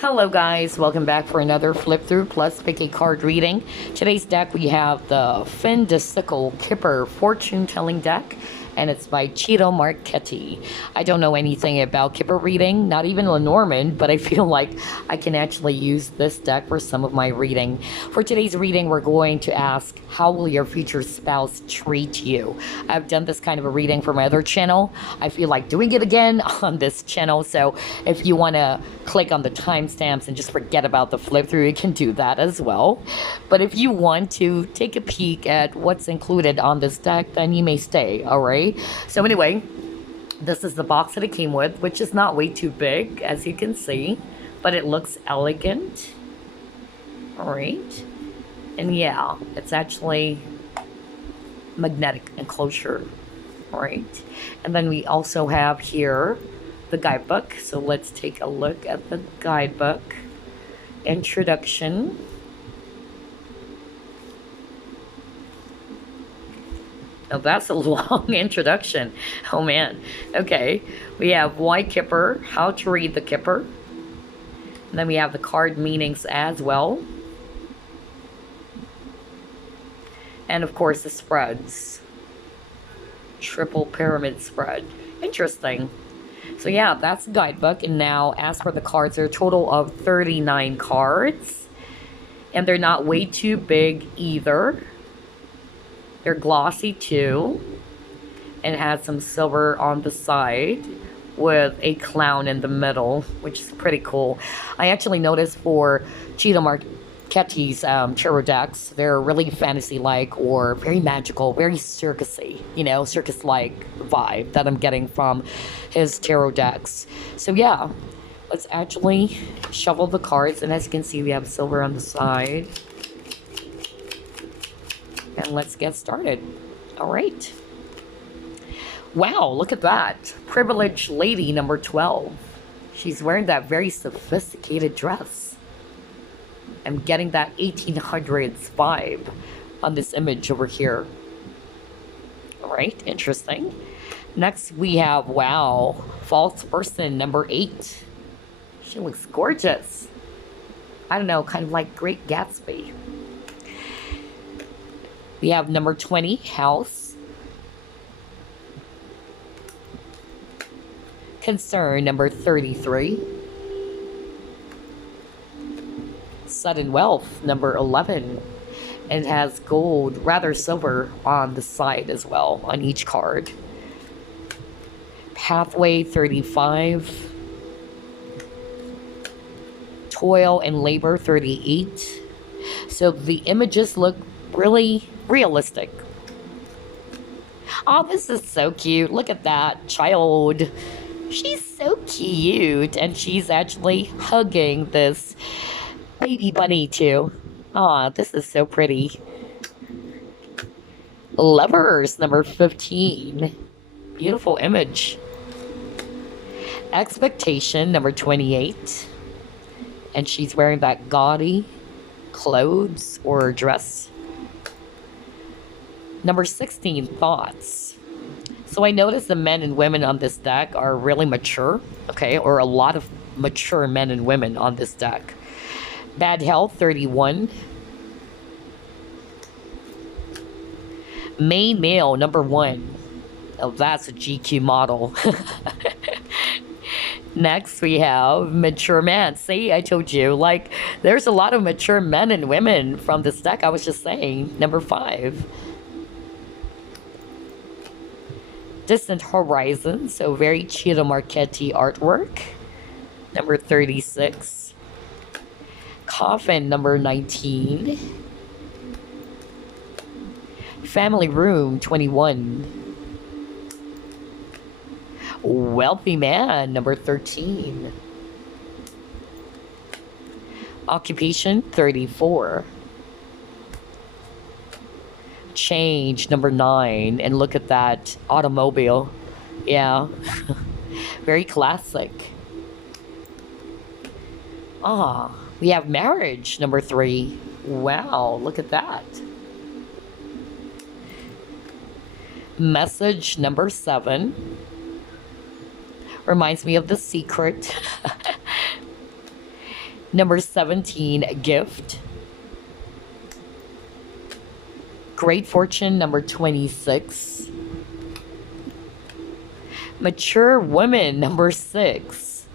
Hello guys, welcome back for another flip through plus pick a card reading. Today's deck we have the Siecle Kipper fortune telling deck, and it's by Ciro Marchetti. I don't know anything about Kipper reading, not even Lenormand, but I feel like I can actually use this deck for some of my reading. For today's reading, we're going to ask, how will your future spouse treat you? I've done this kind of a reading for my other channel. I feel like doing it again on this channel, so if you want to click on the timestamps and just forget about the flip through, you can do that as well. But if you want to take a peek at what's included on this deck, then you may stay, alright? So anyway, this is the box that it came with, which is not way too big, as you can see, but it looks elegant. Alright. And yeah, it's actually magnetic enclosure. Alright. And then we also have here the guidebook. So let's take a look at the guidebook. Introduction. Oh, that's a long introduction. Oh man. Okay. We have why Kipper, how to read the Kipper. And then we have the card meanings as well. And of course the spreads. Triple pyramid spread. Interesting. So yeah, that's the guidebook. And now as for the cards, there are a total of 39 cards. And they're not way too big either. They're glossy too. And it has some silver on the side with a clown in the middle, which is pretty cool. I actually noticed for Ciro Marchetti's tarot decks, they're really fantasy-like or very magical, very circusy, you know, circus-like vibe that I'm getting from his tarot decks. So yeah, let's actually shuffle the cards, and as you can see, we have silver on the side. And let's get started. All right. Wow, look at that. Privileged lady number 12. She's wearing that very sophisticated dress. I'm getting that 1800s vibe on this image over here. All right, interesting. Next we have, wow, false person number 8. She looks gorgeous. I don't know, kind of like Great Gatsby. We have number 20, house. Concern number 33. Sudden wealth number 11. And it has gold, rather silver, on the side as well, on each card. Pathway 35. Toil and labor 38. So the images look really realistic. Oh, this is so cute. Look at that child. She's so cute. And she's actually hugging this baby bunny too. Aw, this is so pretty. Lovers number 15. Beautiful image. Expectation number 28. And she's wearing that gaudy clothes or dress. Number 16, thoughts. So I noticed the men and women on this deck are really mature, okay, or a lot of mature men and women on this deck. Bad health, 31. Main male, number 1. Oh, that's a GQ model. Next, we have mature man. See, I told you, like, there's a lot of mature men and women from this deck. I was just saying. Number 5. Distant horizon, so very Ciro Marchetti artwork. Number 36. Coffin, number 19. Family room, 21. Wealthy man, number 13. Occupation, 34. Change, number 9. And look at that automobile. Yeah. Very classic. Ah, we have marriage, number 3. Wow, look at that. Message, number 7. Reminds me of The Secret. Number 17, gift. Great fortune, number 26. Mature woman, number 6.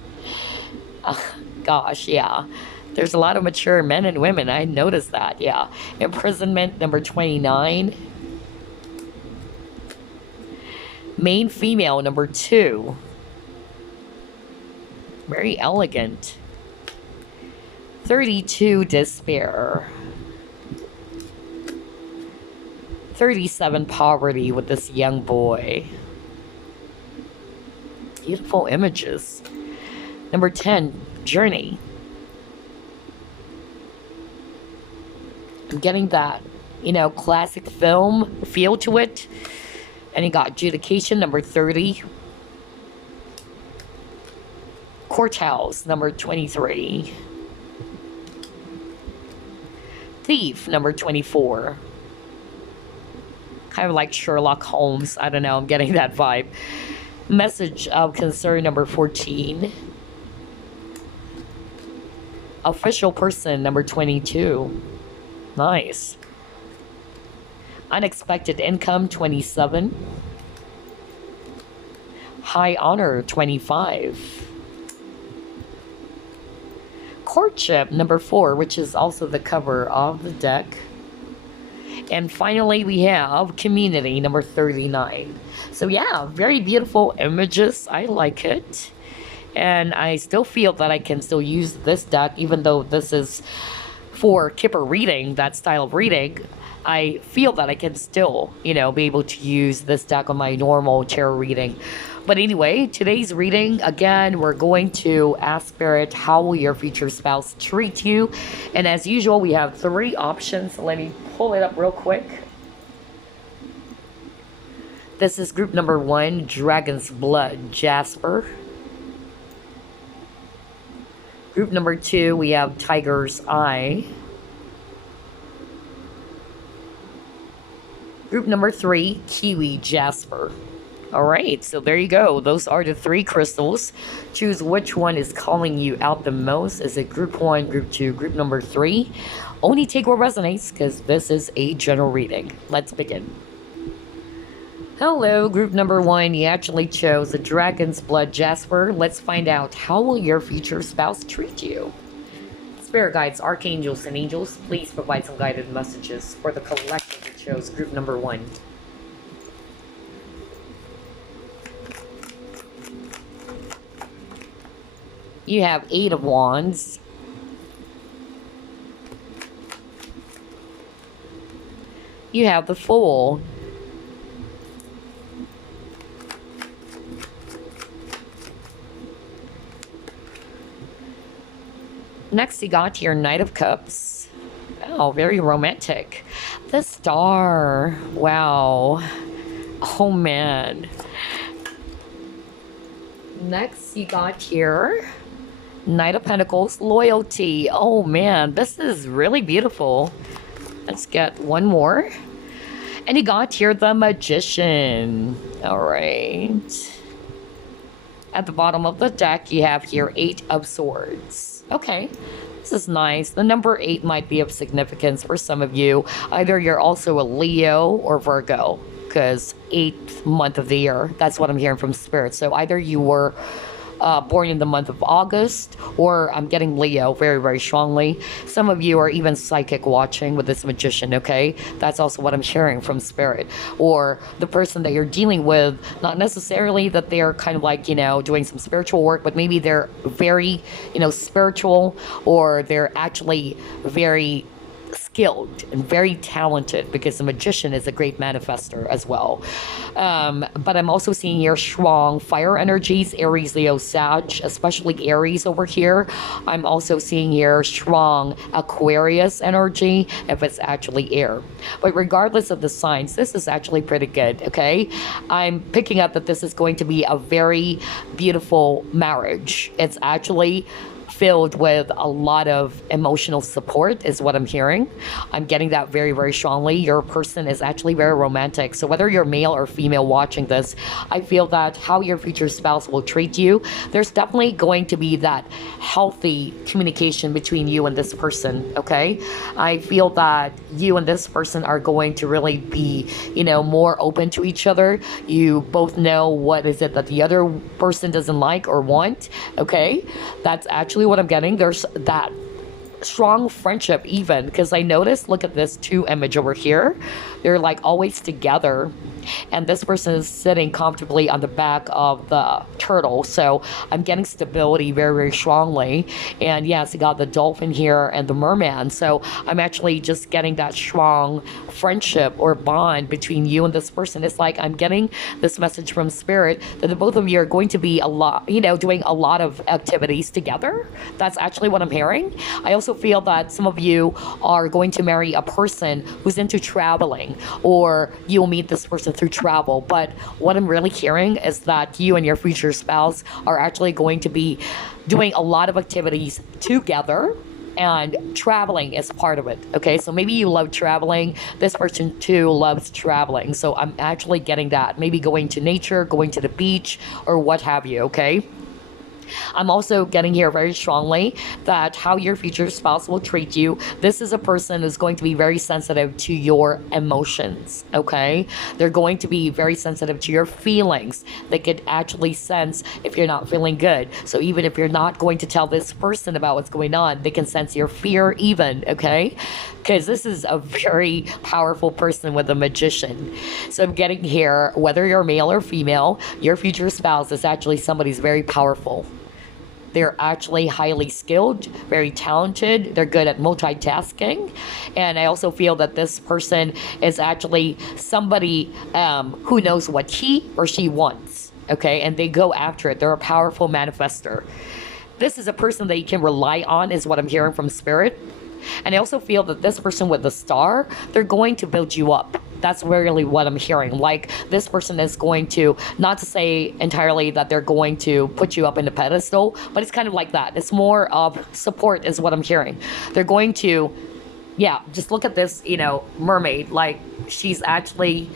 Gosh, yeah. There's a lot of mature men and women. I noticed that, yeah. Imprisonment, number 29. Main female, number 2. Very elegant. 32, despair. 37, poverty with this young boy. Beautiful images. Number 10, journey. I'm getting that, classic film feel to it. And you got adjudication, number 30. Courthouse, number 23. Thief, number 24. Kind of like Sherlock Holmes. I don't know, I'm getting that vibe. Message of concern, number 14. Official person, number 22. Nice. Unexpected income, 27. High honor, 25. Courtship, number 4, which is also the cover of the deck. And finally, we have community, number 39. So yeah, very beautiful images. I like it. And I still feel that I can still use this deck, even though this is for Kipper reading, that style of reading. I feel that I can still, be able to use this deck on my normal tarot reading. But anyway, today's reading, again, we're going to ask Spirit, how will your future spouse treat you? And as usual, we have 3 options. Let me pull it up real quick. This is group number 1, Dragon's Blood, Jasper. Group number 2, we have Tiger's Eye. Group number 3, Kiwi, Jasper. All right, so there you go. Those are the 3 crystals. Choose which one is calling you out the most. Is it group 1, group 2, group number 3? Only take what resonates, because this is a general reading. Let's begin. Hello, group number 1. You actually chose the Dragon's Blood, Jasper. Let's find out, how will your future spouse treat you? Spirit guides, archangels, and angels, please provide some guided messages for the collective that chose group number 1. You have 8 of Wands. You have the Fool. Next, you got your Knight of Cups. Oh, very romantic. The Star. Wow. Oh, man. Next, you got here Knight of Pentacles, loyalty. Oh man, this is really beautiful. Let's get one more. And you got here the Magician. All right. At the bottom of the deck, you have here 8 of Swords. Okay, this is nice. The number 8 might be of significance for some of you. Either you're also a Leo or Virgo, because 8th month of the year, that's what I'm hearing from Spirit. So either you were born in the month of August, or I'm getting Leo very, very strongly. Some of you are even psychic watching with this Magician, okay? That's also what I'm hearing from Spirit. Or the person that you're dealing with, not necessarily that they're kind of like, doing some spiritual work, but maybe they're very, spiritual, or they're actually very skilled and very talented, because the Magician is a great manifester as well. But I'm also seeing here strong fire energies, Aries, Leo, Sag, especially Aries over here. I'm also seeing here strong Aquarius energy, if it's actually air. But regardless of the signs, this is actually pretty good, okay? I'm picking up that this is going to be a very beautiful marriage. It's actually filled with a lot of emotional support is what I'm hearing. I'm getting that very, very strongly. Your person is actually very romantic. So whether you're male or female watching this, I feel that how your future spouse will treat you, there's definitely going to be that healthy communication between you and this person, okay? I feel that you and this person are going to really be, more open to each other. You both know what is it that the other person doesn't like or want, okay? That's actually what I'm getting. There's that strong friendship even, because I noticed, look at this 2 image over here. They're like always together, and this person is sitting comfortably on the back of the turtle. So I'm getting stability very, very strongly. And yes, you got the dolphin here and the merman. So I'm actually just getting that strong friendship or bond between you and this person. It's like I'm getting this message from spirit that the both of you are going to be doing a lot of activities together. That's actually what I'm hearing. I also feel that some of you are going to marry a person who's into traveling, or you'll meet this person through travel. But what I'm really hearing is that you and your future spouse are actually going to be doing a lot of activities together, and traveling is part of it, okay? So maybe you love traveling. This person too loves traveling. So I'm actually getting that. Maybe going to nature, going to the beach, or what have you, okay? I'm also getting here very strongly that how your future spouse will treat you. This is a person who's going to be very sensitive to your emotions, okay? They're going to be very sensitive to your feelings. They could actually sense if you're not feeling good. So even if you're not going to tell this person about what's going on, they can sense your fear even, okay? Because this is a very powerful person with a magician. So I'm getting here, whether you're male or female, your future spouse is actually somebody who's very powerful. They're actually highly skilled, very talented. They're good at multitasking. And I also feel that this person is actually somebody who knows what he or she wants, okay? And they go after it. They're a powerful manifester. This is a person that you can rely on, is what I'm hearing from spirit. And I also feel that this person with the star, they're going to build you up. That's really what I'm hearing. Like, this person is going to, not to say entirely that they're going to put you up in the pedestal, but it's kind of like that. It's more of support is what I'm hearing. They're going to, just look at this, mermaid. Like, she's actually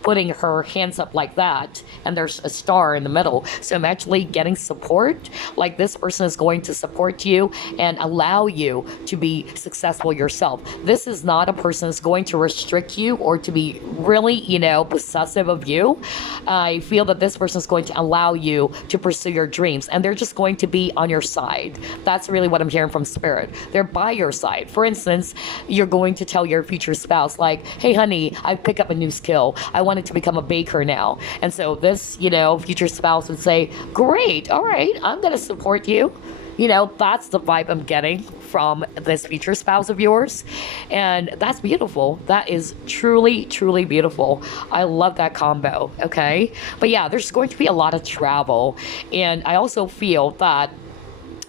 putting her hands up like that, and there's a star in the middle. So I'm actually getting support. Like, this person is going to support you and allow you to be successful yourself. This is not a person that's going to restrict you or to be really, possessive of you. I feel that this person is going to allow you to pursue your dreams, and they're just going to be on your side. That's really what I'm hearing from spirit. They're by your side. For instance, you're going to tell your future spouse, like, hey honey, I picked up a new skill. I wanted to become a baker now. And so this, future spouse would say, great, all right, I'm going to support you. That's the vibe I'm getting from this future spouse of yours. And that's beautiful. That is truly, truly beautiful. I love that combo, okay? But yeah, there's going to be a lot of travel. And I also feel that,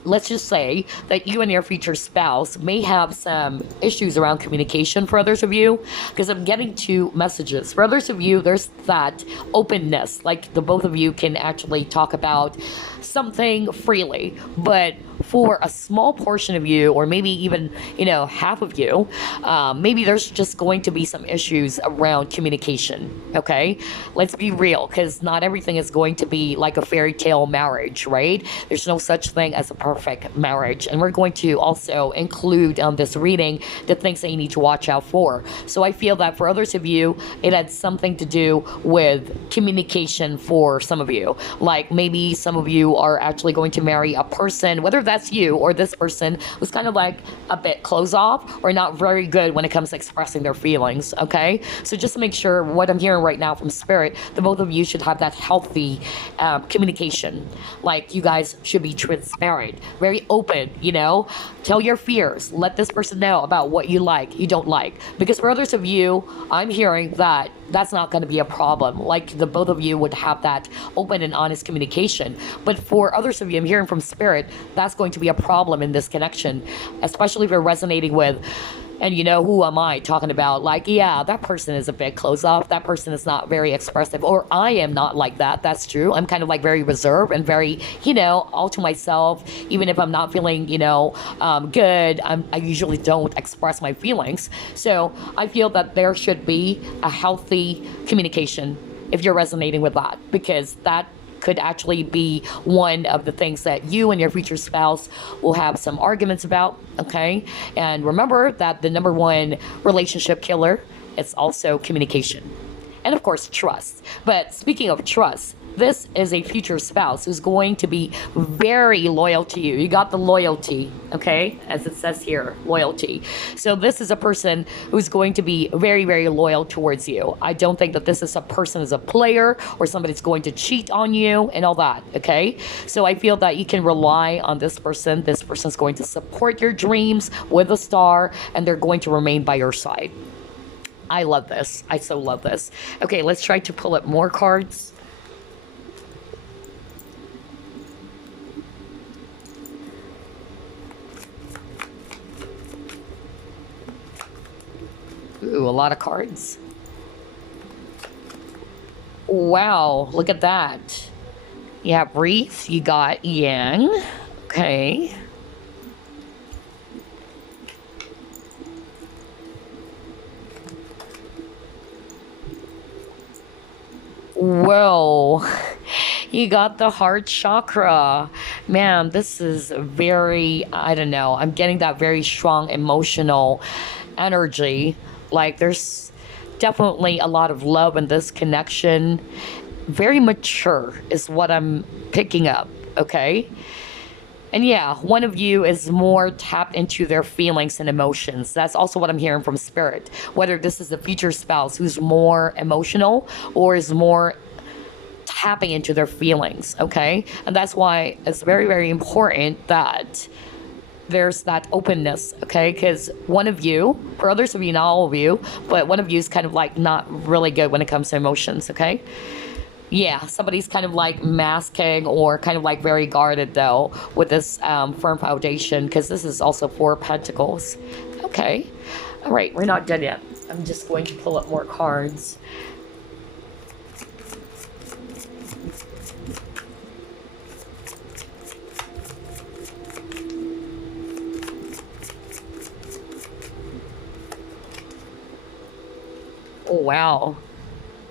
let's just say that you and your future spouse may have some issues around communication for others of you, because I'm getting 2 messages. For others of you, there's that openness, like the both of you can actually talk about something freely. But for a small portion of you, or maybe even, half of you, maybe there's just going to be some issues around communication, okay? Let's be real, because not everything is going to be like a fairy tale marriage, right? There's no such thing as a perfect marriage. And we're going to also include on this reading the things that you need to watch out for. So I feel that for others of you, it had something to do with communication for some of you. Like, maybe some of you are actually going to marry a person, whether that's you or this person, who's kind of like a bit closed off or not very good when it comes to expressing their feelings, okay? So just to make sure, what I'm hearing right now from spirit, the both of you should have that healthy communication. Like, you guys should be transparent, very open, tell your fears, let this person know about what you like, you don't like. Because for others of you, I'm hearing that that's not going to be a problem. Like, the both of you would have that open and honest communication. But for others of you, I'm hearing from spirit, that's going to be a problem in this connection, especially if you're resonating with And you know, who am I talking about? Like, yeah, that person is a bit closed off. That person is not very expressive. Or I am not like that. That's true. I'm kind of like very reserved and very, all to myself. Even if I'm not feeling, good, I usually don't express my feelings. So I feel that there should be a healthy communication if you're resonating with that, because that could actually be one of the things that you and your future spouse will have some arguments about, okay? And remember that the number one relationship killer is also communication. And of course, trust. But speaking of trust, this is a future spouse who's going to be very loyal to you. You got the loyalty, okay? As it says here, loyalty. So this is a person who's going to be very, very loyal towards you. I don't think that this is a person as a player or somebody's going to cheat on you and all that, okay? So I feel that you can rely on this person. This person's going to support your dreams with a star, and they're going to remain by your side. I love this. I so love this. Okay, let's try to pull up more cards. Ooh, a lot of cards. Wow, look at that. You have Wreath, you got Yang. Okay. Whoa. You got the heart chakra. Man, this is very, I don't know. I'm getting that very strong emotional energy. Like, there's definitely a lot of love in this connection. Very mature is what I'm picking up, okay? And yeah, one of you is more tapped into their feelings and emotions. That's also what I'm hearing from Spirit. Whether this is the future spouse who's more emotional or is more tapping into their feelings, okay? And that's why it's very, very important that there's that openness, okay? Because one of you, for others of you, not all of you, but one of you is kind of like not really good when it comes to emotions, okay? Yeah, somebody's kind of like masking or kind of like very guarded though with this firm foundation, because this is also 4 Pentacles. Okay, all right, we're not done yet. I'm just going to pull up more cards. Oh, wow.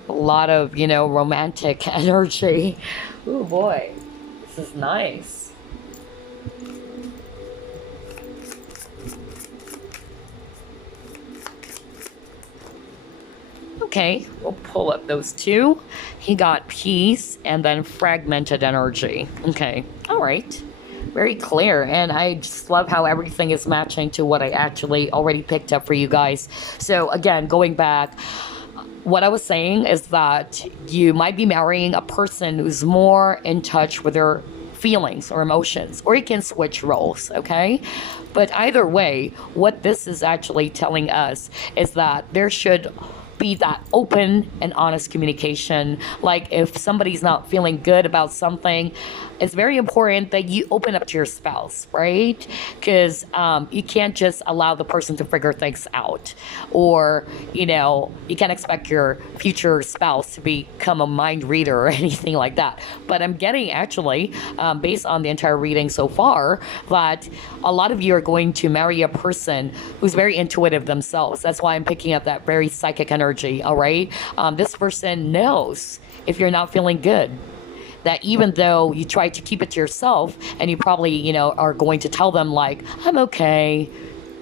A lot of, romantic energy. Oh boy, this is nice. Okay, we'll pull up those two. He got peace and then fragmented energy. Okay, all right. Very clear, and I just love how everything is matching to what I actually already picked up for you guys. So again, going back, what I was saying is that you might be marrying a person who's more in touch with their feelings or emotions, or you can switch roles, okay? But either way, what this is actually telling us is that there should be that open and honest communication. Like, if somebody's not feeling good about something, it's very important that you open up to your spouse, right? Because you can't just allow the person to figure things out. Or, you can't expect your future spouse to become a mind reader or anything like that. But I'm getting actually, based on the entire reading so far, that a lot of you are going to marry a person who's very intuitive themselves. That's why I'm picking up that very psychic energy, all right? This person knows if you're not feeling good, that even though you try to keep it to yourself and you probably, are going to tell them like, I'm okay.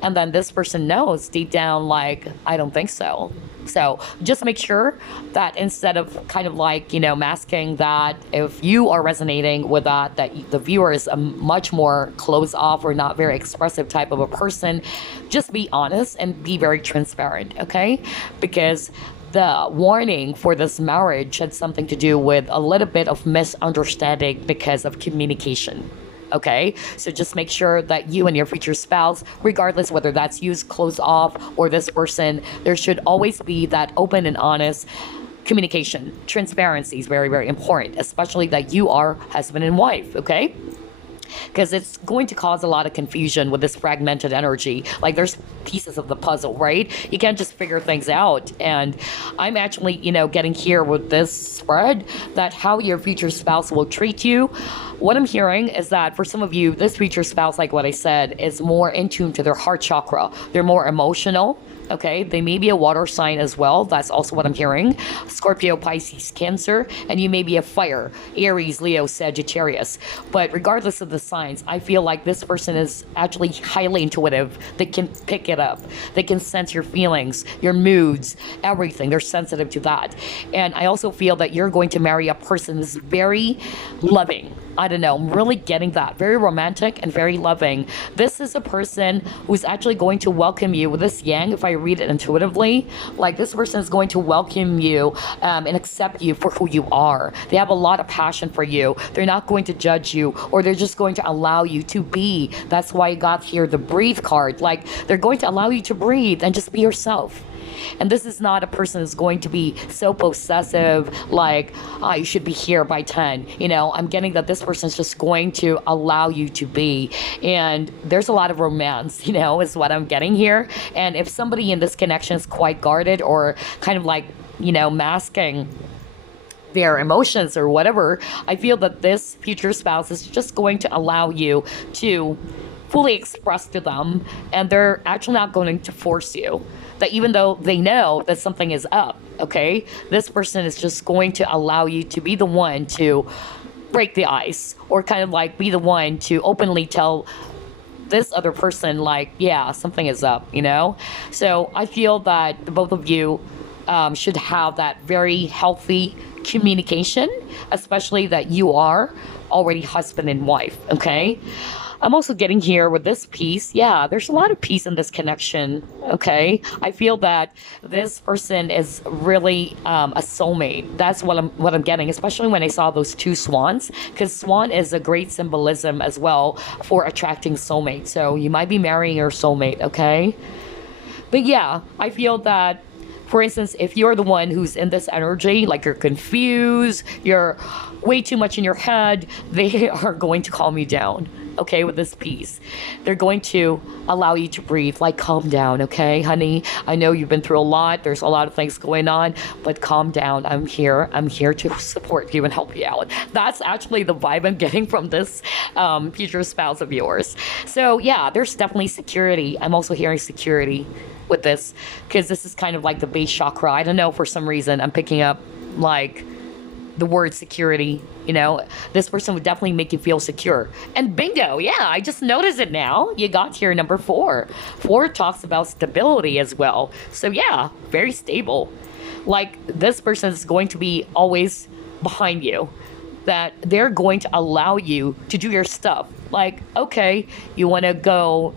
And then this person knows deep down, like, I don't think so. So just make sure that instead of kind of like, masking that, if you are resonating with that the viewer is a much more closed off or not very expressive type of a person, just be honest and be very transparent, okay? Because the warning for this marriage had something to do with a little bit of misunderstanding because of communication. Okay, so just make sure that you and your future spouse, regardless whether that's you closed off or this person, there should always be that open and honest communication. Transparency is very, very important, especially that you are husband and wife. Okay. because it's going to cause a lot of confusion with this fragmented energy. Like there's pieces of the puzzle, right? You can't just figure things out. And I'm actually, getting here with this spread that how your future spouse will treat you. What I'm hearing is that for some of you, this future spouse, like what I said, is more in tune to their heart chakra. They're more emotional. Okay, they may be a water sign as well. That's also what I'm hearing. Scorpio, Pisces, Cancer, and you may be a fire, Aries, Leo, Sagittarius. But regardless of the signs, I feel like this person is actually highly intuitive. They can pick it up. They can sense your feelings, your moods, everything. They're sensitive to that. And I also feel that you're going to marry a person who's very loving. I don't know, I'm really getting that. Very romantic and very loving. This is a person who's actually going to welcome you with this yang, if I read it intuitively. Like this person is going to welcome you and accept you for who you are. They have a lot of passion for you. They're not going to judge you, or they're just going to allow you to be. That's why I got here the breathe card. Like they're going to allow you to breathe and just be yourself. And this is not a person who's going to be so possessive, like, you should be here by 10. I'm getting that this person is just going to allow you to be. And there's a lot of romance, is what I'm getting here. And if somebody in this connection is quite guarded or kind of like, masking their emotions or whatever, I feel that this future spouse is just going to allow you to fully express to them, and they're actually not going to force you. That even though they know that something is up, okay, this person is just going to allow you to be the one to break the ice, or kind of like be the one to openly tell this other person, like, yeah, something is up, So I feel that the both of you should have that very healthy communication, especially that you are already husband and wife, okay? I'm also getting here with this piece. Yeah, there's a lot of peace in this connection. Okay, I feel that this person is really a soulmate. That's what I'm getting, especially when I saw those two swans, because swan is a great symbolism as well for attracting soulmate. So you might be marrying your soulmate. Okay, but yeah, I feel that. For instance, if you're the one who's in this energy, like you're confused, you're way too much in your head, they are going to calm you down, okay, with this piece. They're going to allow you to breathe, like calm down, okay, honey? I know you've been through a lot. There's a lot of things going on, but calm down. I'm here. I'm here to support you and help you out. That's actually the vibe I'm getting from this future spouse of yours. So yeah, there's definitely security. I'm also hearing security with this, because this is kind of like the base chakra. I don't know, for some reason I'm picking up like the word security. This person would definitely make you feel secure. And bingo, yeah, I just noticed it now. You got here number 4. 4 talks about stability as well. So yeah, very stable. Like this person is going to be always behind you, that they're going to allow you to do your stuff. Like, okay, you want to go,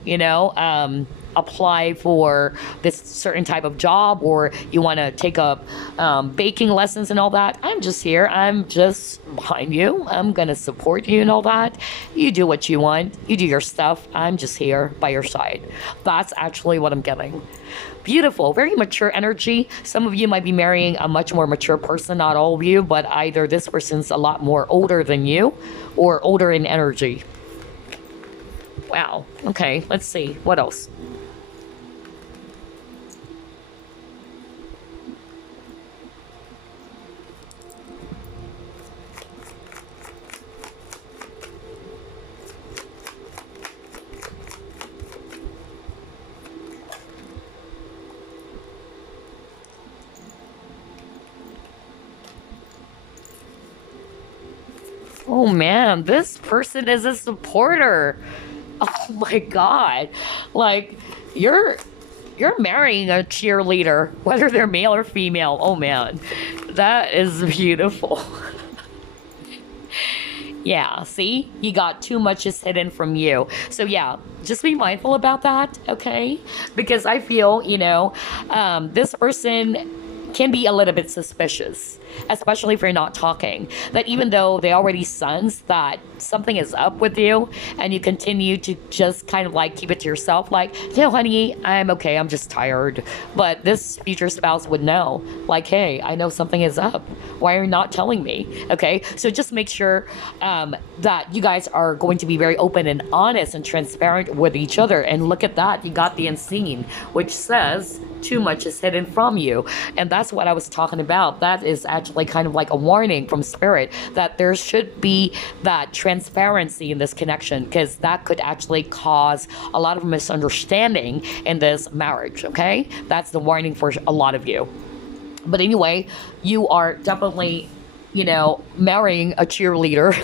apply for this certain type of job, or you want to take up baking lessons and all that. I'm just here. I'm just behind you. I'm going to support you and all that. You do what you want. You do your stuff. I'm just here by your side. That's actually what I'm getting. Beautiful, very mature energy. Some of you might be marrying a much more mature person, not all of you, but either this person's a lot more older than you or older in energy. Wow. Okay, let's see. What else? Oh man, this person is a supporter. Oh my god. Like you're marrying a cheerleader, whether they're male or female. Oh man. That is beautiful. Yeah, see? You got too much is hidden from you. So yeah, just be mindful about that, okay? Because I feel, this person can be a little bit suspicious, especially if you're not talking. That even though they already sense that something is up with you and you continue to just kind of like keep it to yourself, like, no, honey, I'm okay, I'm just tired. But this future spouse would know, like, hey, I know something is up. Why are you not telling me? Okay, so just make sure that you guys are going to be very open and honest and transparent with each other. And look at that, you got the unseen, which says too much is hidden from you. And that's what I was talking about. That is actually kind of like a warning from spirit that there should be that transparency in this connection, because that could actually cause a lot of misunderstanding in this marriage. Okay, that's the warning for a lot of you. But anyway, you are definitely, marrying a cheerleader.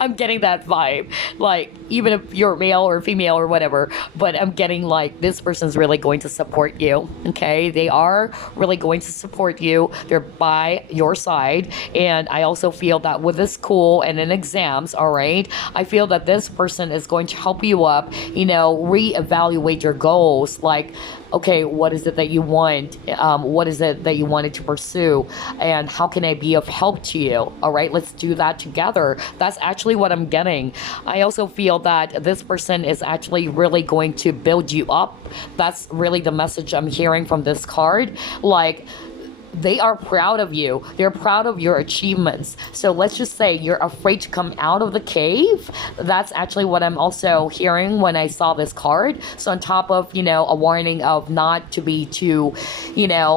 I'm getting that vibe. Like, even if you're male or female or whatever, but I'm getting like this person's really going to support you. Okay, they are really going to support you. They're by your side. And I also feel that with this school and in exams, all right, I feel that this person is going to help you up, reevaluate your goals. Like, okay, what is it that you want? What is it that you wanted to pursue? And how can I be of help to you? All right, let's do that together. That's actually what I'm getting. I also feel that this person is actually really going to build you up. That's really the message I'm hearing from this card. Like, they are proud of you. They're proud of your achievements. So let's just say you're afraid to come out of the cave. That's actually what I'm also hearing when I saw this card. So on top of, a warning of not to be too,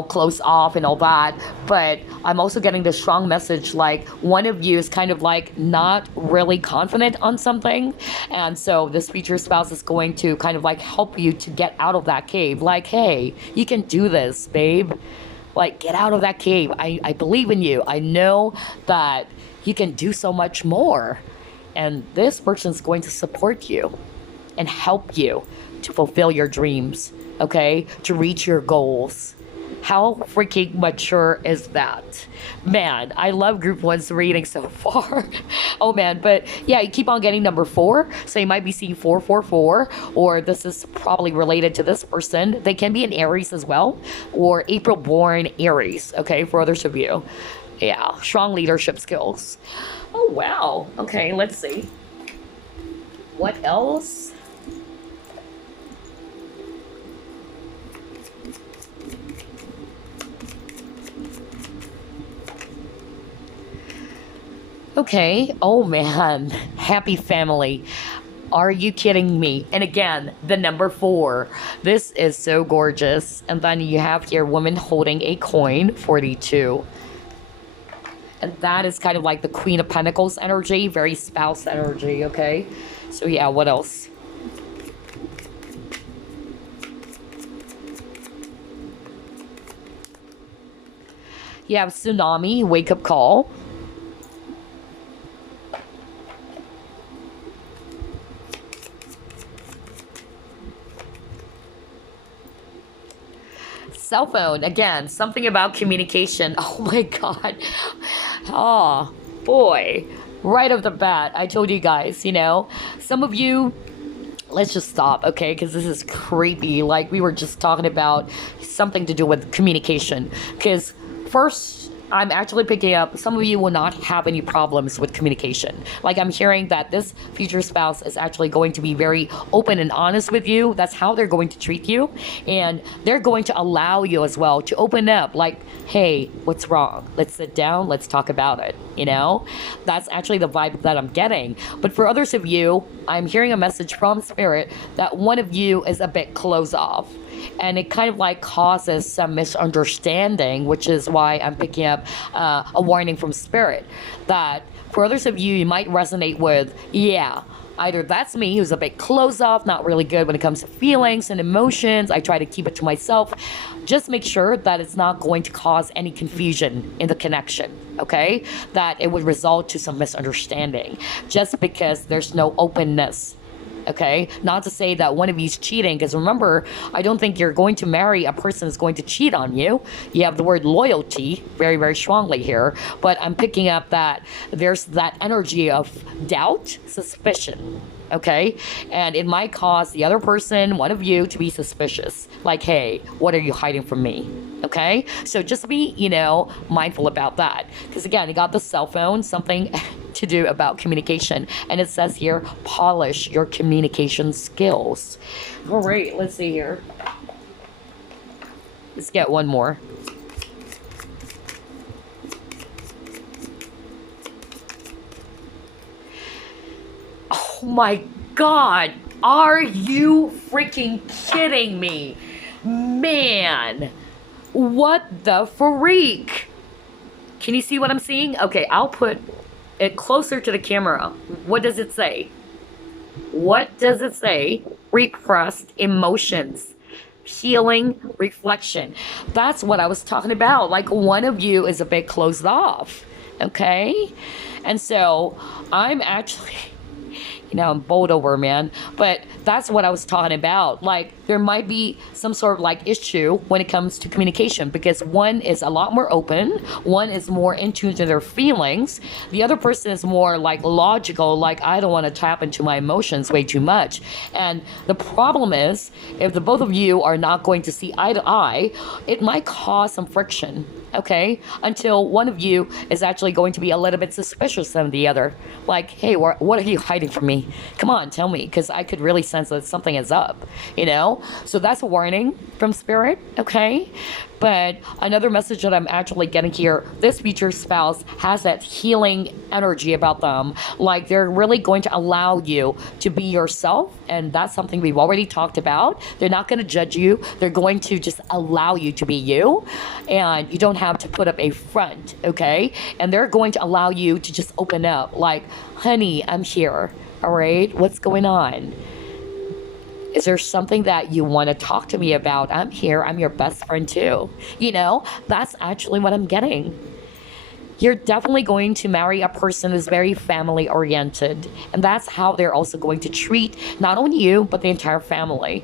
close off and all that. But I'm also getting the strong message, like one of you is kind of like not really confident on something. And so this future spouse is going to kind of like help you to get out of that cave. Like, hey, you can do this, babe. Like, get out of that cave. I believe in you. I know that you can do so much more. And this person's going to support you and help you to fulfill your dreams, okay? To reach your goals. How freaking mature is that? Man, I love group one's reading so far. Oh man, but yeah, you keep on getting number 4. So you might be seeing 444, or this is probably related to this person. They can be an Aries as well, or April born Aries, okay, for others of you. Yeah, strong leadership skills. Oh wow, okay, let's see. What else? Okay, oh man, happy family. Are you kidding me? And again, the number 4. This is so gorgeous. And then you have here woman holding a coin, 42. And that is kind of like the Queen of Pentacles energy, very spouse energy, okay? So yeah, what else? You have tsunami, wake up call. Cell phone, again, something about communication. Oh my god. Oh boy, right off the bat, I told you guys, some of you, let's just stop, okay, because this is creepy. Like, we were just talking about something to do with communication, because first, I'm actually picking up some of you will not have any problems with communication. Like, I'm hearing that this future spouse is actually going to be very open and honest with you. That's how they're going to treat you. And they're going to allow you as well to open up, like, hey, what's wrong? Let's sit down, let's talk about it. That's actually the vibe that I'm getting. But for others of you, I'm hearing a message from spirit that one of you is a bit closed off. And it kind of like causes some misunderstanding, which is why I'm picking up a warning from spirit that for others of you, you might resonate with, yeah, either that's me who's a bit closed off, not really good when it comes to feelings and emotions. I try to keep it to myself. Just make sure that it's not going to cause any confusion in the connection, okay? That it would result to some misunderstanding just because there's no openness. Okay, not to say that one of you's cheating, because remember, I don't think you're going to marry a person who's going to cheat on you. You have the word loyalty very, very strongly here, but I'm picking up that there's that energy of doubt, suspicion. Okay, and it might cause the other person, one of you, to be suspicious. Like, hey, what are you hiding from me? Okay, so just be, mindful about that. Because again, you got the cell phone, something to do about communication. And it says here, polish your communication skills. All right, let's see here. Let's get one more. Oh my God. Are you freaking kidding me? Man. What the freak? Can you see what I'm seeing? Okay, I'll put it closer to the camera. What does it say? What does it say? Repressed emotions. Healing reflection. That's what I was talking about. Like, one of you is a bit closed off. Okay? And so I'm actually, I'm bowled over, man. But that's what I was talking about. Like, there might be some sort of like issue when it comes to communication, because one is a lot more open, one is more in tune to their feelings, the other person is more like logical, like, I don't want to tap into my emotions way too much. And the problem is, if the both of you are not going to see eye to eye, it might cause some friction. Okay, until one of you is actually going to be a little bit suspicious of the other. Like, hey, what are you hiding from me? Come on, tell me, because I could really sense that something is up, So that's a warning from Spirit, okay? But another message that I'm actually getting here, this future spouse has that healing energy about them. Like, they're really going to allow you to be yourself. And that's something we've already talked about. They're not going to judge you. They're going to just allow you to be you. And you don't have to put up a front, okay? And they're going to allow you to just open up. Like, honey, I'm here. All right? What's going on? Is there something that you want to talk to me about? I'm here. I'm your best friend too. That's actually what I'm getting. You're definitely going to marry a person who's very family oriented. And that's how they're also going to treat not only you, but the entire family.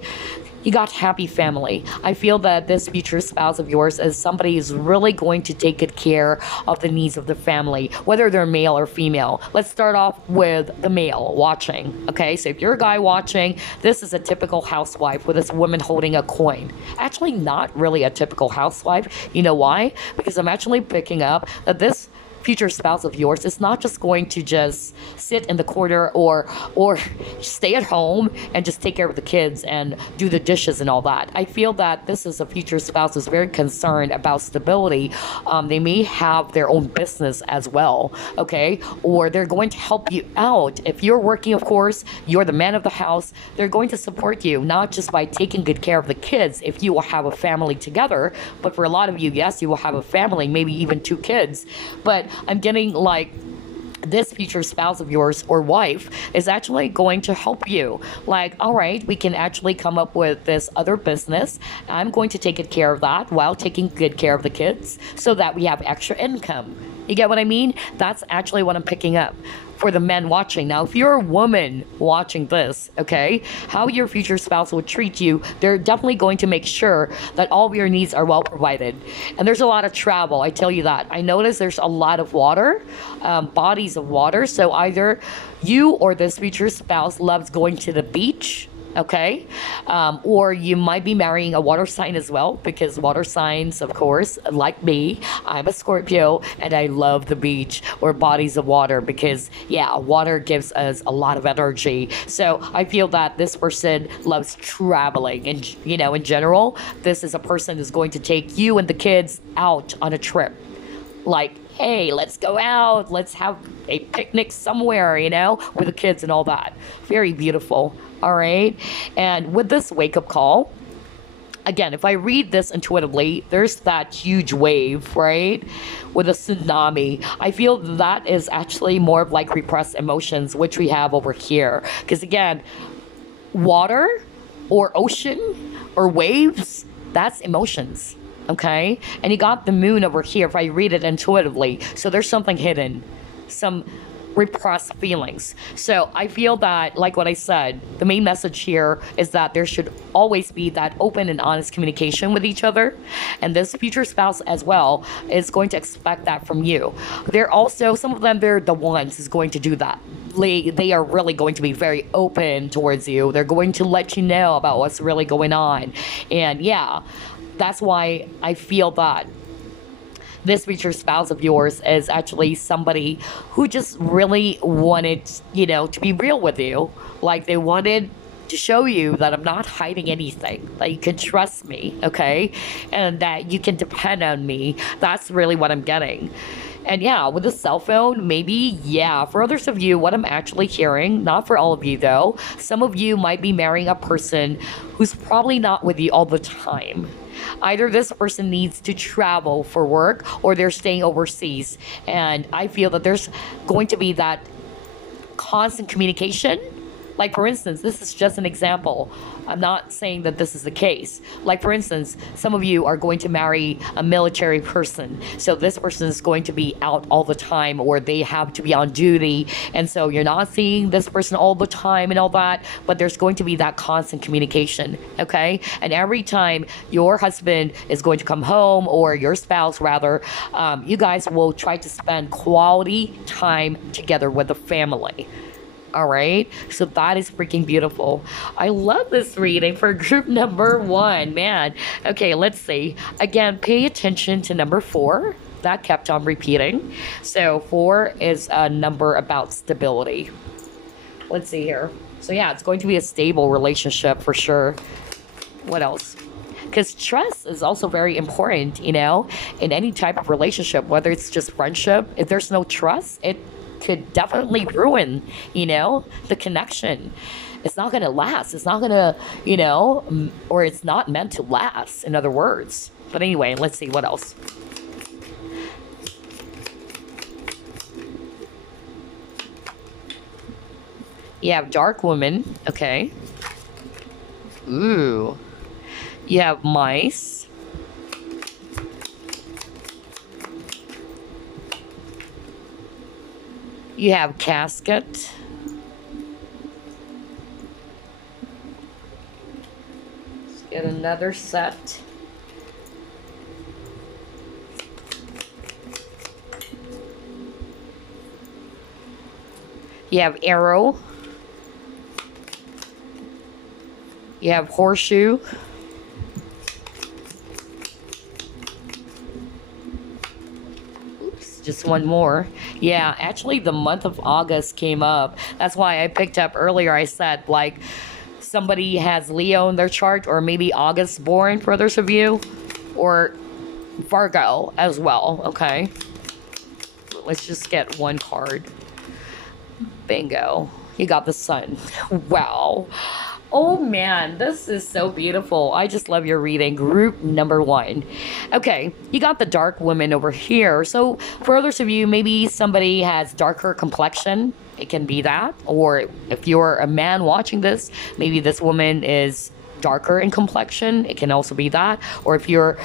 You got happy family. I feel that this future spouse of yours is somebody who's really going to take good care of the needs of the family, whether they're male or female. Let's start off with the male watching. Okay, so if you're a guy watching, this is a typical housewife with this woman holding a coin. Actually, not really a typical housewife. You know why? Because I'm actually picking up that this future spouse of yours is not just going to just sit in the corner or stay at home and just take care of the kids and do the dishes and all that. I feel that this is a future spouse who's very concerned about stability. They may have their own business as well, okay? Or they're going to help you out. If you're working, of course, you're the man of the house. They're going to support you, not just by taking good care of the kids if you will have a family together, but for a lot of you, yes, you will have a family, maybe even 2 kids. But I'm getting like this future spouse of yours or wife is actually going to help you. Like, all right, we can actually come up with this other business. I'm going to take good care of that while taking good care of the kids so that we have extra income. You get what I mean? That's actually what I'm picking up for the men watching. Now, if you're a woman watching this, okay, how your future spouse will treat you, they're definitely going to make sure that all of your needs are well provided. And there's a lot of travel, I tell you that. I notice there's a lot of water, bodies of water. So either you or this future spouse loves going to the beach, okay? Or you might be marrying a water sign as well, because water signs, of course, like me, I'm a Scorpio and I love the beach or bodies of water because, yeah, water gives us a lot of energy. So I feel that this person loves traveling and, in general, this is a person who's going to take you and the kids out on a trip. Like, hey, let's go out, let's have a picnic somewhere, with the kids and all that. Very beautiful. All right. And with this wake-up call, again, if I read this intuitively, there's that huge wave, right? With a tsunami. I feel that is actually more of like repressed emotions, which we have over here. Because again, water or ocean or waves, that's emotions. Okay. And you got the moon over here if I read it intuitively. So there's something hidden, some repressed feelings. So I feel that, like what I said, the main message here is that there should always be that open and honest communication with each other. And this future spouse as well is going to expect that from you. They're also, some of them, they're the ones who's going to do that. They are really going to be very open towards you. They're going to let you know about what's really going on. And yeah, that's why I feel that this future spouse of yours is actually somebody who just really wanted, to be real with you. Like they wanted to show you that I'm not hiding anything, that you can trust me, okay? And that you can depend on me. That's really what I'm getting. And yeah, with the cell phone, maybe, yeah, for others of you, what I'm actually hearing, not for all of you though, some of you might be marrying a person who's probably not with you all the time. Either this person needs to travel for work or they're staying overseas. And I feel that there's going to be that constant communication. Like, for instance, this is just an example. I'm not saying that this is the case. Like, for instance, some of you are going to marry a military person. So this person is going to be out all the time, or they have to be on duty. And so you're not seeing this person all the time and all that, but there's going to be that constant communication, okay? And every time your husband is going to come home, or your spouse rather, you guys will try to spend quality time together with the family. All right, so that is freaking beautiful. I love this reading for group number 1, man. Okay, let's see. Again, pay attention to number 4. That kept on repeating. So 4 is a number about stability. Let's see here. So yeah, it's going to be a stable relationship for sure. What else? Because trust is also very important, in any type of relationship, whether it's just friendship. If there's no trust, it could definitely ruin, the connection. It's not going to last. It's not going to, or it's not meant to last, in other words. But anyway, let's see what else. You have dark woman. Okay. Ooh. You have mice. You have casket. Let's get another set. You have arrow. You have horseshoe. Just one more. Yeah, actually the month of August came up. That's why I picked up earlier. I said, like, somebody has Leo in their chart, or maybe August born for others of you, or Virgo as well. Okay, let's just get one card. Bingo, you got the sun. Wow. Oh man, this is so beautiful. I just love your reading. Group number 1. Okay, you got the dark woman over here. So for others of you, maybe somebody has darker complexion. It can be that. Or if you're a man watching this, maybe this woman is darker in complexion. It can also be that. Or if you're,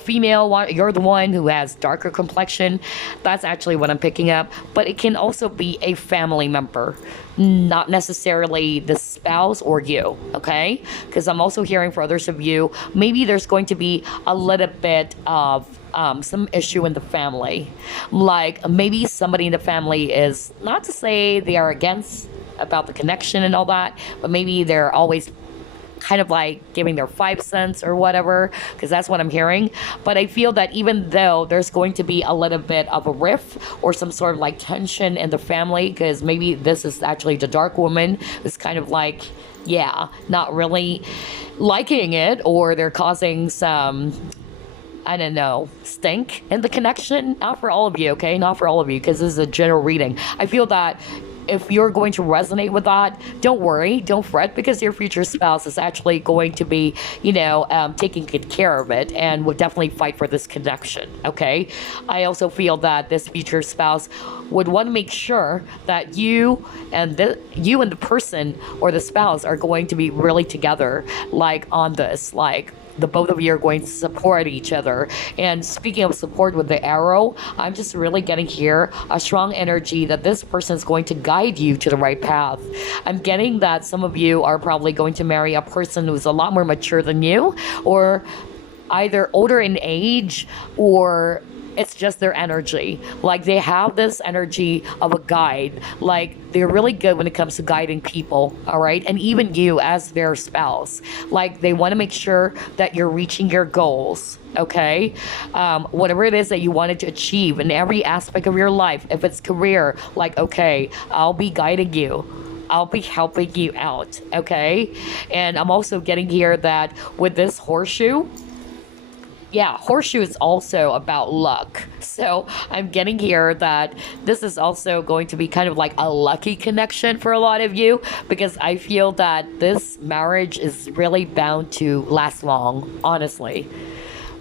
female, you're the one who has darker complexion. That's actually what I'm picking up. But it can also be a family member, not necessarily the spouse or you, okay? Because I'm also hearing for others of you, maybe there's going to be a little bit of some issue in the family. Like maybe somebody in the family is, not to say they are against about the connection and all that, but maybe they're always kind of like giving their 5 cents or whatever, because that's what I'm hearing. But I feel that even though there's going to be a little bit of a rift or some sort of like tension in the family, because maybe this is actually the dark woman who's kind of like, yeah, not really liking it, or they're causing some, I don't know, stink in the connection. Not for all of you, okay? Not for all of you, because this is a general reading. I feel that if you're going to resonate with that, don't worry, don't fret, because your future spouse is actually going to be, taking good care of it and will definitely fight for this connection, okay? I also feel that this future spouse would want to make sure that you and the person or the spouse are going to be really together, like on this, like the both of you are going to support each other. And speaking of support with the arrow, I'm just really getting here a strong energy that this person is going to guide you to the right path. I'm getting that some of you are probably going to marry a person who's a lot more mature than you, or either older in age, or It's just their energy. Like they have this energy of a guide. Like they're really good when it comes to guiding people, all right? And even you as their spouse. Like they want to make sure that you're reaching your goals, okay? Whatever it is that you wanted to achieve in every aspect of your life, if it's career, like, okay, I'll be guiding you. I'll be helping you out, okay? And I'm also getting here that with this horseshoe, yeah, horseshoe is also about luck. So I'm getting here that this is also going to be kind of like a lucky connection for a lot of you, because I feel that this marriage is really bound to last long, honestly.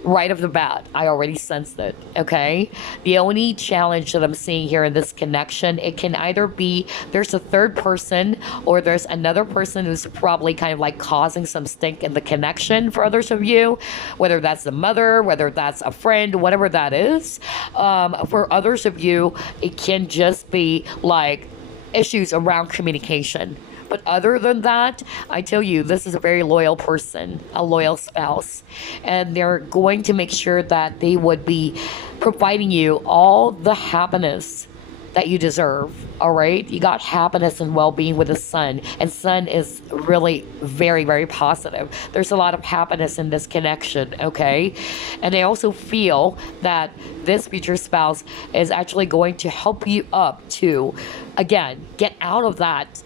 Right off the bat, I already sensed it, okay? The only challenge that I'm seeing here in this connection, it can either be there's a third person or there's another person who's probably kind of like causing some stink in the connection for others of you, whether that's the mother, whether that's a friend, whatever that is. For others of you, it can just be like issues around communication. But other than that, I tell you, this is a very loyal person, a loyal spouse. And they're going to make sure that they would be providing you all the happiness that you deserve, all right? You got happiness and well-being with the sun, and sun is really very, very positive. There's a lot of happiness in this connection, okay? And I also feel that this future spouse is actually going to help you up to, again, get out of that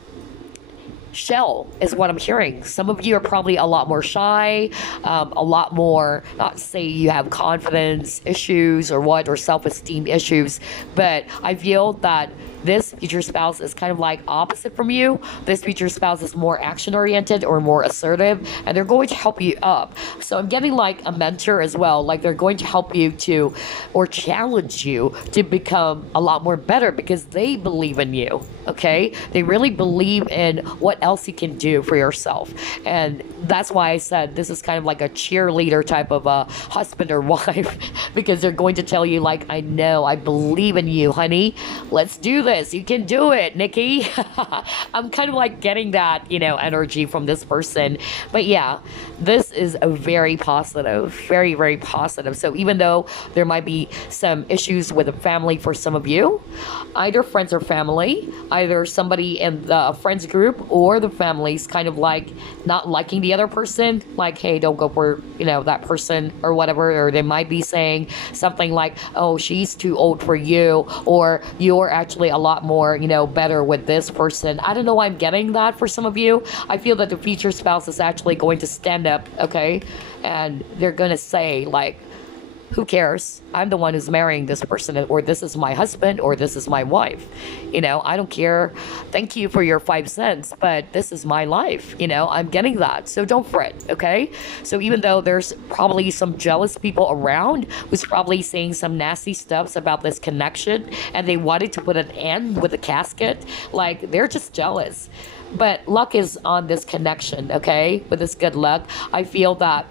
shell is what I'm hearing. Some of you are probably a lot more shy, a lot more, not to say you have confidence issues or what, or self-esteem issues, but I feel that this future spouse is kind of like opposite from you. This future spouse is more action oriented or more assertive, and they're going to help you up. So I'm getting like a mentor as well. Like they're going to help you to, or challenge you to become a lot more better, because they believe in you, okay? They really believe in what else you can do for yourself. And that's why I said this is kind of like a cheerleader type of a husband or wife, because they're going to tell you like, I know, I believe in you, honey. Let's do this. You can do it, Nikki. I'm kind of like getting that, energy from this person. But yeah, this is a very positive, very, very positive. So even though there might be some issues with the family for some of you, either friends or family, either somebody in the friends group or the family's kind of like not liking the other person, like, hey, don't go for, that person or whatever. Or they might be saying something like, oh, she's too old for you, or you're actually a lot more, better with this person. I don't know why I'm getting that for some of you. I feel that the future spouse is actually going to stand up, okay? And they're going to say like, who cares? I'm the one who's marrying this person, or this is my husband, or this is my wife. I don't care. Thank you for your 5 cents, but this is my life. I'm getting that. So don't fret, okay? So even though there's probably some jealous people around who's probably saying some nasty stuffs about this connection, and they wanted to put an end with a casket, like they're just jealous. But luck is on this connection, okay? With this good luck, I feel that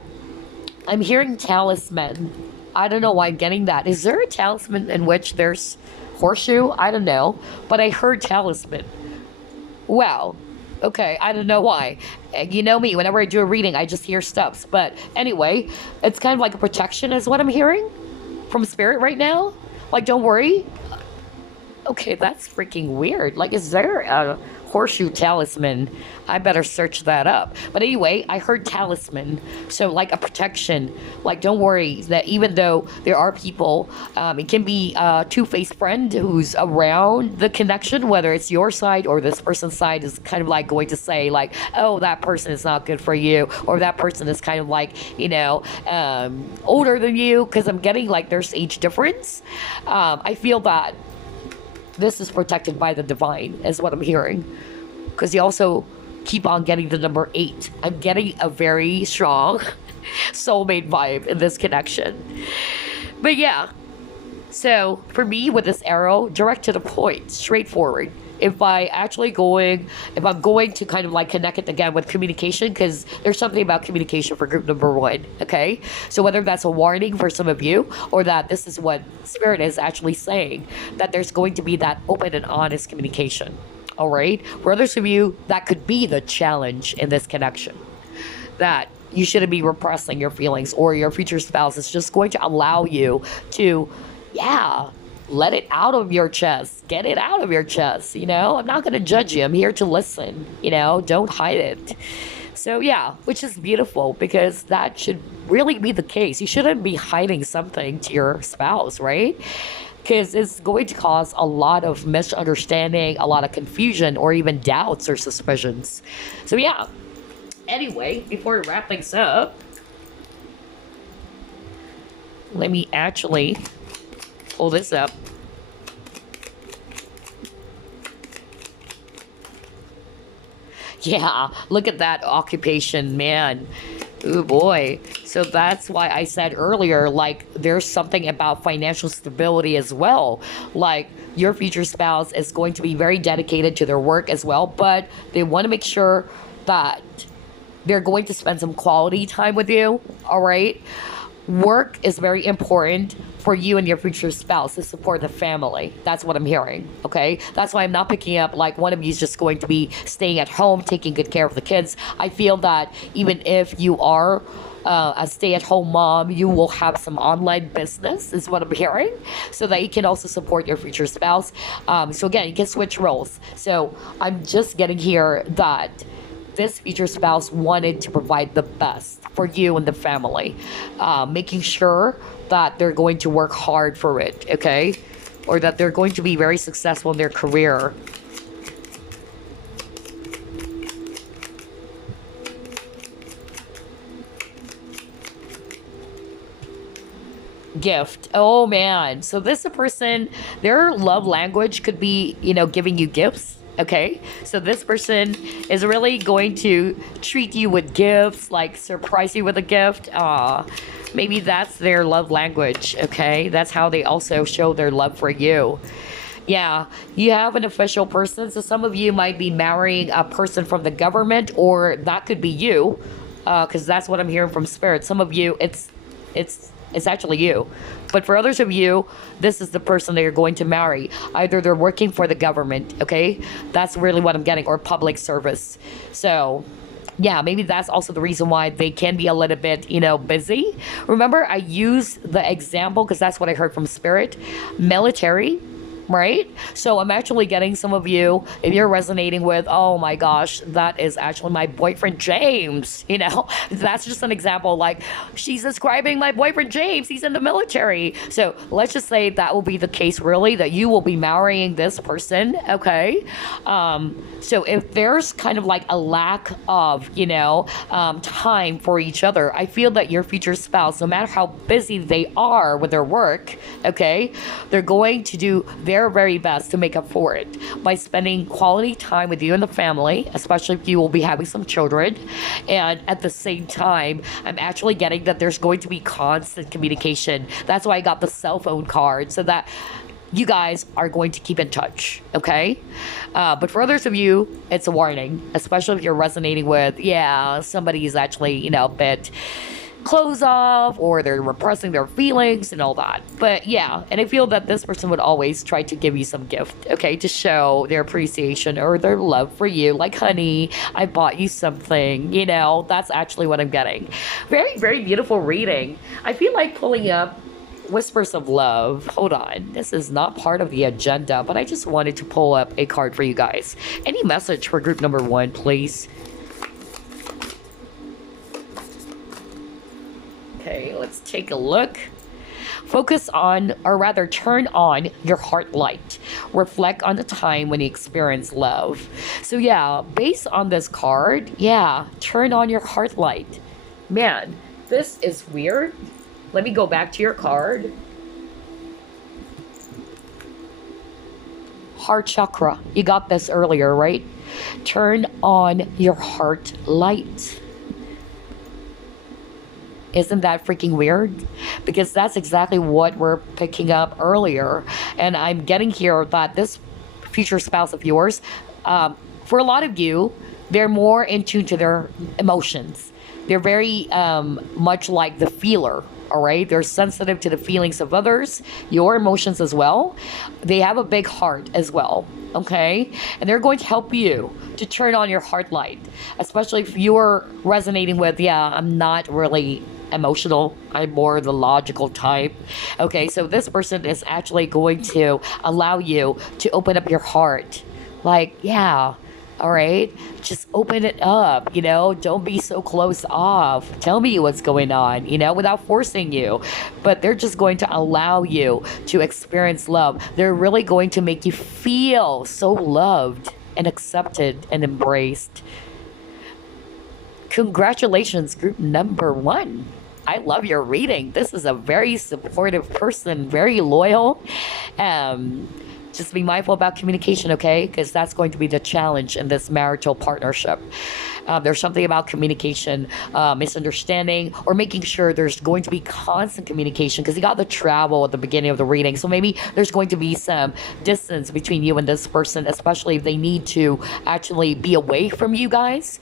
I'm hearing talisman. I don't know why I'm getting that. Is there a talisman in which there's horseshoe? I don't know. But I heard talisman. Wow. Okay, I don't know why. You know me, whenever I do a reading, I just hear stuffs. But anyway, it's kind of like a protection is what I'm hearing from spirit right now. Like, don't worry. Okay, that's freaking weird. Like, is there a horseshoe talisman? I better search that up. But anyway, I heard talisman. So like a protection. Like, don't worry that even though there are people, it can be a two-faced friend who's around the connection, whether it's your side or this person's side, is kind of like going to say like, oh, that person is not good for you, or that person is kind of like, older than you, because I'm getting like there's age difference. I feel that this is protected by the divine, is what I'm hearing. Because you also keep on getting the number 8. I'm getting a very strong soulmate vibe in this connection. But yeah, so for me with this arrow, direct to the point, straightforward. If I'm going to kind of like connect it again with communication, because there's something about communication for group number 1, okay? So whether that's a warning for some of you, or that this is what Spirit is actually saying, that there's going to be that open and honest communication, all right? For others of you, that could be the challenge in this connection, that you shouldn't be repressing your feelings, or your future spouse is just going to allow you to yeah, let it out of your chest. Get it out of your chest, you know? I'm not going to judge you. I'm here to listen, you know? Don't hide it. So, yeah, which is beautiful because that should really be the case. You shouldn't be hiding something to your spouse, right? Because it's going to cause a lot of misunderstanding, a lot of confusion, or even doubts or suspicions. So, yeah. Anyway, before we wrap things up, let me actually pull this up. Yeah, look at that occupation, man. Oh boy. So that's why I said earlier, like, there's something about financial stability as well. Like, your future spouse is going to be very dedicated to their work as well, but they want to make sure that they're going to spend some quality time with you, all right? Work is very important for you and your future spouse to support the family. That's what I'm hearing, okay? That's why I'm not picking up like one of you is just going to be staying at home, taking good care of the kids. I feel that even if you are a stay-at-home mom, you will have some online business, is what I'm hearing, so that you can also support your future spouse. So again, you can switch roles. So I'm just getting here that this future spouse wanted to provide the best for you and the family, making sure that they're going to work hard for it, okay? Or that they're going to be very successful in their career. Gift. Oh man. So this is a person, their love language could be, you know, giving you gifts. Okay, so this person is really going to treat you with gifts, like surprise you with a gift. Maybe that's their love language. Okay, that's how they also show their love for you. Yeah, you have an official person. So some of you might be marrying a person from the government, or that could be you, because that's what I'm hearing from spirit. Some of you, it's actually you. But for others of you, this is the person that you're going to marry. Either they're working for the government, okay? That's really what I'm getting, or public service. So, yeah, maybe that's also the reason why they can be a little bit, you know, busy. Remember, I used the example because that's what I heard from Spirit. Military, right? So I'm actually getting some of you, if you're resonating with, oh my gosh, that is actually my boyfriend James, you know, that's just an example. Like, she's describing my boyfriend James, he's in the military. So let's just say that will be the case, really, that you will be marrying this person, okay? So if there's kind of like a lack of, you know, time for each other, I feel that your future spouse, no matter how busy they are with their work, okay, they're going to do their very best to make up for it by spending quality time with you and the family, especially if you will be having some children. And at the same time, I'm actually getting that there's going to be constant communication. That's why I got the cell phone card, so that you guys are going to keep in touch, okay? But for others of you, it's a warning, especially if you're resonating with, yeah, somebody is actually, you know, a bit close off, or they're repressing their feelings and all that. But yeah, and I feel that this person would always try to give you some gift, okay, to show their appreciation or their love for you. Like, honey, I bought you something, you know. That's actually what I'm getting. Very, very beautiful reading. I feel like pulling up Whispers of Love. Hold on, this is not part of the agenda, but I just wanted to pull up a card for you guys. Any message for group number 1, please? Okay, let's take a look. Focus on, or rather turn on your heart light. Reflect on the time when you experience love. So yeah, based on this card, yeah, turn on your heart light. Man, this is weird. Let me go back to your card. Heart chakra. You got this earlier, right? Turn on your heart light. Isn't that freaking weird? Because that's exactly what we're picking up earlier. And I'm getting here that this future spouse of yours, for a lot of you, they're more in tune to their emotions. They're very much like the feeler, all right? They're sensitive to the feelings of others, your emotions as well. They have a big heart as well, okay? And they're going to help you to turn on your heart light, especially if you're resonating with, yeah, I'm not really emotional. I'm more the logical type. Okay, so this person is actually going to allow you to open up your heart. Like, yeah, all right, just open it up, don't be so close off. Tell me what's going on, without forcing you. But they're just going to allow you to experience love. They're really going to make you feel so loved and accepted and embraced. Congratulations, group number 1. I love your reading. This is a very supportive person, very loyal. Just be mindful about communication, okay? Because that's going to be the challenge in this marital partnership. There's something about communication, misunderstanding, or making sure there's going to be constant communication, because you got the travel at the beginning of the reading. So maybe there's going to be some distance between you and this person, especially if they need to actually be away from you guys,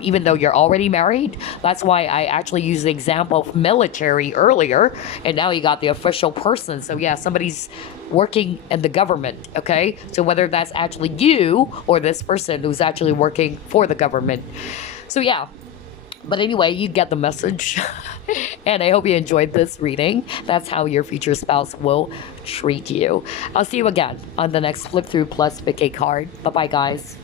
even though you're already married. That's why I actually used the example of military earlier, and now you got the official person. So yeah, somebody's working in the government, okay? So whether that's actually you or this person who's actually working for the government. So yeah, but anyway, you get the message. And I hope you enjoyed this reading. That's how your future spouse will treat you. I'll see you again on the next flip through plus pick a card. Bye-bye, guys.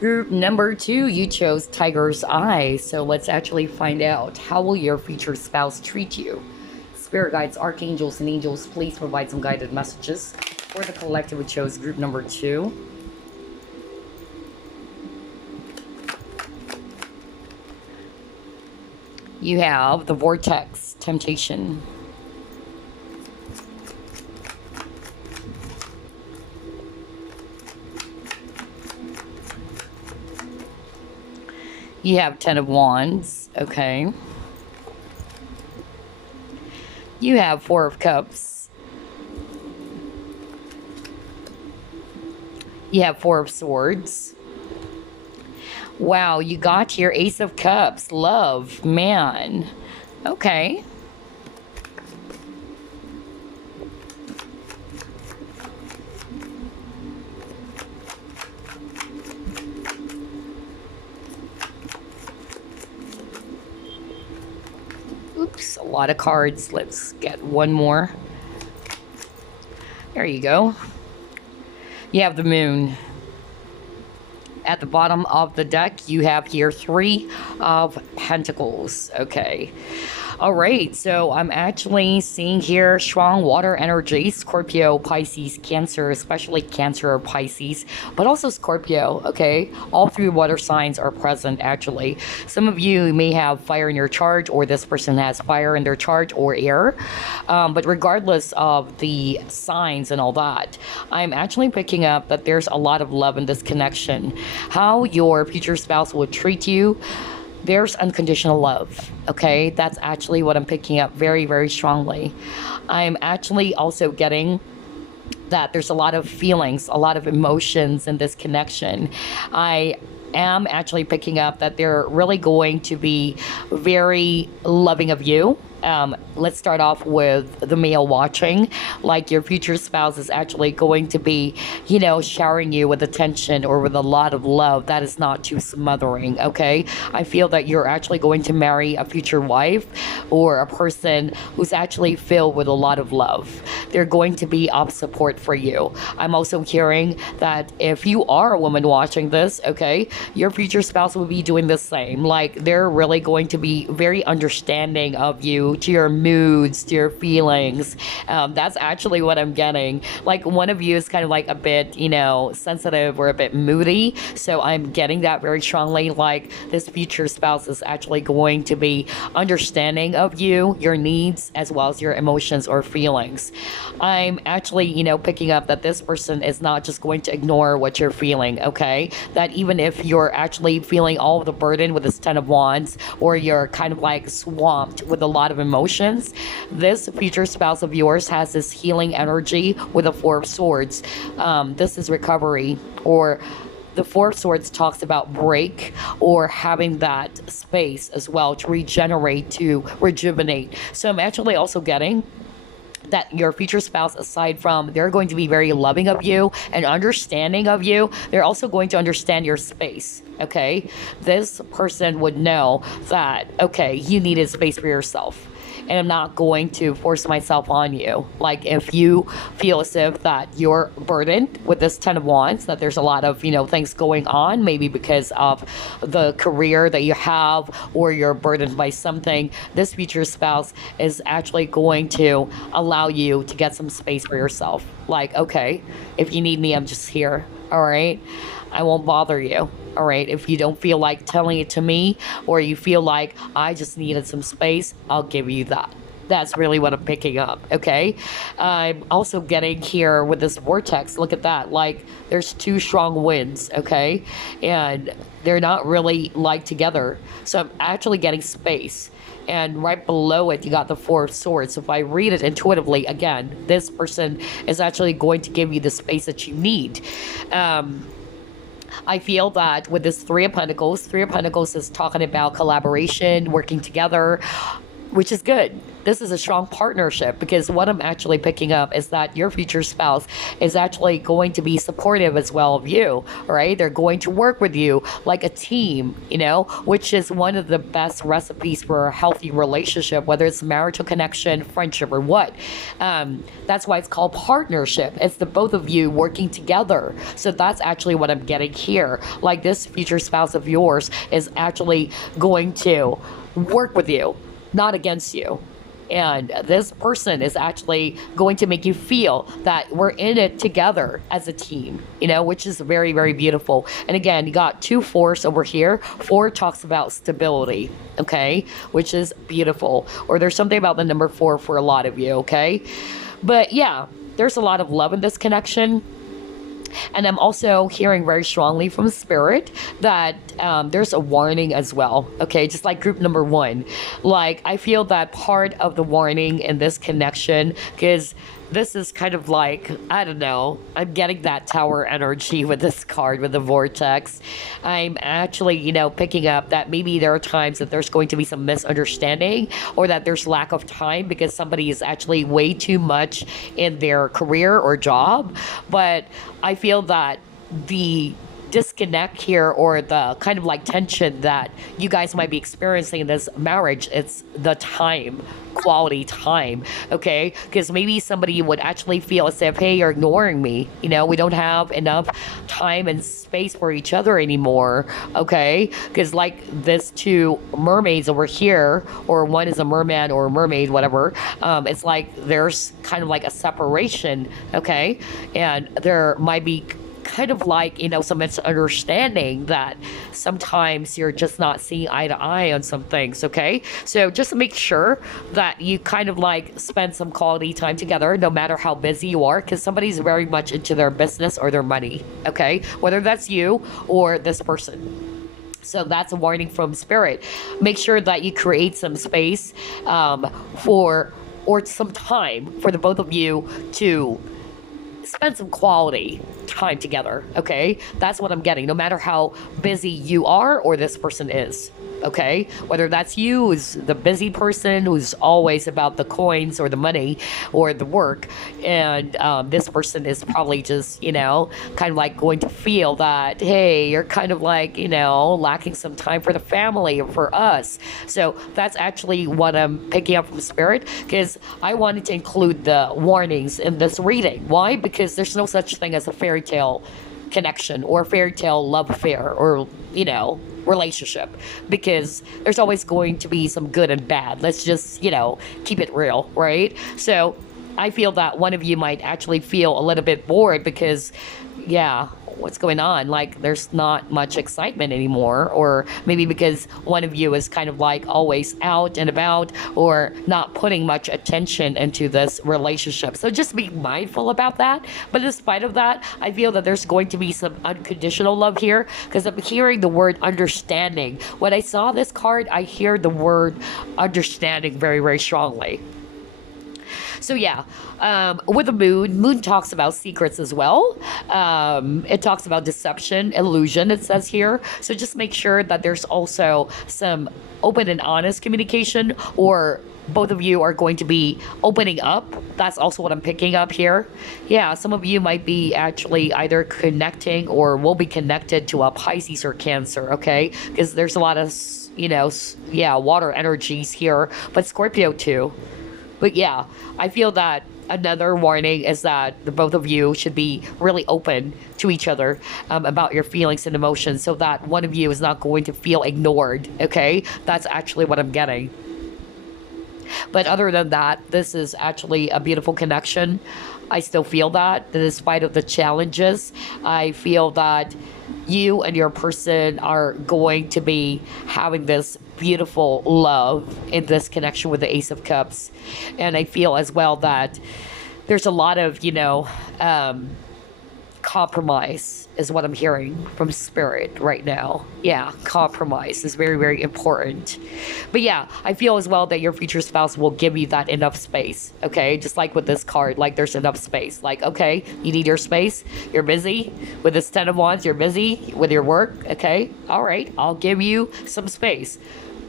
Group number 2, you chose Tiger's Eye. So let's actually find out, how will your future spouse treat you? Spirit guides, archangels, and angels, please provide some guided messages for the collective who chose group number 2. You have the Vortex, Temptation. You have 10 of Wands, okay. You have 4 of Cups. You have 4 of Swords. Wow, you got your Ace of Cups. Love, man. Okay. Oops, a lot of cards. Let's get one more. There you go. You have the Moon. At the bottom of the deck, you have here 3 of Pentacles. Okay. All right, so I'm actually seeing here strong water energy, Scorpio, Pisces, Cancer, especially Cancer or Pisces, but also Scorpio, okay? All 3 water signs are present, actually. Some of you may have fire in your chart, or this person has fire in their chart, or air. But regardless of the signs and all that, I'm actually picking up that there's a lot of love in this connection. How your future spouse will treat you, there's unconditional love, okay? That's actually what I'm picking up very, very strongly. I'm actually also getting that there's a lot of feelings, a lot of emotions in this connection. I am actually picking up that they're really going to be very loving of you. Let's start off with the male watching. Like your future spouse is actually going to be, showering you with attention or with a lot of love that is not too smothering, okay? I feel that you're actually going to marry a future wife or a person who's actually filled with a lot of love. They're going to be of support for you. I'm also hearing that if you are a woman watching this, okay, your future spouse will be doing the same. Like they're really going to be very understanding of you, to your moods, to your feelings. That's actually what I'm getting. Like one of you is kind of like a bit, sensitive or a bit moody. So I'm getting that very strongly. Like this future spouse is actually going to be understanding of you, your needs, as well as your emotions or feelings. I'm actually, picking up that this person is not just going to ignore what you're feeling, okay? That even if you're actually feeling all of the burden with this 10 of Wands, or you're kind of like swamped with a lot of emotions, this future spouse of yours has this healing energy with a 4 of Swords. This is recovery, or the 4 of Swords talks about break or having that space as well to regenerate, to rejuvenate. So I'm actually also getting that your future spouse, aside from they're going to be very loving of you and understanding of you, they're also going to understand your space. Okay, this person would know that, okay, you needed space for yourself, and I'm not going to force myself on you. Like, if you feel as if that you're burdened with this 10 of Wands, that there's a lot of, things going on, maybe because of the career that you have, or you're burdened by something, this future spouse is actually going to allow you to get some space for yourself. Like, okay, if you need me, I'm just here. All right, I won't bother you. All right, if you don't feel like telling it to me, or you feel like I just needed some space, I'll give you that. That's really what I'm picking up, okay? I'm also getting here with this vortex, look at that, like there's two strong winds, okay? And they're not really like together. So I'm actually getting space. And right below it, you got the Four of Swords. So if I read it intuitively, again, this person is actually going to give you the space that you need. I feel that with this Three of Pentacles is talking about collaboration, working together, which is good. This is a strong partnership, because what I'm actually picking up is that your future spouse is actually going to be supportive as well of you, right? They're going to work with you like a team, which is one of the best recipes for a healthy relationship, whether it's marital connection, friendship, or what. That's why it's called partnership. It's the both of you working together. So that's actually what I'm getting here. Like, this future spouse of yours is actually going to work with you, not against you. And this person is actually going to make you feel that we're in it together as a team, which is very, very beautiful. And again, you got two fours over here. Four talks about stability, okay, which is beautiful. Or there's something about the number 4 for a lot of you, okay? But yeah, there's a lot of love in this connection. And I'm also hearing very strongly from Spirit that there's a warning as well. Okay, just like group number 1. Like, I feel that part of the warning in this connection, because this is kind of like, I don't know, I'm getting that tower energy with this card, with the vortex. I'm actually, picking up that maybe there are times that there's going to be some misunderstanding, or that there's lack of time because somebody is actually way too much in their career or job. But I feel that the disconnect here, or the kind of like tension that you guys might be experiencing in this marriage, it's the time, quality time, okay? Because maybe somebody would actually feel as if, hey, you're ignoring me, we don't have enough time and space for each other anymore, okay? Because like this two mermaids over here, or one is a merman or a mermaid, whatever, it's like there's kind of like a separation, okay? And there might be kind of like, some misunderstanding that sometimes you're just not seeing eye to eye on some things, okay? So just make sure that you kind of like spend some quality time together, no matter how busy you are, because somebody's very much into their business or their money, okay? Whether that's you or this person. So that's a warning from Spirit. Make sure that you create some space or some time for the both of you to spend some quality time together, okay? That's what I'm getting, no matter how busy you are or this person is, okay? Whether that's you, who's the busy person who's always about the coins or the money or the work, and this person is probably just, kind of like going to feel that, hey, you're kind of like, lacking some time for the family or for us. So that's actually what I'm picking up from Spirit, because I wanted to include the warnings in this reading. Why? Because there's no such thing as a fairy tale connection or fairy tale love affair or, relationship, because there's always going to be some good and bad. Let's just, keep it real, right? So I feel that one of you might actually feel a little bit bored because, yeah, what's going on? Like, there's not much excitement anymore, or maybe because one of you is kind of like always out and about or not putting much attention into this relationship. So just be mindful about that. But in spite of that, I feel that there's going to be some unconditional love here, because I'm hearing the word understanding. When I saw this card, I hear the word understanding very, very strongly. So yeah, with the moon talks about secrets as well. It talks about deception, illusion, it says here. So just make sure that there's also some open and honest communication, or both of you are going to be opening up. That's also what I'm picking up here. Yeah, some of you might be actually either connecting or will be connected to a Pisces or Cancer, okay? Because there's a lot of, yeah, water energies here, but Scorpio too. But yeah, I feel that another warning is that the both of you should be really open to each other about your feelings and emotions, so that one of you is not going to feel ignored, okay? That's actually what I'm getting. But other than that, this is actually a beautiful connection. I still feel that despite of the challenges, I feel that you and your person are going to be having this beautiful love in this connection with the Ace of Cups. And I feel as well that there's a lot of, compromise is what I'm hearing from spirit right now. Yeah, compromise is very, very important. But yeah, I feel as well that your future spouse will give you that enough space, okay? Just like with this card, like there's enough space. Like, okay, you need your space. You're busy. With this 10 of Wands, you're busy with your work, okay? All right, I'll give you some space.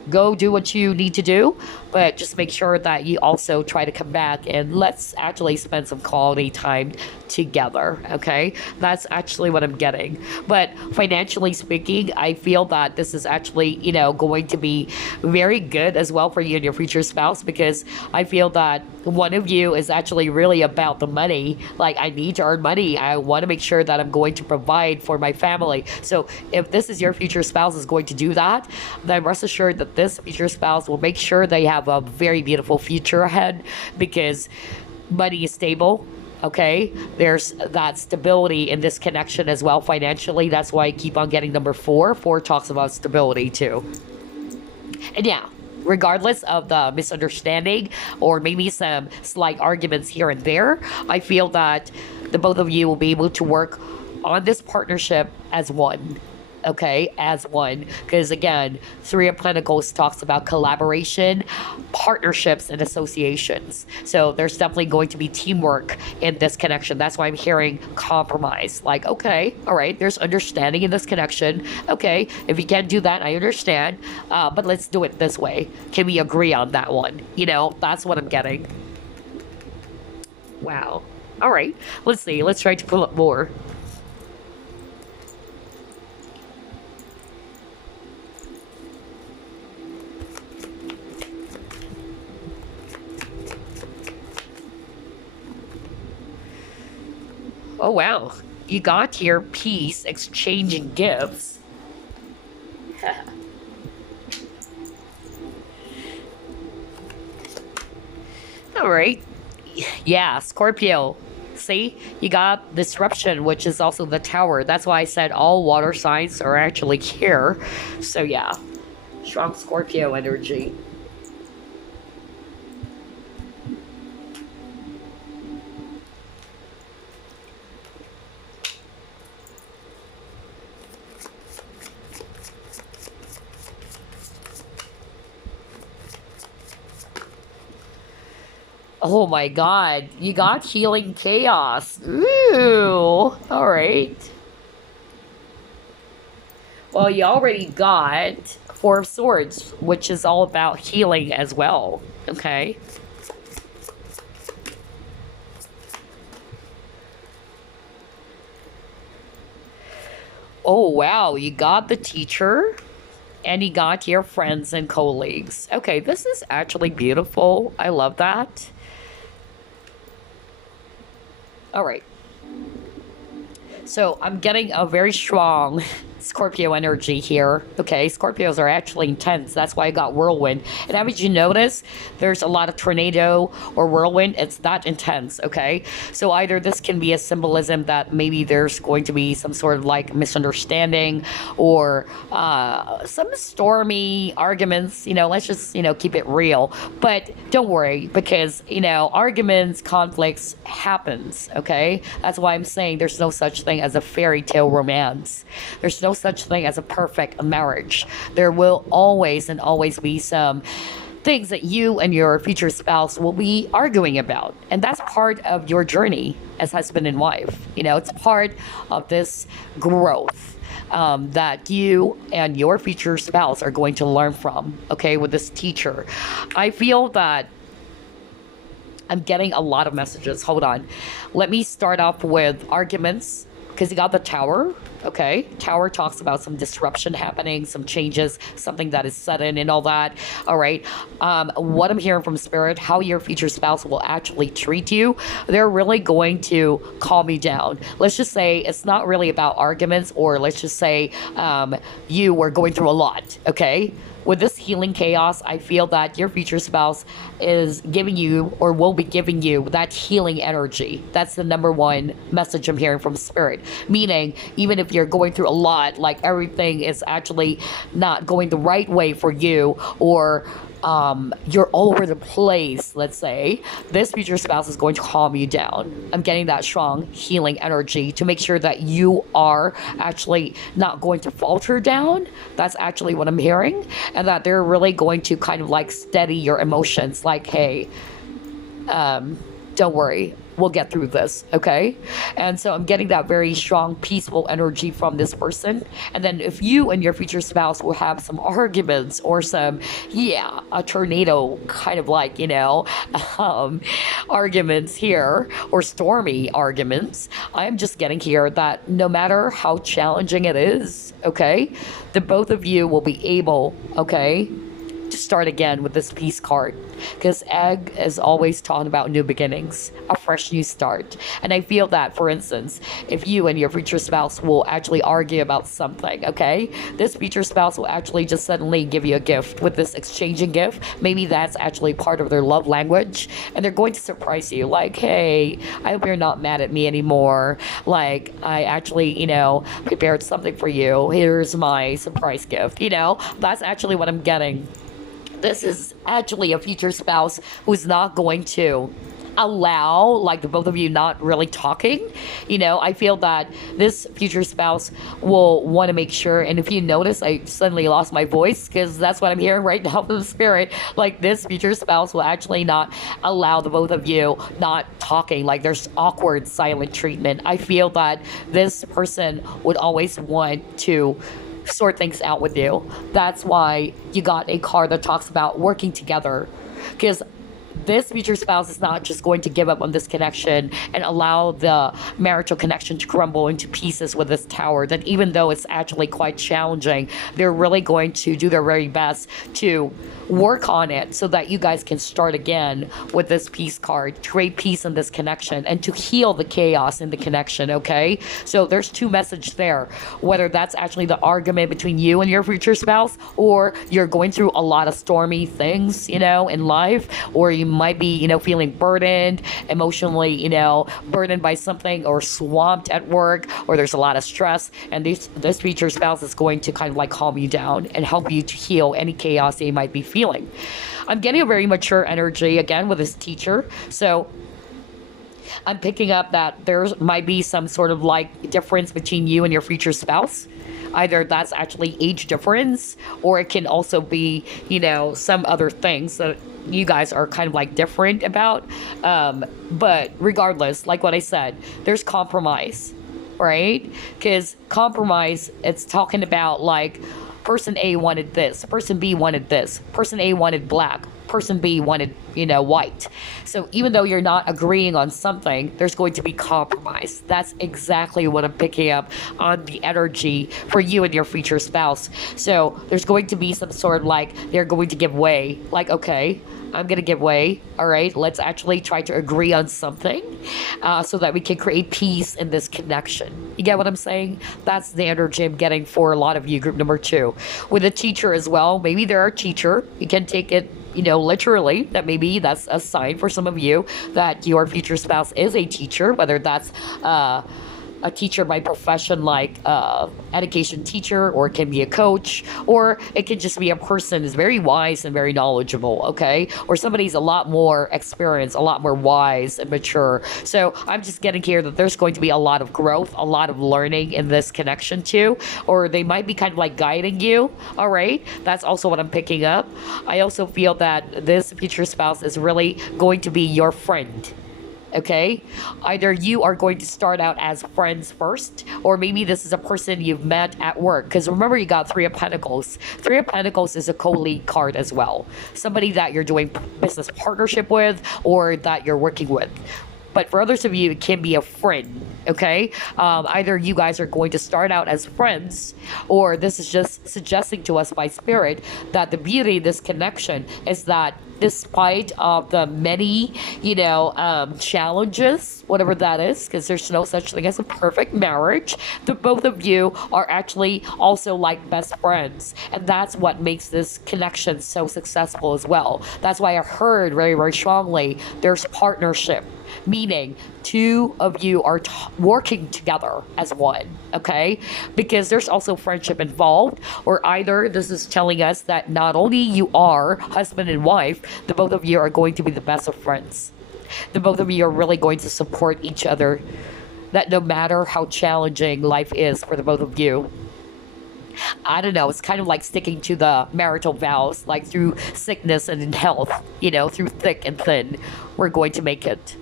Go do what you need to do, but just make sure that you also try to come back and let's actually spend some quality time together, okay? That's actually what I'm getting. But financially speaking, I feel that this is actually, going to be very good as well for you and your future spouse, because I feel that one of you is actually really about the money. Like, I need to earn money. I want to make sure that I'm going to provide for my family. So if this is your future spouse is going to do that, then rest assured that this future spouse will make sure they have a very beautiful future ahead, because money is stable. Okay, there's that stability in this connection as well financially. That's why I keep on getting number 4. 4 talks about stability too. And yeah, regardless of the misunderstanding or maybe some slight arguments here and there, I feel that the both of you will be able to work on this partnership as one. Okay, as one, because again, 3 of Pentacles talks about collaboration, partnerships, and associations. So there's definitely going to be teamwork in this connection. That's why I'm hearing compromise. Like, okay, all right, there's understanding in this connection. Okay, if you can't do that, I understand, but let's do it this way. Can we agree on that one? That's what I'm getting. Wow. All right, let's see. Let's try to pull up more. Oh, wow. You got here peace, exchanging gifts. All right. Yeah, Scorpio. See, you got disruption, which is also the Tower. That's why I said all water signs are actually here. So yeah, strong Scorpio energy. Oh my god, you got healing chaos. Ooh, all right. Well, you already got 4 of Swords, which is all about healing as well. Okay. Oh wow, you got the Teacher. And you got your friends and colleagues. Okay, this is actually beautiful. I love that. All right. So I'm getting a very strong Scorpio energy here. Okay, Scorpios are actually intense. That's why I got whirlwind. And haven't you noticed there's a lot of tornado or whirlwind? It's that intense, okay? So either this can be a symbolism that maybe there's going to be some sort of like misunderstanding or some stormy arguments. Let's just, keep it real. But don't worry, because, arguments, conflicts happens, okay? That's why I'm saying there's no such thing as a fairy tale romance. There's no such thing as a perfect marriage. There will always and always be some things that you and your future spouse will be arguing about. And that's part of your journey as husband and wife. It's part of this growth that you and your future spouse are going to learn from, okay, with this teacher. I feel that I'm getting a lot of messages. Hold on. Let me start off with arguments, because you got the Tower. Okay, Tower talks about some disruption happening, some changes, something that is sudden and all that. All right, what I'm hearing from Spirit, how your future spouse will actually treat you, they're really going to calm you down. Let's just say it's not really about arguments, or let's just say you were going through a lot, okay? With this healing chaos, I feel that your future spouse is giving you, or will be giving you, that healing energy. That's the number one message I'm hearing from Spirit. Meaning, even if you're going through a lot, like everything is actually not going the right way for you, or you're all over the place, let's say, this future spouse is going to calm you down. I'm getting that strong healing energy to make sure that you are actually not going to falter down. That's actually what I'm hearing. And that they're really going to kind of like steady your emotions, like, hey, don't worry, we'll get through this, okay? And so I'm getting that very strong, peaceful energy from this person. And then if you and your future spouse will have some arguments or some, a tornado kind of like, arguments here, or stormy arguments, I'm just getting here that no matter how challenging it is, okay, the both of you will be able, okay, to start again with this peace card, because Egg is always talking about new beginnings, a fresh new start. And I feel that, for instance, if you and your future spouse will actually argue about something, okay, this future spouse will actually just suddenly give you a gift with this exchanging gift. Maybe that's actually part of their love language, and they're going to surprise you, like, hey, I hope you're not mad at me anymore, like, I actually prepared something for you, here's my surprise gift. That's actually what I'm getting. This is actually a future spouse who's not going to allow, like, the both of you not really talking. I feel that this future spouse will want to make sure, and if you notice, I suddenly lost my voice, because that's what I'm hearing right now from the Spirit, like, this future spouse will actually not allow the both of you not talking, like there's awkward silent treatment. I feel that this person would always want to sort things out with you. That's why you got a card that talks about working together, because this future spouse is not just going to give up on this connection and allow the marital connection to crumble into pieces with this Tower. That even though it's actually quite challenging, they're really going to do their very best to work on it so that you guys can start again with this peace card, create peace in this connection, and to heal the chaos in the connection, okay? So there's two messages there, whether that's actually the argument between you and your future spouse, or you're going through a lot of stormy things, in life, or you might be, feeling burdened, emotionally, burdened by something, or swamped at work, or there's a lot of stress, and this future spouse is going to kind of like calm you down and help you to heal any chaos that you might be feeling. I'm getting a very mature energy again with this teacher, so I'm picking up that there might be some sort of like difference between you and your future spouse. Either that's actually age difference, or it can also be, some other things that you guys are kind of like different about. But regardless, like what I said, there's compromise, right? Because compromise, it's talking about like person A wanted this, person B wanted this, person A wanted black, person B wanted, white. So even though you're not agreeing on something, there's going to be compromise. That's exactly what I'm picking up on the energy for you and your future spouse. So there's going to be some sort of like, they're going to give way. Like, okay, I'm going to give way. All right, let's actually try to agree on something so that we can create peace in this connection. You get what I'm saying? That's the energy I'm getting for a lot of you, group number 2. With a teacher as well, maybe they're a teacher. You can take it, literally, that maybe that's a sign for some of you that your future spouse is a teacher, whether that's a teacher by profession, like education teacher, or it can be a coach, or it can just be a person who's very wise and very knowledgeable, okay? Or somebody's a lot more experienced, a lot more wise and mature. So I'm just getting here that there's going to be a lot of growth, a lot of learning in this connection too, or they might be kind of like guiding you, all right? That's also what I'm picking up. I also feel that this future spouse is really going to be your friend. Okay, either you are going to start out as friends first, or maybe this is a person you've met at work. Because remember, you got Three of Pentacles. Three of Pentacles is a co-lead card as well. Somebody that you're doing business partnership with, or that you're working with. But for others of you, it can be a friend, okay? Either you guys are going to start out as friends, or this is just suggesting to us by Spirit that the beauty of this connection is that despite of the many, challenges, whatever that is, because there's no such thing as a perfect marriage, the both of you are actually also like best friends. And that's what makes this connection so successful as well. That's why I heard very, very strongly there's partnership. Meaning, two of you are working together as one, okay? Because there's also friendship involved, or either this is telling us that not only you are husband and wife, the both of you are going to be the best of friends. The both of you are really going to support each other, that no matter how challenging life is for the both of you. I don't know, it's kind of like sticking to the marital vows, like through sickness and in health, through thick and thin, we're going to make it.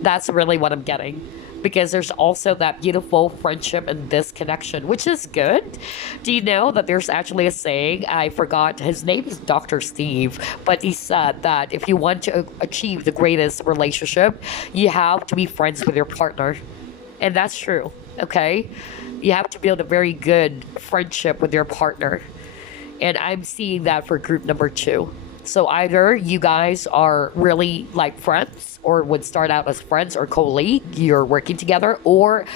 That's really what I'm getting, because there's also that beautiful friendship and this connection, which is good. Do you know that there's actually a saying, I forgot, his name is Dr. Steve, but he said that if you want to achieve the greatest relationship, you have to be friends with your partner. And that's true, okay? You have to build a very good friendship with your partner. And I'm seeing that for group number 2. So either you guys are really like friends, or would start out as friends or co-lead, you're working together, or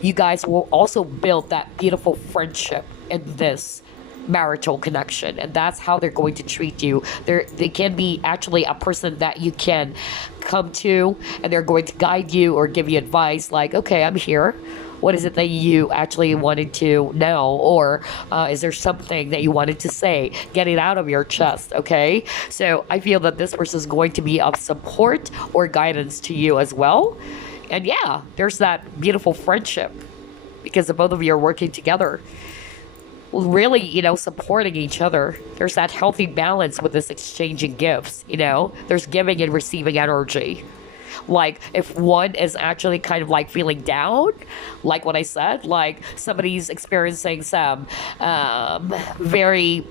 you guys will also build that beautiful friendship in this marital connection, and that's how they're going to treat you. They can be actually a person that you can come to, and they're going to guide you or give you advice like, okay, I'm here. What is it that you actually wanted to know? Or is there something that you wanted to say? Get it out of your chest, okay? So I feel that this person is going to be of support or guidance to you as well. And yeah, there's that beautiful friendship, because the both of you are working together, really, supporting each other. There's that healthy balance with this exchanging gifts, There's giving and receiving energy. Like if one is actually kind of like feeling down, like what I said, like somebody's experiencing some very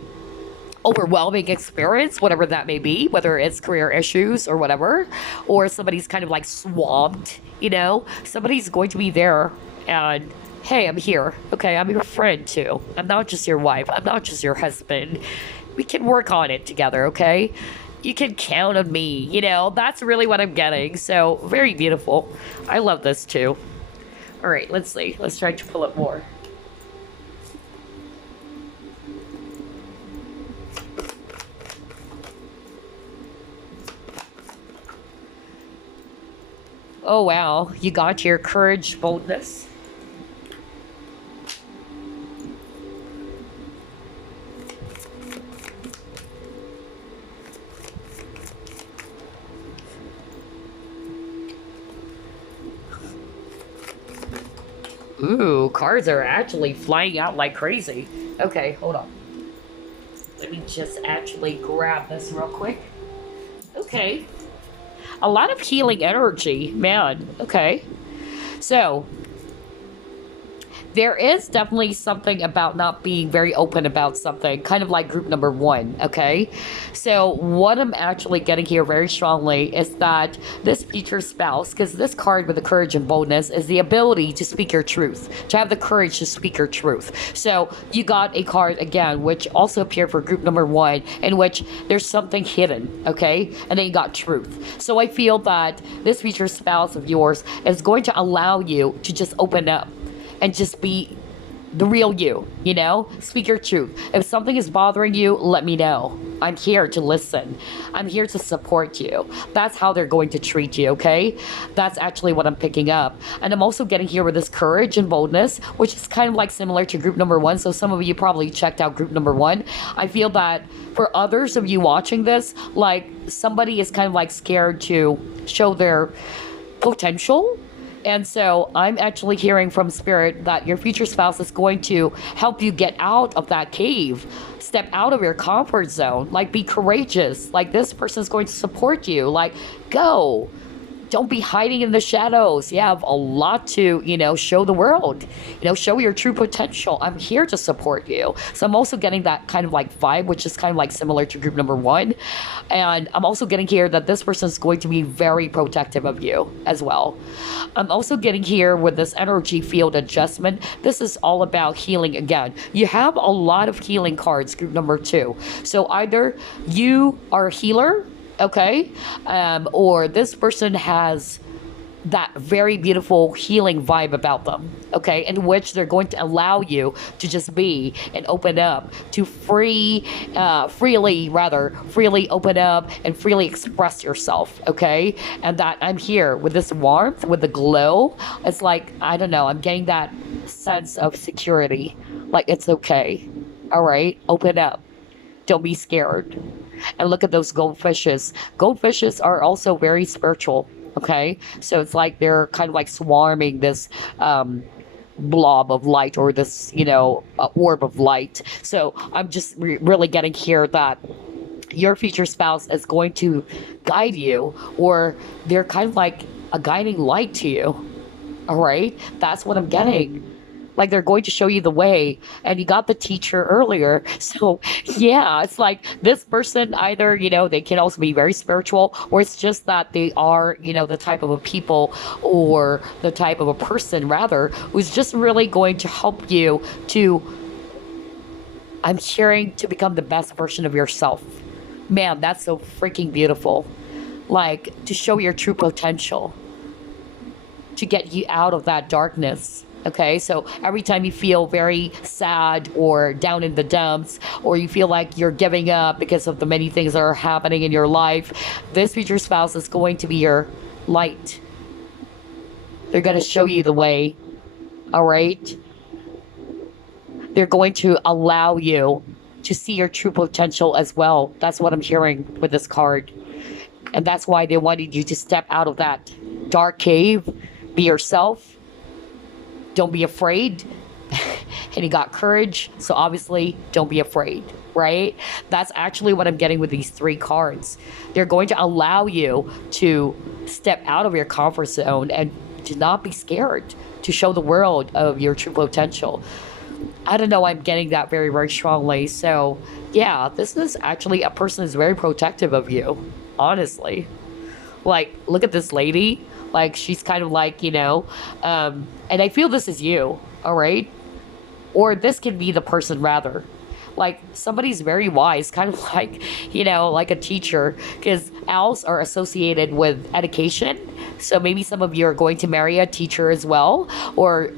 overwhelming experience, whatever that may be, whether it's career issues or whatever, or somebody's kind of like swamped, somebody's going to be there and, hey, I'm here. Okay, I'm your friend too. I'm not just your wife. I'm not just your husband. We can work on it together, okay? You can count on me, that's really what I'm getting. So very beautiful. I love this too. All right, let's see. Let's try to pull up more. Oh, wow. You got your courage, boldness. Ooh, cards are actually flying out like crazy. Okay, hold on. Let me just actually grab this real quick. Okay. A lot of healing energy, man. Okay. So, there is definitely something about not being very open about something, kind of like group number 1, okay? So what I'm actually getting here very strongly is that this future spouse, because this card with the courage and boldness is the ability to speak your truth, to have the courage to speak your truth. So you got a card again, which also appeared for group number 1, in which there's something hidden, okay? And then you got truth. So I feel that this future spouse of yours is going to allow you to just open up and just be the real you, you know? Speak your truth. If something is bothering you, let me know. I'm here to listen. I'm here to support you. That's how they're going to treat you, okay? That's actually what I'm picking up. And I'm also getting here with this courage and boldness, which is kind of like similar to group number one. So some of you probably checked out group number one. I feel that for others of you watching this, like somebody is kind of like scared to show their potential. And so I'm actually hearing from spirit that your future spouse is going to help you get out of that cave, step out of your comfort zone, like be courageous. Like this person is going to support you. Like go. Don't be hiding in the shadows. You have a lot to, show the world, show your true potential. I'm here to support you. So I'm also getting that kind of like vibe, which is kind of like similar to group number one. And I'm also getting here that this person is going to be very protective of you as well. I'm also getting here with this energy field adjustment. This is all about healing again. You have a lot of healing cards, group number two. So either you are a healer, okay, or this person has that very beautiful healing vibe about them, okay, in which they're going to allow you to just be and open up to freely open up and freely express yourself, okay. And that I'm here with this warmth, with the glow. It's like, I don't know, I'm getting that sense of security, like it's okay, all right, open up, don't be scared. And look at those goldfishes. Goldfishes are also very spiritual, okay? So it's like they're kind of like swarming this blob of light, or this, orb of light. So I'm just really getting here that your future spouse is going to guide you, or they're kind of like a guiding light to you, all right? That's what I'm getting. Like they're going to show you the way, and you got the teacher earlier. So yeah, it's like this person either, they can also be very spiritual, or it's just that they are, the type of a people, or the type of a person rather, who's just really going to help you to, I'm hearing, to become the best version of yourself. Man, that's so freaking beautiful. Like to show your true potential, to get you out of that darkness. Okay, so every time you feel very sad or down in the dumps, or you feel like you're giving up because of the many things that are happening in your life, this future spouse is going to be your light. They're going to show you the way, all right? They're going to allow you to see your true potential as well. That's what I'm hearing with this card. And that's why they wanted you to step out of that dark cave, be yourself. Don't be afraid. And you got courage, so obviously don't be afraid, right? That's actually what I'm getting with these three cards. They're going to allow you to step out of your comfort zone and to not be scared, to show the world of your true potential. I don't know, I'm getting that very, very strongly. So yeah, this is actually a person who's very protective of you, honestly. Like, look at this lady. Like, she's kind of like, and I feel this is you, all right? Or this can be the person rather. Like, somebody's very wise, kind of like, like a teacher, because owls are associated with education. So maybe some of you are going to marry a teacher as well, or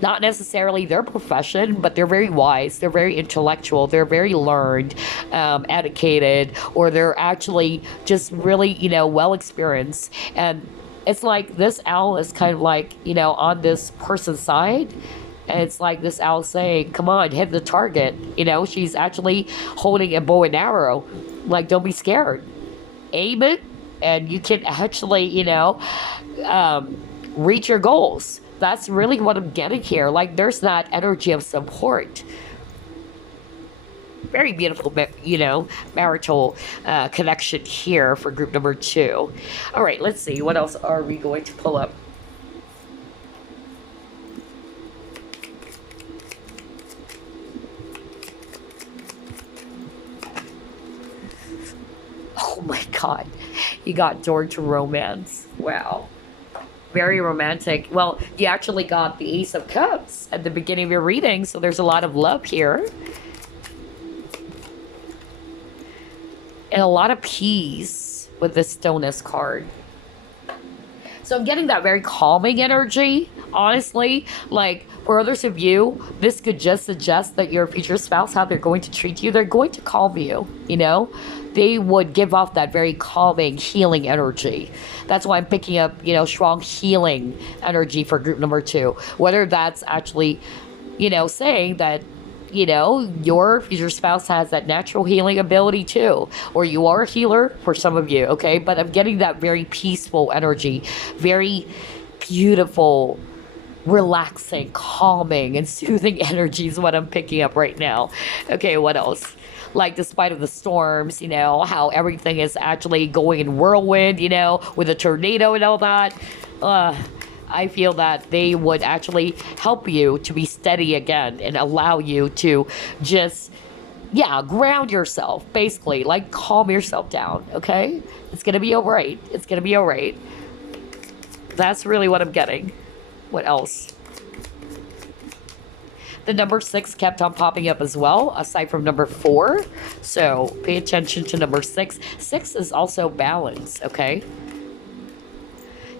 not necessarily their profession, but they're very wise, they're very intellectual, they're very learned, educated, or they're actually just really, well experienced. And it's like this owl is kind of like, on this person's side. And it's like this owl saying, come on, hit the target. She's actually holding a bow and arrow. Like, don't be scared. Aim it, and you can actually, reach your goals. That's really what I'm getting here. Like, there's that energy of support. Very beautiful, marital connection here for group number two. All right, let's see. What else are we going to pull up? Oh my God. You got door to romance. Wow. Very romantic. Well, you actually got the Ace of Cups at the beginning of your reading, so there's a lot of love here. And a lot of peace with this Stillness card. So I'm getting that very calming energy, honestly, like for others of you, this could just suggest that your future spouse, how they're going to treat you, they're going to calm you, you know? They would give off that very calming, healing energy. That's why I'm picking up, you know, strong healing energy for group number 2. Whether that's actually, you know, saying that, you know, your future spouse has that natural healing ability too, or you are a healer for some of you, okay? But I'm getting that very peaceful energy, very beautiful, relaxing, calming, and soothing energy is what I'm picking up right now. Okay, what else? Like, despite of the storms, you know, how everything is actually going in whirlwind, you know, with a tornado and all that. I feel that they would actually help you to be steady again and allow you to just, yeah, ground yourself, basically, like calm yourself down, okay? It's gonna be all right. It's gonna be all right. That's really what I'm getting. What else? The number 6 kept on popping up as well, aside from number 4. So pay attention to number 6. 6 is also balance, okay?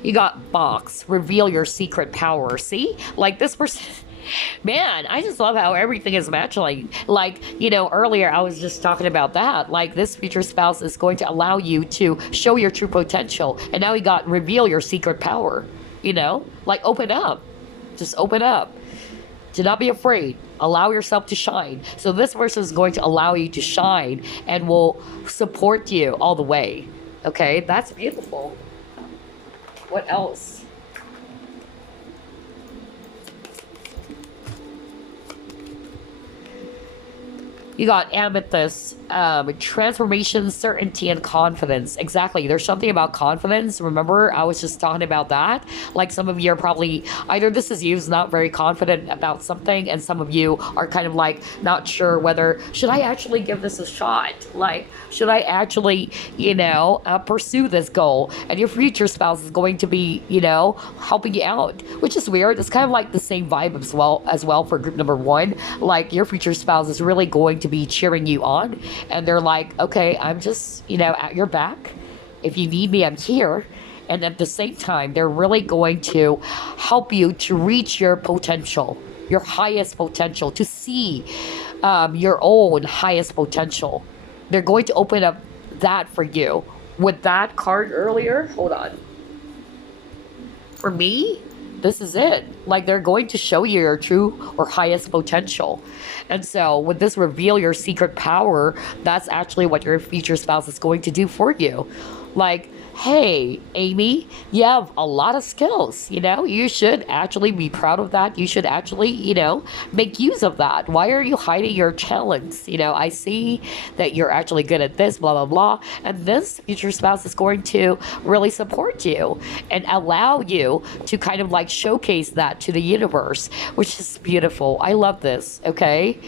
You got box, reveal your secret power. See? Like this person, man, I just love how everything is matching. Like, you know, earlier I was just talking about that. Like this future spouse is going to allow you to show your true potential. And now we got reveal your secret power. You know, like open up. Just open up. Do not be afraid. Allow yourself to shine. So this person is going to allow you to shine and will support you all the way. Okay, that's beautiful. What else? You got amethyst, transformation, certainty, and confidence. Exactly. There's something about confidence. Remember, I was just talking about that. Like some of you are probably, either this is you who's not very confident about something, and some of you are kind of like not sure whether, should I actually give this a shot? Like, should I actually, you know, pursue this goal? And your future spouse is going to be, you know, helping you out, which is weird. It's kind of like the same vibe as well for group number 1. Like your future spouse is really going to be cheering you on, and they're like, okay, I'm just, you know, at your back. If you need me, I'm here. And at the same time, they're really going to help you to reach your potential, your highest potential, to see your own highest potential. They're going to open up that for you. With that card earlier, hold on. For me, this is it. Like they're going to show you your true or highest potential. And so with this reveal your secret power, that's actually what your future spouse is going to do for you. Like, hey, Amy, you have a lot of skills, you know, you should actually be proud of that. You should actually, you know, make use of that. Why are you hiding your talents? You know, I see that you're actually good at this, blah, blah, blah. And this future spouse is going to really support you and allow you to kind of like showcase that to the universe, which is beautiful. I love this, okay?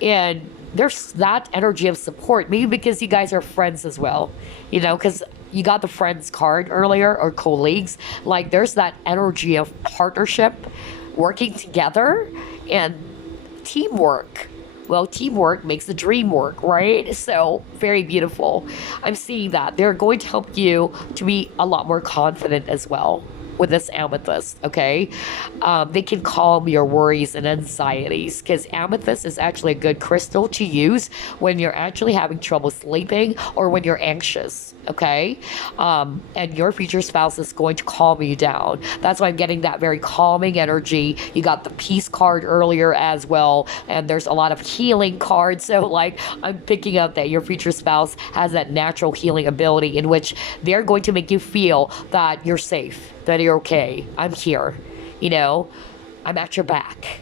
And there's that energy of support, maybe because you guys are friends as well, you know, because you got the friends card earlier, or colleagues. Like there's that energy of partnership, working together, and teamwork. Well, teamwork makes the dream work, right? So very beautiful. I'm seeing that they're going to help you to be a lot more confident as well with this amethyst, okay? They can calm your worries and anxieties, because amethyst is actually a good crystal to use when you're actually having trouble sleeping or when you're anxious, okay? And your future spouse is going to calm you down. That's why I'm getting that very calming energy. You got the peace card earlier as well, and there's a lot of healing cards. So like I'm picking up that your future spouse has that natural healing ability in which they're going to make you feel that you're safe, that you're okay. I'm here, you know, I'm at your back.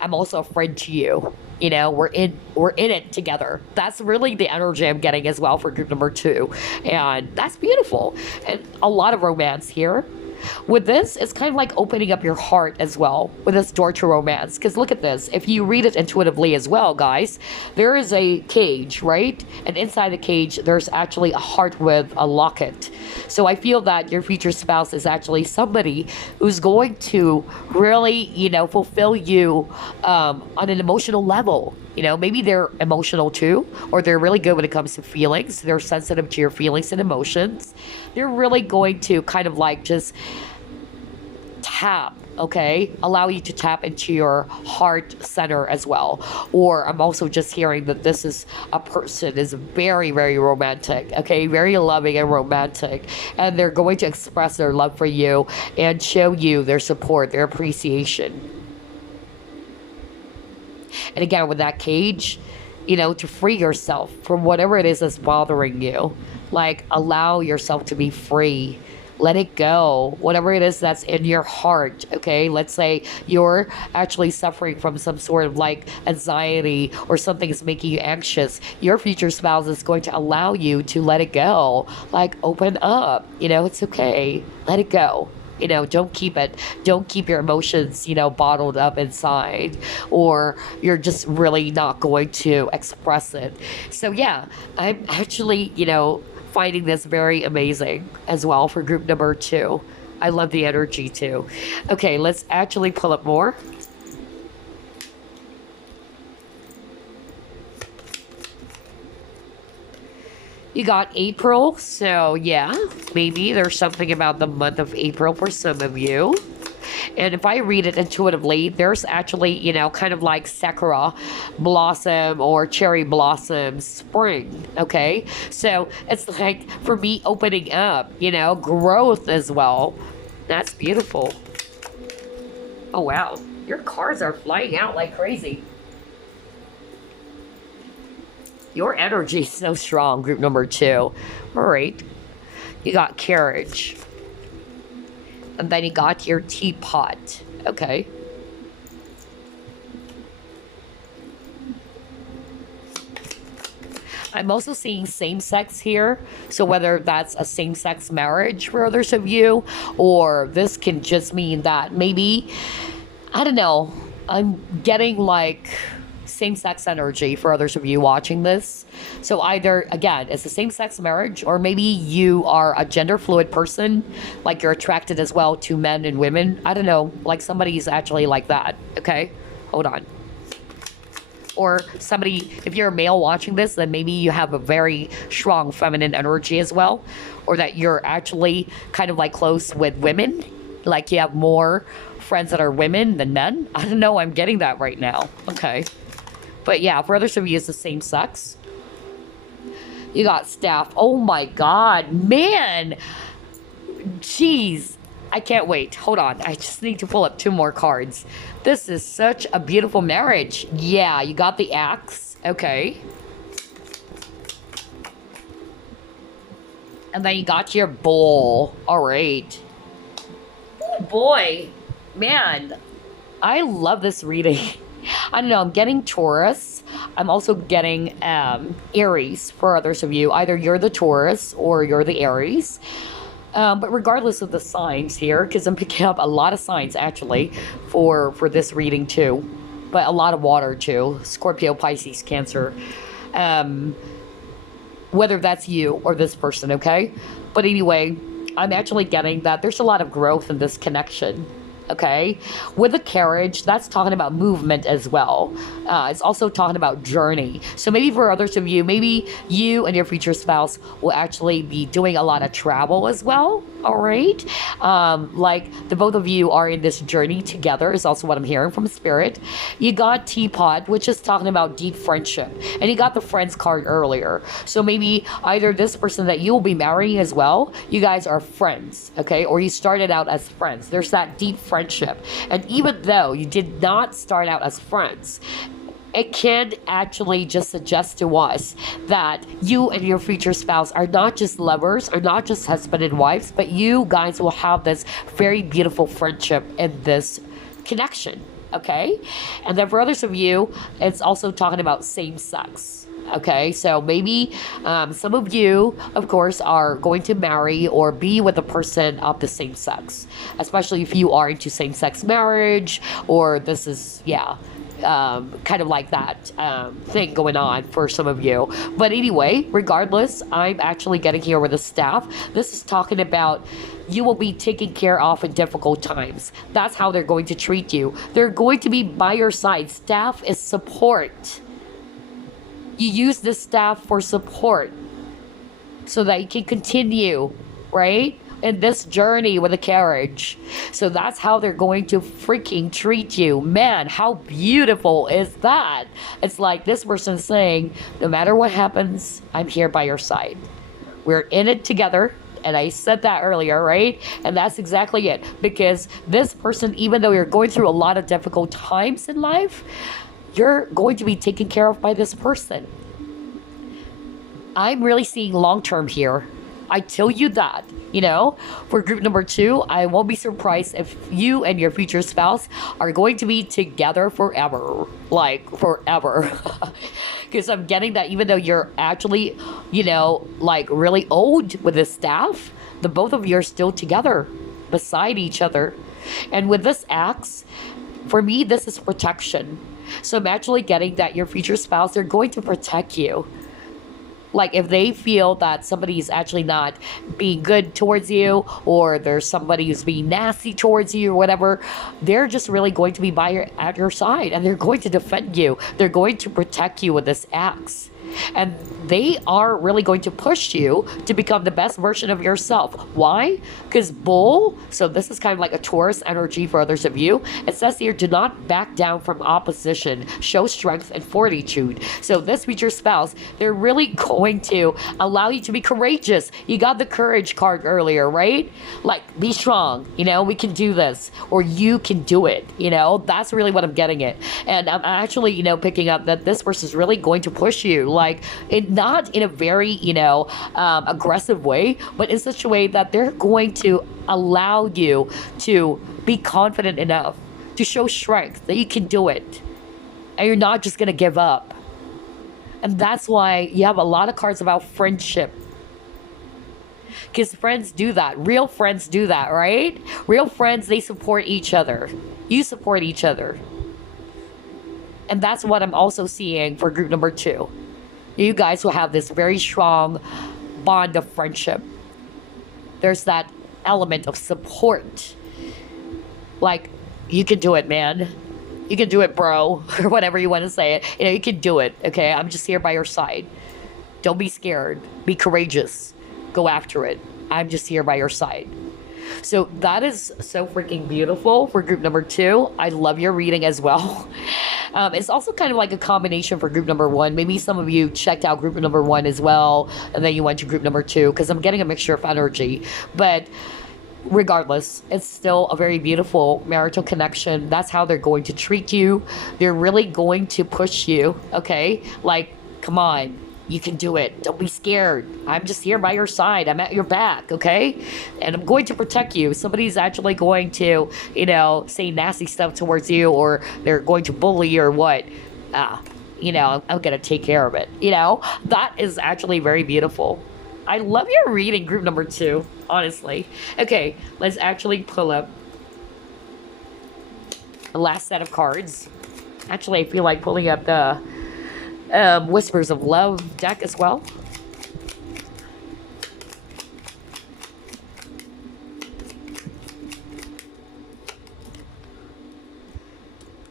I'm also a friend to you. You know, we're in it together. That's really the energy I'm getting as well for group number 2. And that's beautiful. And a lot of romance here. With this, it's kind of like opening up your heart as well with this door to romance. Because look at this. If you read it intuitively as well, guys, there is a cage, right? And inside the cage, there's actually a heart with a locket. So I feel that your future spouse is actually somebody who's going to really, you know, fulfill you on an emotional level. You know, maybe they're emotional too, or they're really good when it comes to feelings. They're sensitive to your feelings and emotions. They're really going to kind of like just tap okay? Allow you to tap into your heart center as well. Or I'm also just hearing that this is a person is very, very romantic, okay? Very loving and romantic. And they're going to express their love for you and show you their support, their appreciation. And again, with that cage, you know, to free yourself from whatever it is that's bothering you. Like, allow yourself to be free. Let it go. Whatever it is that's in your heart, okay? Let's say you're actually suffering from some sort of like anxiety or something is making you anxious. Your future spouse is going to allow you to let it go. Like, open up. You know, it's okay. Let it go. You know, don't keep it. Don't keep your emotions, you know, bottled up inside, or you're just really not going to express it. So yeah, I'm actually, you know, finding this very amazing as well for group number 2. I love the energy too. Okay, let's actually pull up more. You got April, so yeah, maybe there's something about the month of April for some of you. And if I read it intuitively, there's actually, you know, kind of like sakura blossom or cherry blossom spring, okay? So it's like, for me, opening up, you know, growth as well. That's beautiful. Oh, wow. Your cards are flying out like crazy. Your energy is so strong, group number 2. All right. You got carriage. And then you got your teapot. Okay. I'm also seeing same-sex here. So whether that's a same-sex marriage for others of you, or this can just mean that maybe, I don't know, I'm getting like same-sex energy for others of you watching this. So either, again, it's a same-sex marriage, or maybe you are a gender fluid person, like you're attracted as well to men and women. I don't know, like somebody's actually like that. Okay, hold on. Or somebody, if you're a male watching this, then maybe you have a very strong feminine energy as well, or that you're actually kind of like close with women, like you have more friends that are women than men. I don't know, I'm getting that right now. Okay. But yeah, for others of you, it's the same sex. You got staff. Oh my God, man. Jeez. I can't wait. Hold on. I just need to pull up 2 more cards. This is such a beautiful marriage. Yeah, you got the axe. Okay. And then you got your bull. All right. Oh boy. Man, I love this reading. I don't know, I'm getting Taurus. I'm also getting Aries for others of you. Either you're the Taurus or you're the Aries. But regardless of the signs here, because I'm picking up a lot of signs actually for this reading too. But a lot of water too. Scorpio, Pisces, Cancer. Whether that's you or this person, okay? But anyway, I'm actually getting that there's a lot of growth in this connection. Okay, with the carriage, that's talking about movement as well. It's also talking about journey. So maybe for others of you, maybe you and your future spouse will actually be doing a lot of travel as well. All right, like the both of you are in this journey together is also what I'm hearing from spirit. You got teapot, which is talking about deep friendship, and you got the friends card earlier. So maybe either this person that you will be marrying as well, you guys are friends, okay, or you started out as friends. There's that deep friendship. And even though you did not start out as friends, it can actually just suggest to us that you and your future spouse are not just lovers, or not just husband and wives, but you guys will have this very beautiful friendship in this connection, okay? And then for others of you, it's also talking about same sex. Okay, so maybe some of you, of course, are going to marry or be with a person of the same sex, especially if you are into same-sex marriage, or this is, yeah, kind of like that thing going on for some of you. But anyway, regardless, I'm actually getting here with a staff. This is talking about you will be taken care of in difficult times. That's how they're going to treat you. They're going to be by your side. Staff is support. You use this staff for support so that you can continue, right? in this journey with a carriage. So that's how they're going to freaking treat you. Man, how beautiful is that? It's like this person saying, no matter what happens, I'm here by your side. We're in it together. And I said that earlier, right? And that's exactly it. Because this person, even though you're going through a lot of difficult times in life, you're going to be taken care of by this person. I'm really seeing long term here. I tell you that, you know, for group number 2, I won't be surprised if you and your future spouse are going to be together forever. Like, forever. Because I'm getting that even though you're actually, you know, like really old with this staff, the both of you are still together beside each other. And with this axe, for me, this is protection. So I'm actually getting that your future spouse, they're going to protect you. Like if they feel that somebody's actually not being good towards you, or there's somebody who's being nasty towards you or whatever, they're just really going to be at your side, and they're going to defend you. They're going to protect you with this axe. And they are really going to push you to become the best version of yourself. Why? Because bull, so this is kind of like a Taurus energy for others of you. It says here, do not back down from opposition. Show strength and fortitude. So this future spouse, they're really going to allow you to be courageous. You got the courage card earlier, right? Like, be strong. You know, we can do this. Or you can do it. You know, that's really what I'm getting at. And I'm actually, you know, picking up that this person is really going to push you. Like, not in a very, you know, aggressive way, but in such a way that they're going to allow you to be confident enough to show strength that you can do it. And you're not just going to give up. And that's why you have a lot of cards about friendship. Because friends do that. Real friends do that, right? Real friends, they support each other. You support each other. And that's what I'm also seeing for group number 2. You guys will have this very strong bond of friendship. There's that element of support. Like, you can do it, man. You can do it, bro. Or whatever you want to say it. You know, you can do it, okay? I'm just here by your side. Don't be scared. Be courageous. Go after it. I'm just here by your side. So that is so freaking beautiful for group number 2. I love your reading as well. It's also kind of like a combination for group number 1. Maybe some of you checked out group number 1 as well, and then you went to group number 2, because I'm getting a mixture of energy. But regardless, it's still a very beautiful marital connection. That's how they're going to treat you. They're really going to push you, okay? Like, come on. You can do it. Don't be scared. I'm just here by your side. I'm at your back, okay? And I'm going to protect you. Somebody's actually going to, you know, say nasty stuff towards you, or they're going to bully you or what. You know, I'm going to take care of it. You know, that is actually very beautiful. I love your reading, group number 2, honestly. Okay, let's actually pull up the last set of cards. Actually, I feel like pulling up the Whispers of Love deck as well.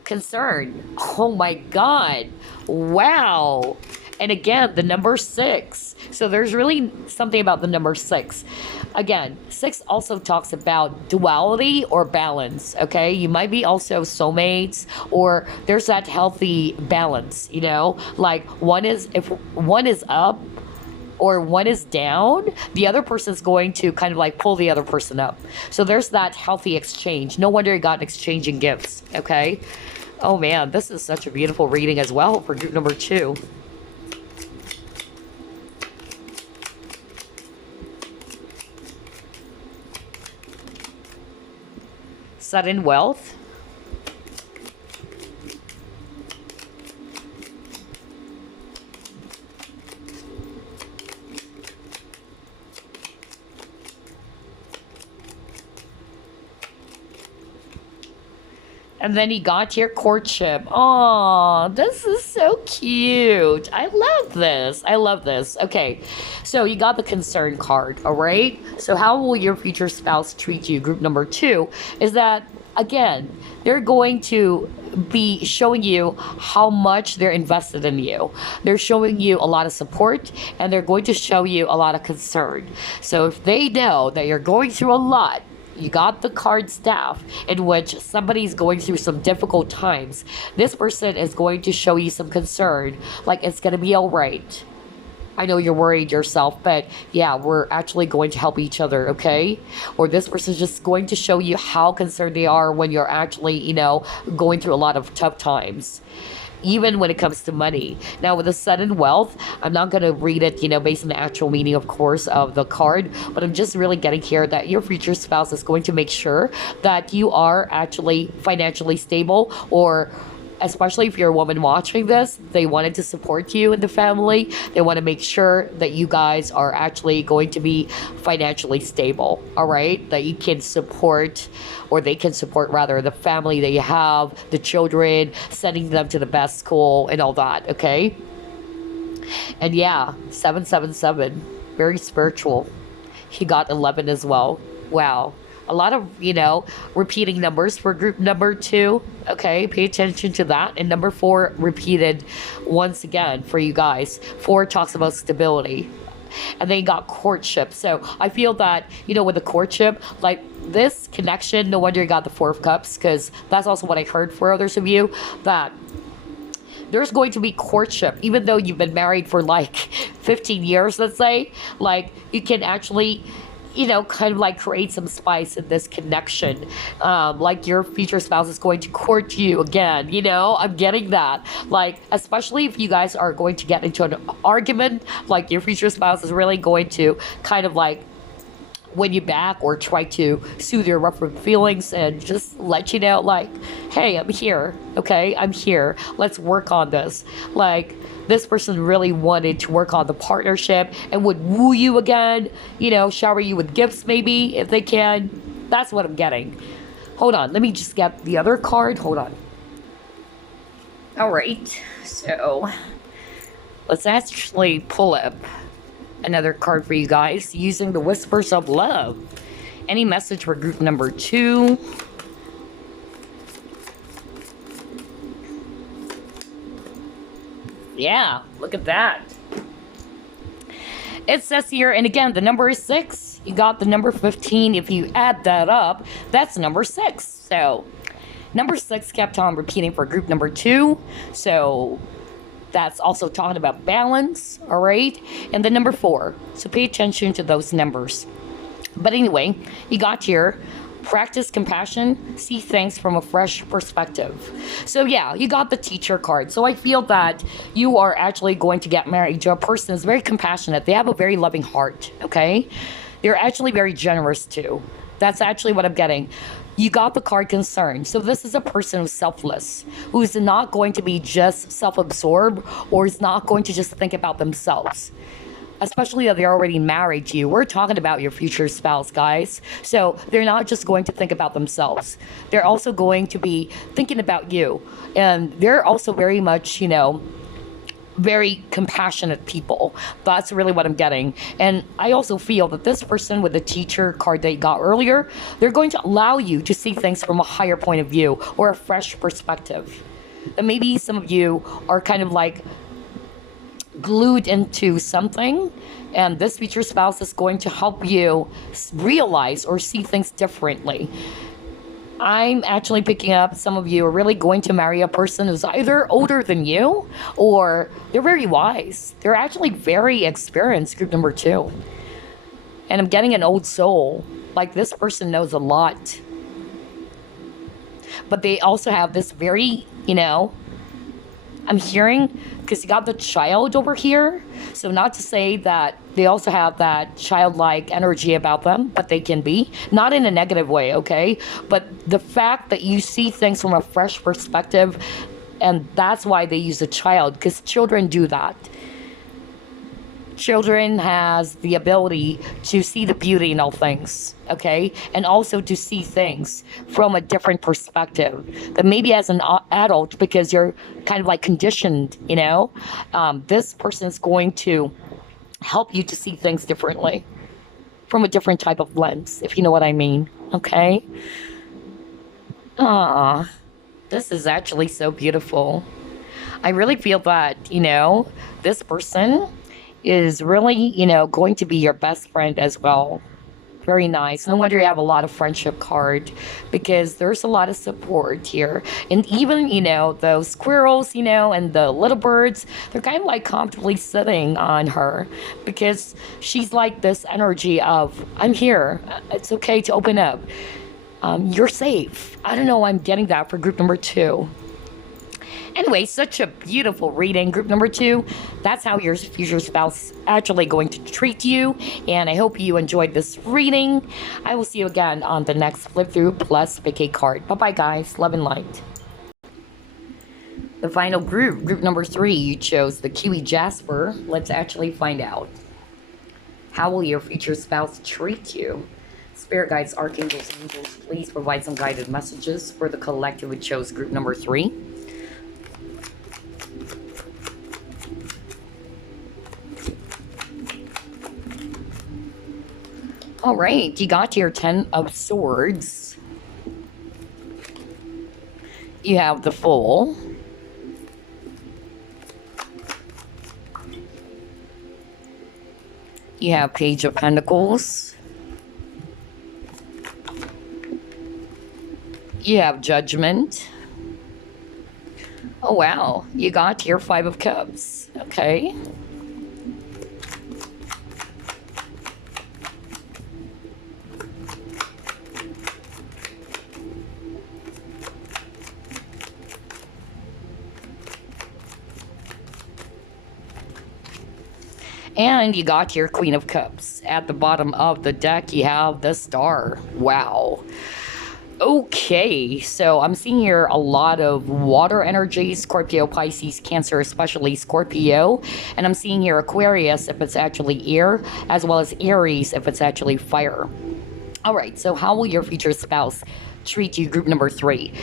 Concern. Oh my god. Wow. And again, the number 6. So there's really something about the number 6. Again, 6 also talks about duality or balance, okay? You might be also soulmates, or there's that healthy balance, you know? Like, if one is up or one is down, the other person's going to kind of like pull the other person up. So there's that healthy exchange. No wonder you got exchanging gifts, okay? Oh man, this is such a beautiful reading as well for group number 2. Sudden wealth. And then you got your courtship. Oh, this is so cute. I love this. I love this. Okay, so you got the concern card, all right? So how will your future spouse treat you? Group number 2 is that, again, they're going to be showing you how much they're invested in you. They're showing you a lot of support, and they're going to show you a lot of concern. So if they know that you're going through a lot, you got the card staff in which somebody's going through some difficult times, this person is going to show you some concern, like it's going to be all right. I know you're worried yourself, but yeah, we're actually going to help each other, okay? Or this person's just going to show you how concerned they are when you're actually, going through a lot of tough times. Even when it comes to money. Now, with the sudden wealth, I'm not going to read it, based on the actual meaning, of course, of the card, but I'm just really getting here that your future spouse is going to make sure that you are actually financially stable, or especially if you're a woman watching this, they wanted to support you in the family. They want to make sure that you guys are actually going to be financially stable, all right? That you can support, or they can support rather, the family that you have, the children, sending them to the best school and all that, okay? And yeah, 777, very spiritual. He got 11 as well. Wow. A lot of, repeating numbers for group number 2. Okay, pay attention to that. And number 4 repeated once again for you guys. 4 talks about stability. And then you got courtship. So I feel that, with the courtship, like this connection, no wonder you got the 4 of Cups, because that's also what I heard for others of you, that there's going to be courtship, even though you've been married for like 15 years, let's say. Like, you can actually kind of like create some spice in this connection. Like your future spouse is going to court you again, I'm getting that. Like, especially if you guys are going to get into an argument, like your future spouse is really going to kind of like win you back, or try to soothe your rougher feelings and just let you know, like, hey, I'm here, okay? I'm here. Let's work on this. Like, this person really wanted to work on the partnership and would woo you again, shower you with gifts maybe, if they can. That's what I'm getting. Hold on, let me just get the other card. Hold on. All right, so let's actually pull up another card for you guys using the Whispers of Love. Any message for group number 2? Yeah, look at that. It says here, and again, the number is 6. You got the number 15. If you add that up, that's number 6. So number 6 kept on repeating for group number 2. So that's also talking about balance, all right? And the number 4. So pay attention to those numbers. But anyway, you got here, practice compassion, see things from a fresh perspective. So yeah, you got the teacher card. So I feel that you are actually going to get married to a person who's very compassionate. They have a very loving heart, okay? They're actually very generous too. That's actually what I'm getting. You got the card concern. So this is a person who's selfless, who's not going to be just self-absorbed, or is not going to just think about themselves. Especially if they're already married to you. We're talking about your future spouse, guys. So they're not just going to think about themselves. They're also going to be thinking about you. And they're also very much, very compassionate people. That's really what I'm getting. And I also feel that this person with the teacher card that you got earlier, they're going to allow you to see things from a higher point of view, or a fresh perspective. And maybe some of you are kind of like glued into something, and this future spouse is going to help you realize or see things differently. I'm actually picking up some of you are really going to marry a person who's either older than you, or they're very wise. They're actually very experienced, group number 2. And I'm getting an old soul. Like, this person knows a lot. But they also have this very, I'm hearing, because you got the child over here. So not to say that they also have that childlike energy about them, but they can be. Not in a negative way, okay? But the fact that you see things from a fresh perspective, and that's why they use a child, because children do that. Children has the ability to see the beauty in all things, okay? And also to see things from a different perspective. That maybe as an adult, because you're kind of like conditioned, this person is going to help you to see things differently, from a different type of lens, if you know what I mean, okay? Ah, this is actually so beautiful. I really feel that, this person is really, going to be your best friend as well. Very nice. No wonder you have a lot of friendship card because there's a lot of support here. And even, those squirrels, and the little birds, they're kind of like comfortably sitting on her because she's like this energy of, I'm here. It's okay to open up. You're safe. I don't know. I'm getting that for group number 2. Anyway, such a beautiful reading. Group number 2, that's how your future spouse is actually going to treat you. And I hope you enjoyed this reading. I will see you again on the next flip through plus pick a card. Bye-bye, guys. Love and light. The final group number 3, you chose the Kiwi Jasper. Let's actually find out. How will your future spouse treat you? Spirit guides, archangels, angels, please provide some guided messages for the collective who chose group number 3. All right, you got your 10 of Swords. You have the Fool. You have Page of Pentacles. You have Judgment. Oh, wow. You got your 5 of Cups. Okay. And you got your Queen of Cups. At the bottom of the deck, you have the Star. Wow. Okay, so I'm seeing here a lot of water energy, Scorpio, Pisces, Cancer, especially Scorpio. And I'm seeing here Aquarius if it's actually air, as well as Aries if it's actually fire. All right, so how will your future spouse treat you, group number 3?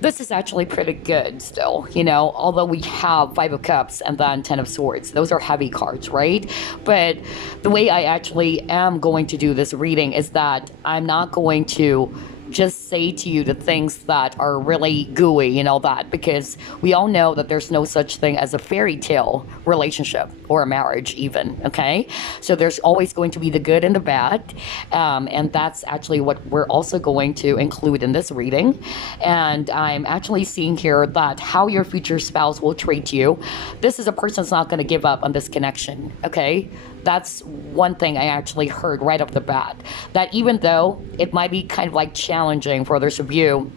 This is actually pretty good still, although we have 5 of Cups and then 10 of Swords. Those are heavy cards, right? But the way I actually am going to do this reading is that I'm not going to just say to you the things that are really gooey and all that, because we all know that there's no such thing as a fairy tale relationship or a marriage even, okay? So there's always going to be the good and the bad, and that's actually what we're also going to include in this reading. And I'm actually seeing here that how your future spouse will treat you. This is a person that's not going to give up on this connection, okay? That's one thing I actually heard right off the bat, that even though it might be kind of like challenging for others of you,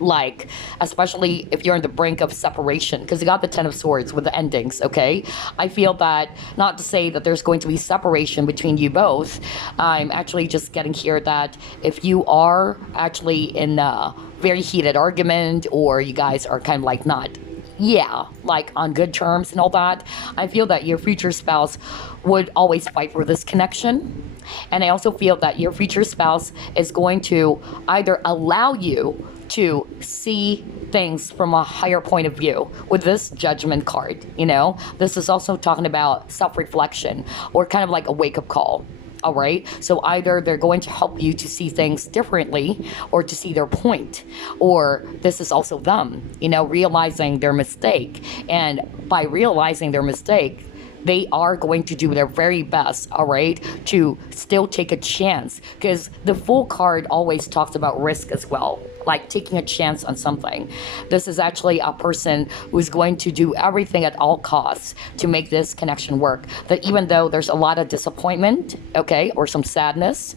like especially if you're on the brink of separation, because you got the 10 of Swords with the endings, okay? I feel that, not to say that there's going to be separation between you both, I'm actually just getting here that if you are actually in a very heated argument, or you guys are kind of like not like on good terms and all that, I feel that your future spouse would always fight for this connection. And I also feel that your future spouse is going to either allow you to see things from a higher point of view with this Judgment card. This is also talking about self-reflection, or kind of like a wake-up call. All right, so either they're going to help you to see things differently, or to see their point, or this is also them, realizing their mistake. And by realizing their mistake, they are going to do their very best, all right, to still take a chance, because the Fool card always talks about risk as well, like taking a chance on something. This is actually a person who's going to do everything at all costs to make this connection work. That even though there's a lot of disappointment, okay, or some sadness,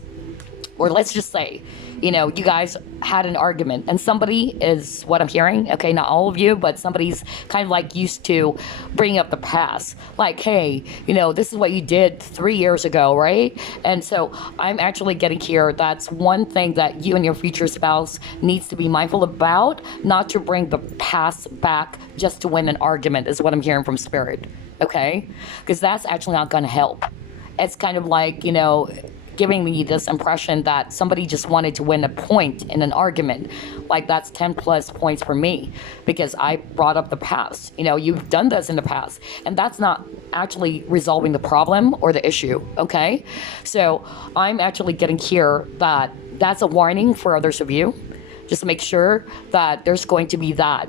or let's just say, you guys had an argument, and somebody is, what I'm hearing, okay, not all of you, but somebody's kind of like used to bringing up the past. Like, hey, this is what you did 3 years ago, right? And so I'm actually getting here, that's one thing that you and your future spouse needs to be mindful about, not to bring the past back just to win an argument, is what I'm hearing from Spirit, okay? Because that's actually not going to help. It's kind of like, giving me this impression that somebody just wanted to win a point in an argument. Like, that's 10 plus points for me, because I brought up the past. You've done this in the past, and that's not actually resolving the problem or the issue, okay? So I'm actually getting here that that's a warning for others of you, Just make sure that there's going to be that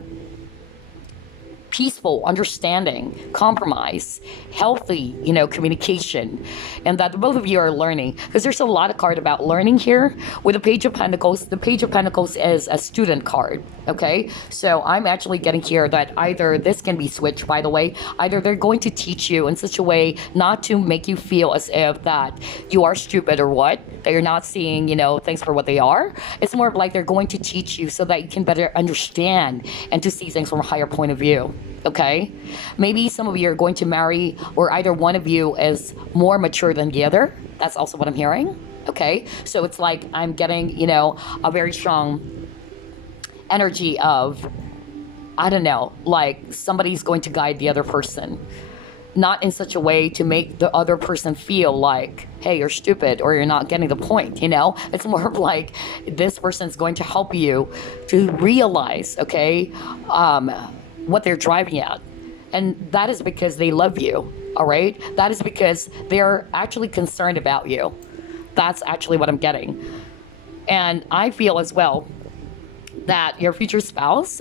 peaceful understanding, compromise, healthy, communication, and that both of you are learning. Because there's a lot of card about learning here. With the Page of Pentacles, the Page of Pentacles is a student card, okay? So I'm actually getting here that either this can be switched, by the way, either they're going to teach you in such a way not to make you feel as if that you are stupid or what, that you're not seeing, things for what they are. It's more of like they're going to teach you so that you can better understand and to see things from a higher point of view. Okay, maybe some of you are going to marry, or either one of you is more mature than the other. That's also what I'm hearing. Okay, so it's like I'm getting, a very strong energy of, I don't know, like somebody's going to guide the other person, not in such a way to make the other person feel like, hey, you're stupid or you're not getting the point. It's more of like this person's going to help you to realize, okay, what they're driving at. And that is because they love you, all right? That is because they're actually concerned about you. That's actually what I'm getting. And I feel as well that your future spouse,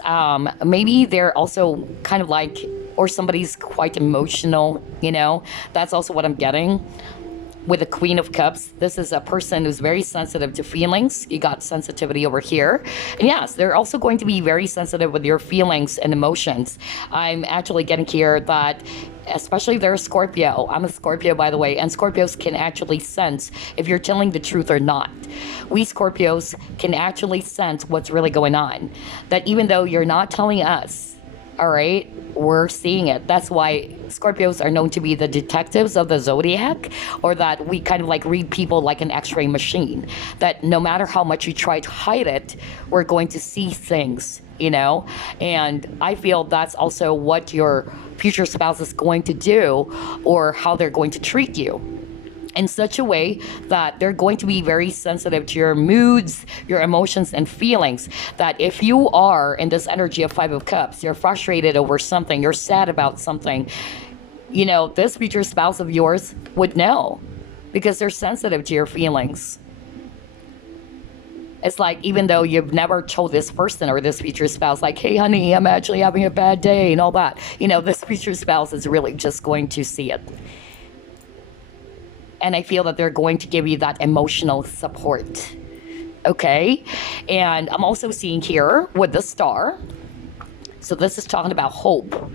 maybe they're also kind of like, or somebody's quite emotional, That's also what I'm getting. With the Queen of Cups, this is a person who's very sensitive to feelings. You got sensitivity over here. And yes, they're also going to be very sensitive with your feelings and emotions. I'm actually getting here that, especially if they're a Scorpio. I'm a Scorpio, by the way, and Scorpios can actually sense if you're telling the truth or not. We Scorpios can actually sense what's really going on. That even though you're not telling us, all right, we're seeing it. That's why Scorpios are known to be the detectives of the zodiac, or that we kind of like read people like an x-ray machine, that no matter how much you try to hide it, we're going to see things, and I feel that's also what your future spouse is going to do, or how they're going to treat you, in such a way that they're going to be very sensitive to your moods, your emotions, and feelings. That if you are in this energy of Five of Cups, you're frustrated over something, you're sad about something, this future spouse of yours would know, because they're sensitive to your feelings. It's like, even though you've never told this person or this future spouse, like, hey, honey, I'm actually having a bad day and all that, this future spouse is really just going to see it. And I feel that they're going to give you that emotional support. Okay? And I'm also seeing here with the star. So this is talking about hope.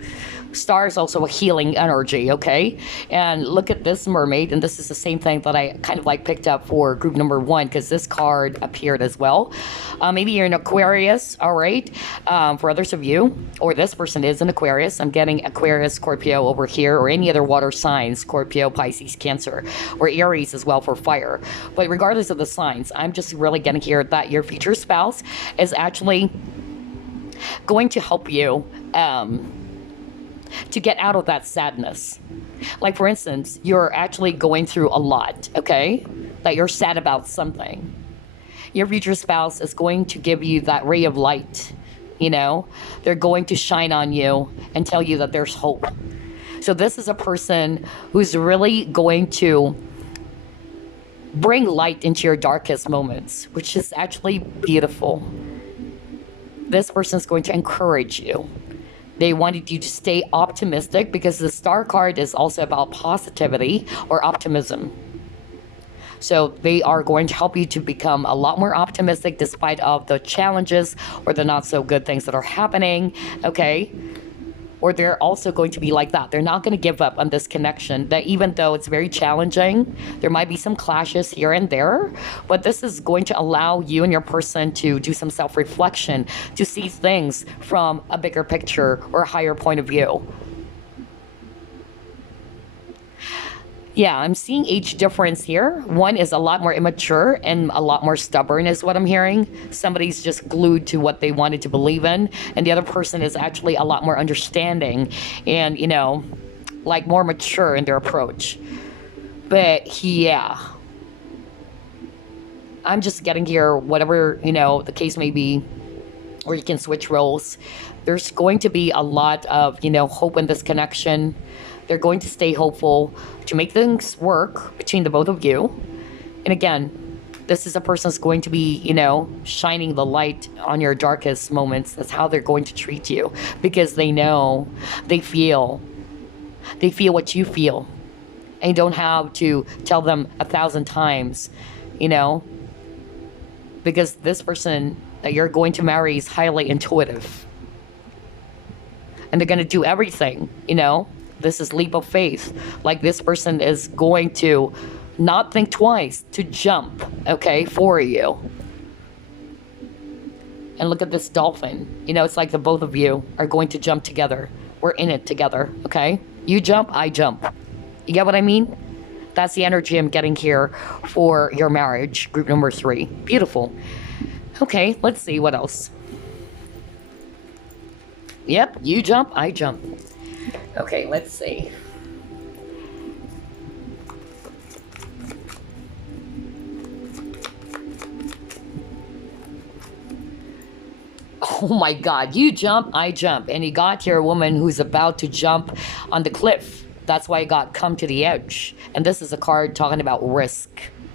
Star is also a healing energy, okay? And look at this mermaid, and this is the same thing that I kind of like picked up for group number 1, because this card appeared as well. Maybe you're an Aquarius, all right? For others of you, or this person is an Aquarius. I'm getting Aquarius, Scorpio over here, or any other water signs, Scorpio, Pisces, Cancer, or Aries as well for fire. But regardless of the signs, I'm just really getting here that your future spouse is actually going to help you to get out of that sadness. Like, for instance, you're actually going through a lot, okay? That you're sad about something. Your future spouse is going to give you that ray of light, They're going to shine on you and tell you that there's hope. So this is a person who's really going to bring light into your darkest moments, which is actually beautiful. This person is going to encourage you. They wanted you to stay optimistic, because the star card is also about positivity or optimism. So they are going to help you to become a lot more optimistic despite of the challenges or the not so good things that are happening, okay? Or they're also going to be like that. They're not going to give up on this connection, that even though it's very challenging, there might be some clashes here and there, but this is going to allow you and your person to do some self-reflection, to see things from a bigger picture or a higher point of view. Yeah, I'm seeing age difference here. One is a lot more immature and a lot more stubborn is what I'm hearing. Somebody's just glued to what they wanted to believe in. And the other person is actually a lot more understanding and, like more mature in their approach. But yeah, I'm just getting here, whatever, the case may be, or you can switch roles. There's going to be a lot of, hope in this connection. They're going to stay hopeful to make things work between the both of you. And again, This is a person that's going to be, shining the light on your darkest moments. That's how they're going to treat you, because they know, they feel what you feel. And you don't have to tell them 1,000 times, because this person that you're going to marry is highly intuitive. And they're going to do everything, This is leap of faith. Like, this person is going to not think twice, to jump, okay, for you. And look at this dolphin. It's like the both of you are going to jump together. We're in it together, okay? You jump, I jump. You get what I mean? That's the energy I'm getting here for your marriage, group number 3. Beautiful. Okay, let's see what else. Yep, you jump, I jump. Okay, let's see. Oh my God, you jump, I jump. And you got here a woman who's about to jump on the cliff. That's why I got come to the edge. And this is a card talking about risk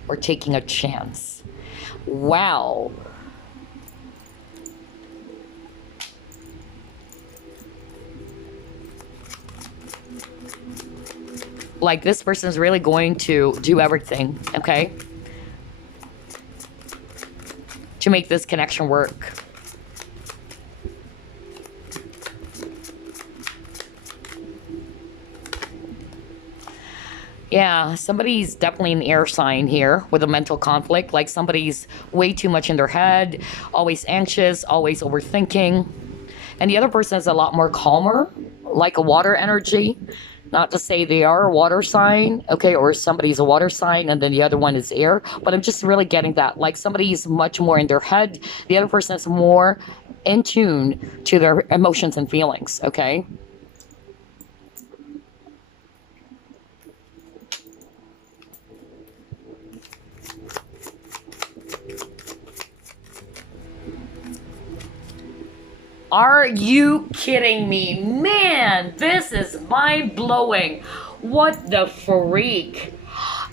or taking a chance. Wow. Like, this person is really going to do everything, okay, to make this connection work. Yeah, somebody's definitely an air sign here with a mental conflict. Like, somebody's way too much in their head, always anxious, always overthinking. And the other person is a lot more calmer, like a water energy. Not to say they are a water sign, okay, or somebody's a water sign and then the other one is air. But I'm just really getting that. Like, somebody's much more in their head. The other person is more in tune to their emotions and feelings, okay? Are you kidding me? Man, this is mind-blowing. What the freak?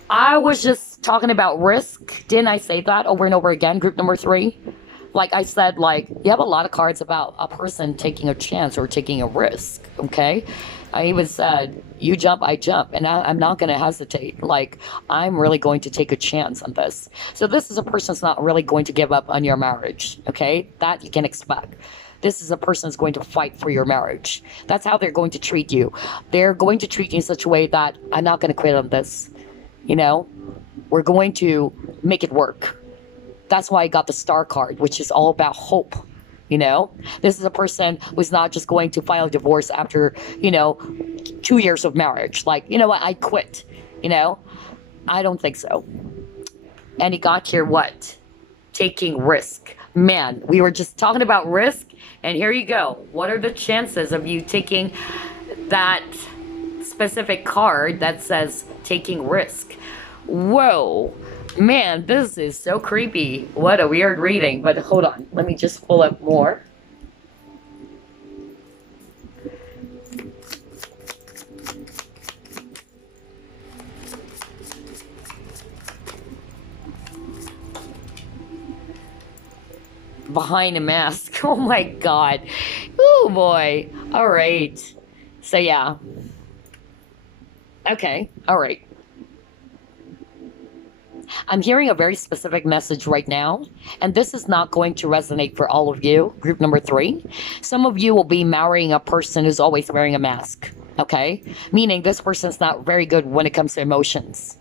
I was just talking about risk. Didn't I say that over and over again, group number 3? Like I said, like, you have a lot of cards about a person taking a chance or taking a risk, okay? I even said, you jump, I jump, and I'm not going to hesitate. Like, I'm really going to take a chance on this. So this is a person that's not really going to give up on your marriage, okay? That you can expect. This is a person that's going to fight for your marriage. That's how they're going to treat you. They're going to treat you in such a way that I'm not going to quit on this. We're going to make it work. That's why I got the star card, which is all about hope. This is a person who's not just going to file a divorce after, 2 years of marriage. Like, what, I quit. I don't think so. And he got here what? Taking risk. Man, we were just talking about risk, and here you go. What are the chances of you taking that specific card that says taking risk? Whoa, man, this is so creepy. What a weird reading. But hold on, let me just pull up more. Behind a mask. Oh my God. Oh boy. All right. So yeah. Okay. All right. I'm hearing a very specific message right now, and this is not going to resonate for all of you, group number 3. Some of you will be marrying a person who's always wearing a mask, okay? Meaning this person's not very good when it comes to emotions.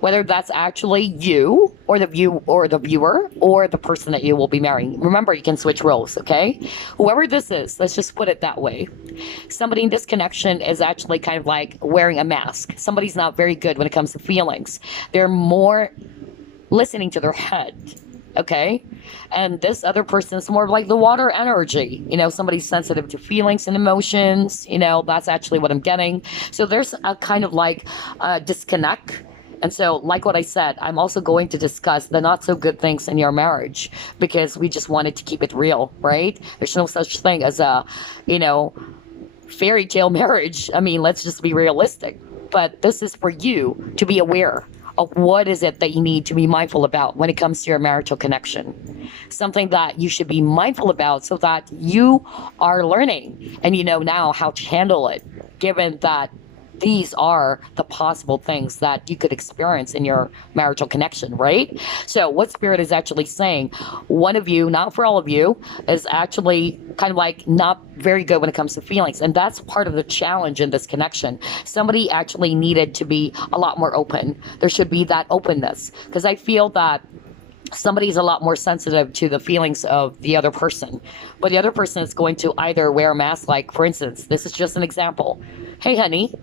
Whether that's actually you or the viewer or the person that you will be marrying. Remember, you can switch roles, okay? Whoever this is, let's just put it that way. Somebody in this connection is actually kind of like wearing a mask. Somebody's not very good when it comes to feelings. They're more listening to their head, okay? And this other person is more like the water energy. Somebody's sensitive to feelings and emotions. That's actually what I'm getting. So there's a kind of like disconnect. And so, like what I said, I'm also going to discuss the not so good things in your marriage, because we just wanted to keep it real, right? There's no such thing as a, fairy tale marriage. I mean, let's just be realistic. But this is for you to be aware of what is it that you need to be mindful about when it comes to your marital connection. Something that you should be mindful about so that you are learning and you know now how to handle it, given that these are the possible things that you could experience in your marital connection, right? So what Spirit is actually saying, one of you, not for all of you, is actually kind of like not very good when it comes to feelings. And that's part of the challenge in this connection. Somebody actually needed to be a lot more open. There should be that openness, because I feel that somebody's a lot more sensitive to the feelings of the other person, but the other person is going to either wear a mask, like, for instance, this is just an example. Hey, honey,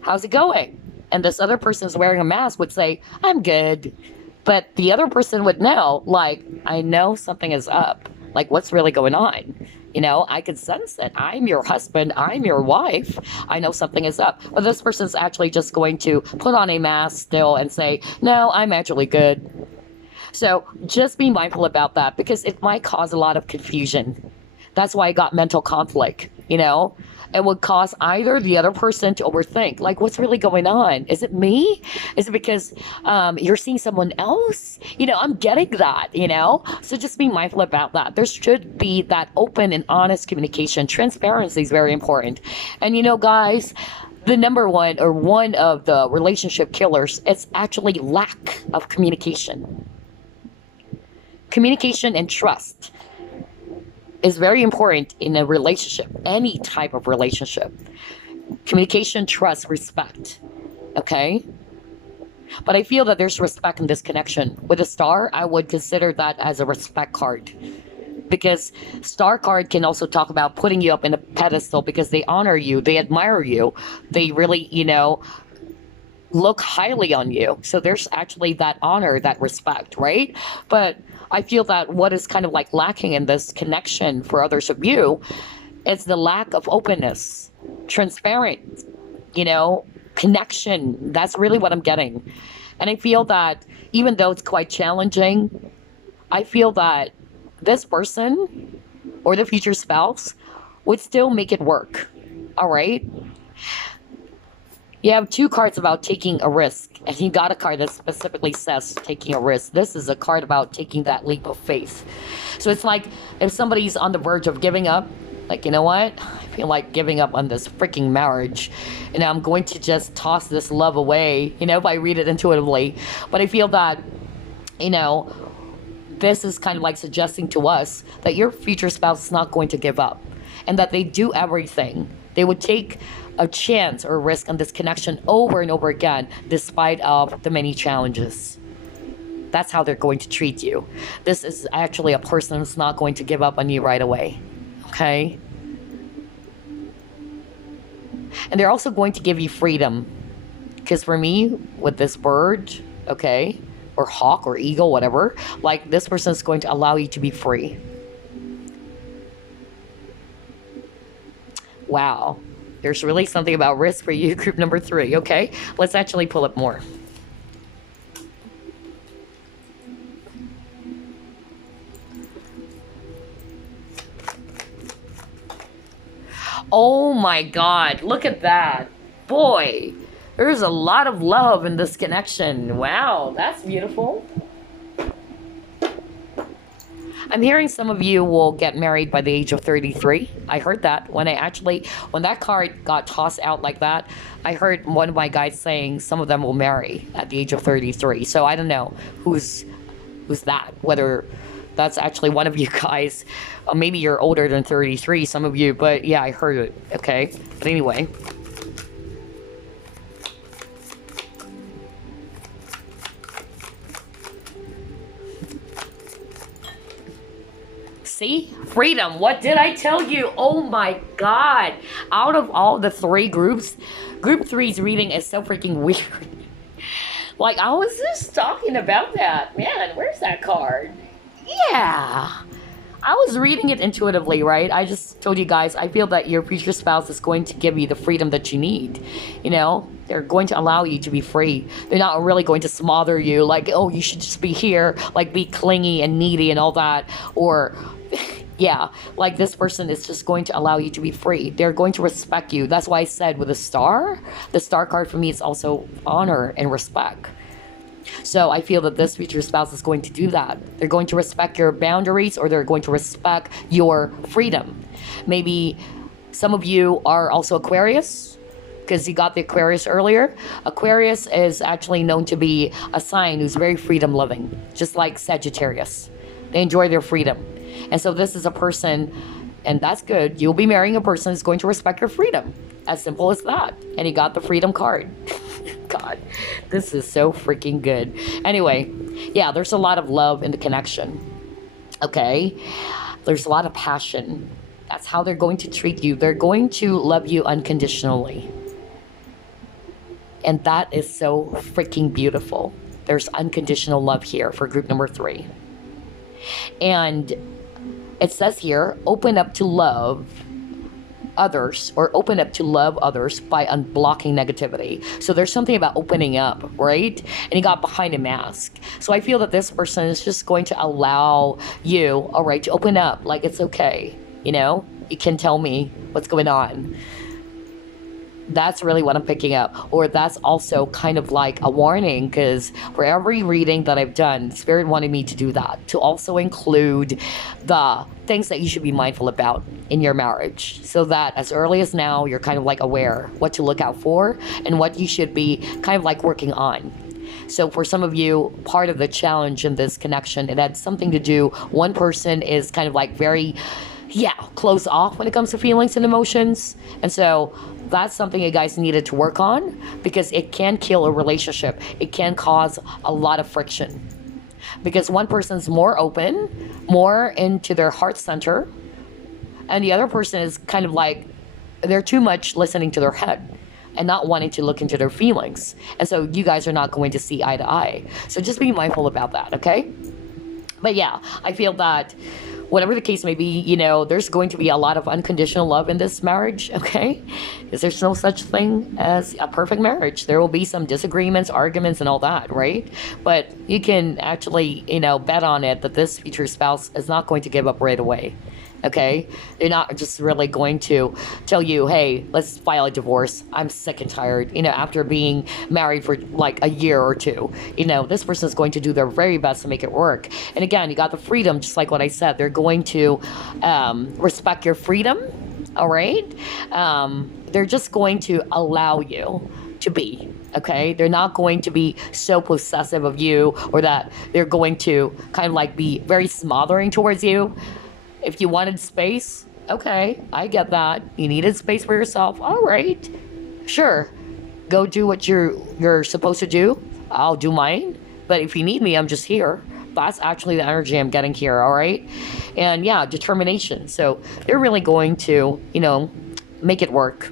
how's it going? And this other person is wearing a mask would say, I'm good. But the other person would know, like, I know something is up. Like, what's really going on? You know, I can sense it. I'm your husband. I'm your wife. I know something is up. But this person's actually just going to put on a mask still and say, no, I'm actually good. So just be mindful about that, because it might cause a lot of confusion. That's why I got mental conflict, you know? It would cause either the other person to overthink, like, what's really going on? Is it me? Is it because you're seeing someone else? You know, I'm getting that, you know? So just be mindful about that. There should be that open and honest communication. Transparency is very important. And, you know, guys, the number one, or one of the relationship killers, is actually lack of communication. Communication and trust is very important in a relationship, any type of relationship. Communication, trust, respect, okay? But I feel that there's respect in this connection. With a star, I would consider that as a respect card, because star card can also talk about putting you up in a pedestal because they honor you, they admire you, they really, you know, look highly on you. So there's actually that honor, that respect, right? But I feel that what is kind of like lacking in this connection for others of you is the lack of openness, transparent, you know, connection. That's really what I'm getting. And I feel that even though it's quite challenging, I feel that this person or the future spouse would still make it work. All right? You have two cards about taking a risk, and you got a card that specifically says taking a risk. This is a card about taking that leap of faith. So it's like if somebody's on the verge of giving up, like, you know what? I feel like giving up on this freaking marriage. And I'm going to just toss this love away, you know, if I read it intuitively. But I feel that, you know, this is kind of like suggesting to us that your future spouse is not going to give up, and that they do everything. They would take a chance or a risk on this connection over and over again, despite of the many challenges. That's how they're going to treat you. This is actually a person who's not going to give up on you right away. Okay? And they're also going to give you freedom. Because for me, with this bird, okay, or hawk or eagle, whatever, like, this person is going to allow you to be free. Wow. There's really something about risk for you, group number 3, okay? Let's actually pull up more. Oh my God, look at that. Boy, there's a lot of love in this connection. Wow, that's beautiful. I'm hearing some of you will get married by the age of 33. I heard that when that card got tossed out like that, I heard one of my guides saying some of them will marry at the age of 33. So I don't know who's that, whether that's actually one of you guys. Maybe you're older than 33, some of you, but yeah, I heard it, okay? But anyway. See? Freedom. What did I tell you? Oh my God. Out of all the 3 groups, group 3's reading is so freaking weird. Like, I was just talking about that. Man, where's that card? Yeah. I was reading it intuitively, right? I just told you guys, I feel that your future spouse is going to give you the freedom that you need. You know, they're going to allow you to be free. They're not really going to smother you like, oh, you should just be here, like be clingy and needy and all that. Or, yeah, like this person is just going to allow you to be free. They're going to respect you. That's why I said with the star card for me is also honor and respect. So I feel that this future spouse is going to do that. They're going to respect your boundaries, or they're going to respect your freedom. Maybe some of you are also Aquarius, because you got the Aquarius earlier. Aquarius is actually known to be a sign who's very freedom loving, just like Sagittarius. They enjoy their freedom. And so this is a person, and that's good. You'll be marrying a person who's going to respect your freedom. As simple as that. And you got the freedom card. God, this is so freaking good. Anyway, yeah, there's a lot of love in the connection. Okay? There's a lot of passion. That's how they're going to treat you. They're going to love you unconditionally. And that is so freaking beautiful. There's unconditional love here for group number 3. And it says here, open up to love others, or open up to love others by unblocking negativity. So there's something about opening up, right? And he got behind a mask. So I feel that this person is just going to allow you, all right, to open up. Like, it's okay, you know? You can tell me what's going on. That's really what I'm picking up. Or that's also kind of like a warning, because for every reading that I've done, Spirit wanted me to do that, to also include the things that you should be mindful about in your marriage, so that as early as now, you're kind of like aware what to look out for and what you should be kind of like working on. So for some of you, part of the challenge in this connection, it had something to do, one person is kind of like very, closed off when it comes to feelings and emotions. And so that's something you guys needed to work on, because it can kill a relationship. It can cause a lot of friction, because one person's more open, more into their heart center, and the other person is kind of like, they're too much listening to their head and not wanting to look into their feelings. And so you guys are not going to see eye to eye. So just be mindful about that, okay? But yeah, I feel that whatever the case may be, you know, there's going to be a lot of unconditional love in this marriage, okay? Because there's no such thing as a perfect marriage. There will be some disagreements, arguments, and all that, right? But you can actually, you know, bet on it that this future spouse is not going to give up right away, okay? They're not just really going to tell you, hey, let's file a divorce. I'm sick and tired, you know, after being married for like a year or two. You know, this person is going to do their very best to make it work. And again, you got the freedom, just like what I said. They're going to respect your freedom, all right? They're just going to allow you to be, okay? They're not going to be so possessive of you, or that they're going to kind of like be very smothering towards you. If you wanted space, okay, I get that. You needed space for yourself. All right, sure. Go do what you're supposed to do. I'll do mine. But if you need me, I'm just here. That's actually the energy I'm getting here, all right? And yeah, determination. So they're really going to, you know, make it work.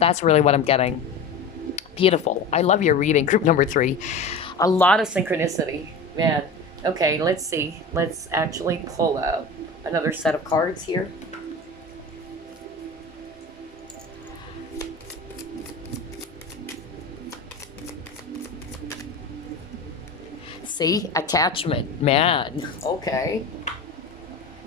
That's really what I'm getting. Beautiful. I love your reading. Group number 3. A lot of synchronicity. Man, okay, let's see. Let's actually pull up another set of cards here. See, attachment, man. Okay.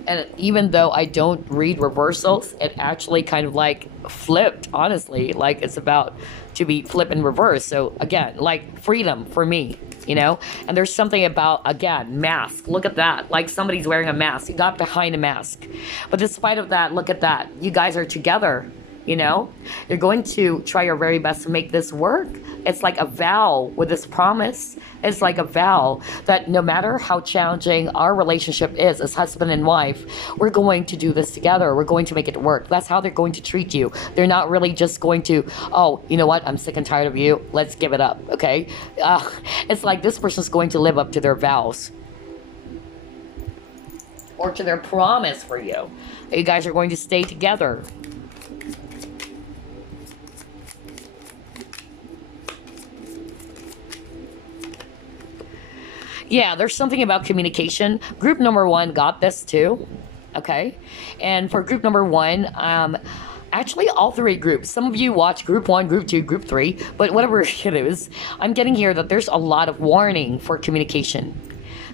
And even though I don't read reversals, it actually kind of like flipped, honestly. Like it's about to be flip and reverse. So again, like freedom for me, you know? And there's something about, again, mask. Look at that. Like somebody's wearing a mask. You got behind a mask. But despite of that, look at that. You guys are together, you know? You're going to try your very best to make this work. It's like a vow with this promise. It's like a vow that no matter how challenging our relationship is as husband and wife, we're going to do this together. We're going to make it work. That's how they're going to treat you. They're not really just going to, oh, you know what? I'm sick and tired of you. Let's give it up, okay? It's like this person's going to live up to their vows, or to their promise for you. You guys are going to stay together. Yeah, there's something about communication. Group number 1 got this too, okay? And for group number 1, actually all 3 groups. Some of you watch group 1, group 2, group 3, but whatever it is, I'm getting here that there's a lot of warning for communication.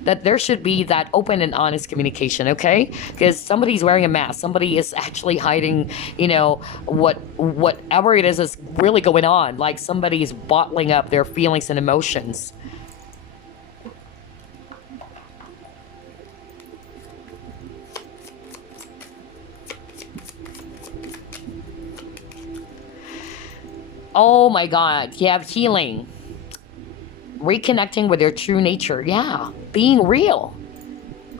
That there should be that open and honest communication, okay? Because somebody's wearing a mask. Somebody is actually hiding, you know, whatever it is really going on. Like somebody's bottling up their feelings and emotions. Oh my God. You have healing. Reconnecting with your true nature. Yeah. Being real.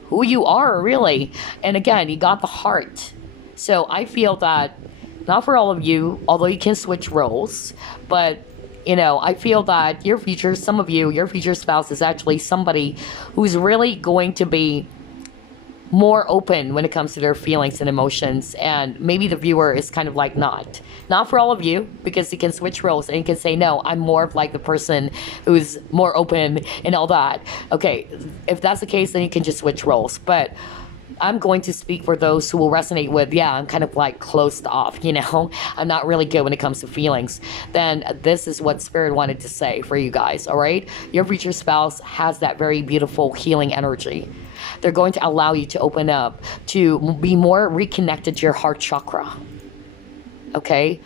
Who you are, really. And again, you got the heart. So I feel that, not for all of you, although you can switch roles, but you know, I feel that your future, some of you, your future spouse is actually somebody who's really going to be more open when it comes to their feelings and emotions. And maybe the viewer is kind of like not for all of you, because you can switch roles and you can say, no, I'm more of like the person who's more open and all that. Okay, if that's the case, then you can just switch roles. But I'm going to speak for those who will resonate with, yeah, I'm kind of like closed off, you know, I'm not really good when it comes to feelings. Then this is what Spirit wanted to say for you guys, all right? Your future spouse has that very beautiful healing energy. They're going to allow you to open up, to be more reconnected to your heart chakra, okay?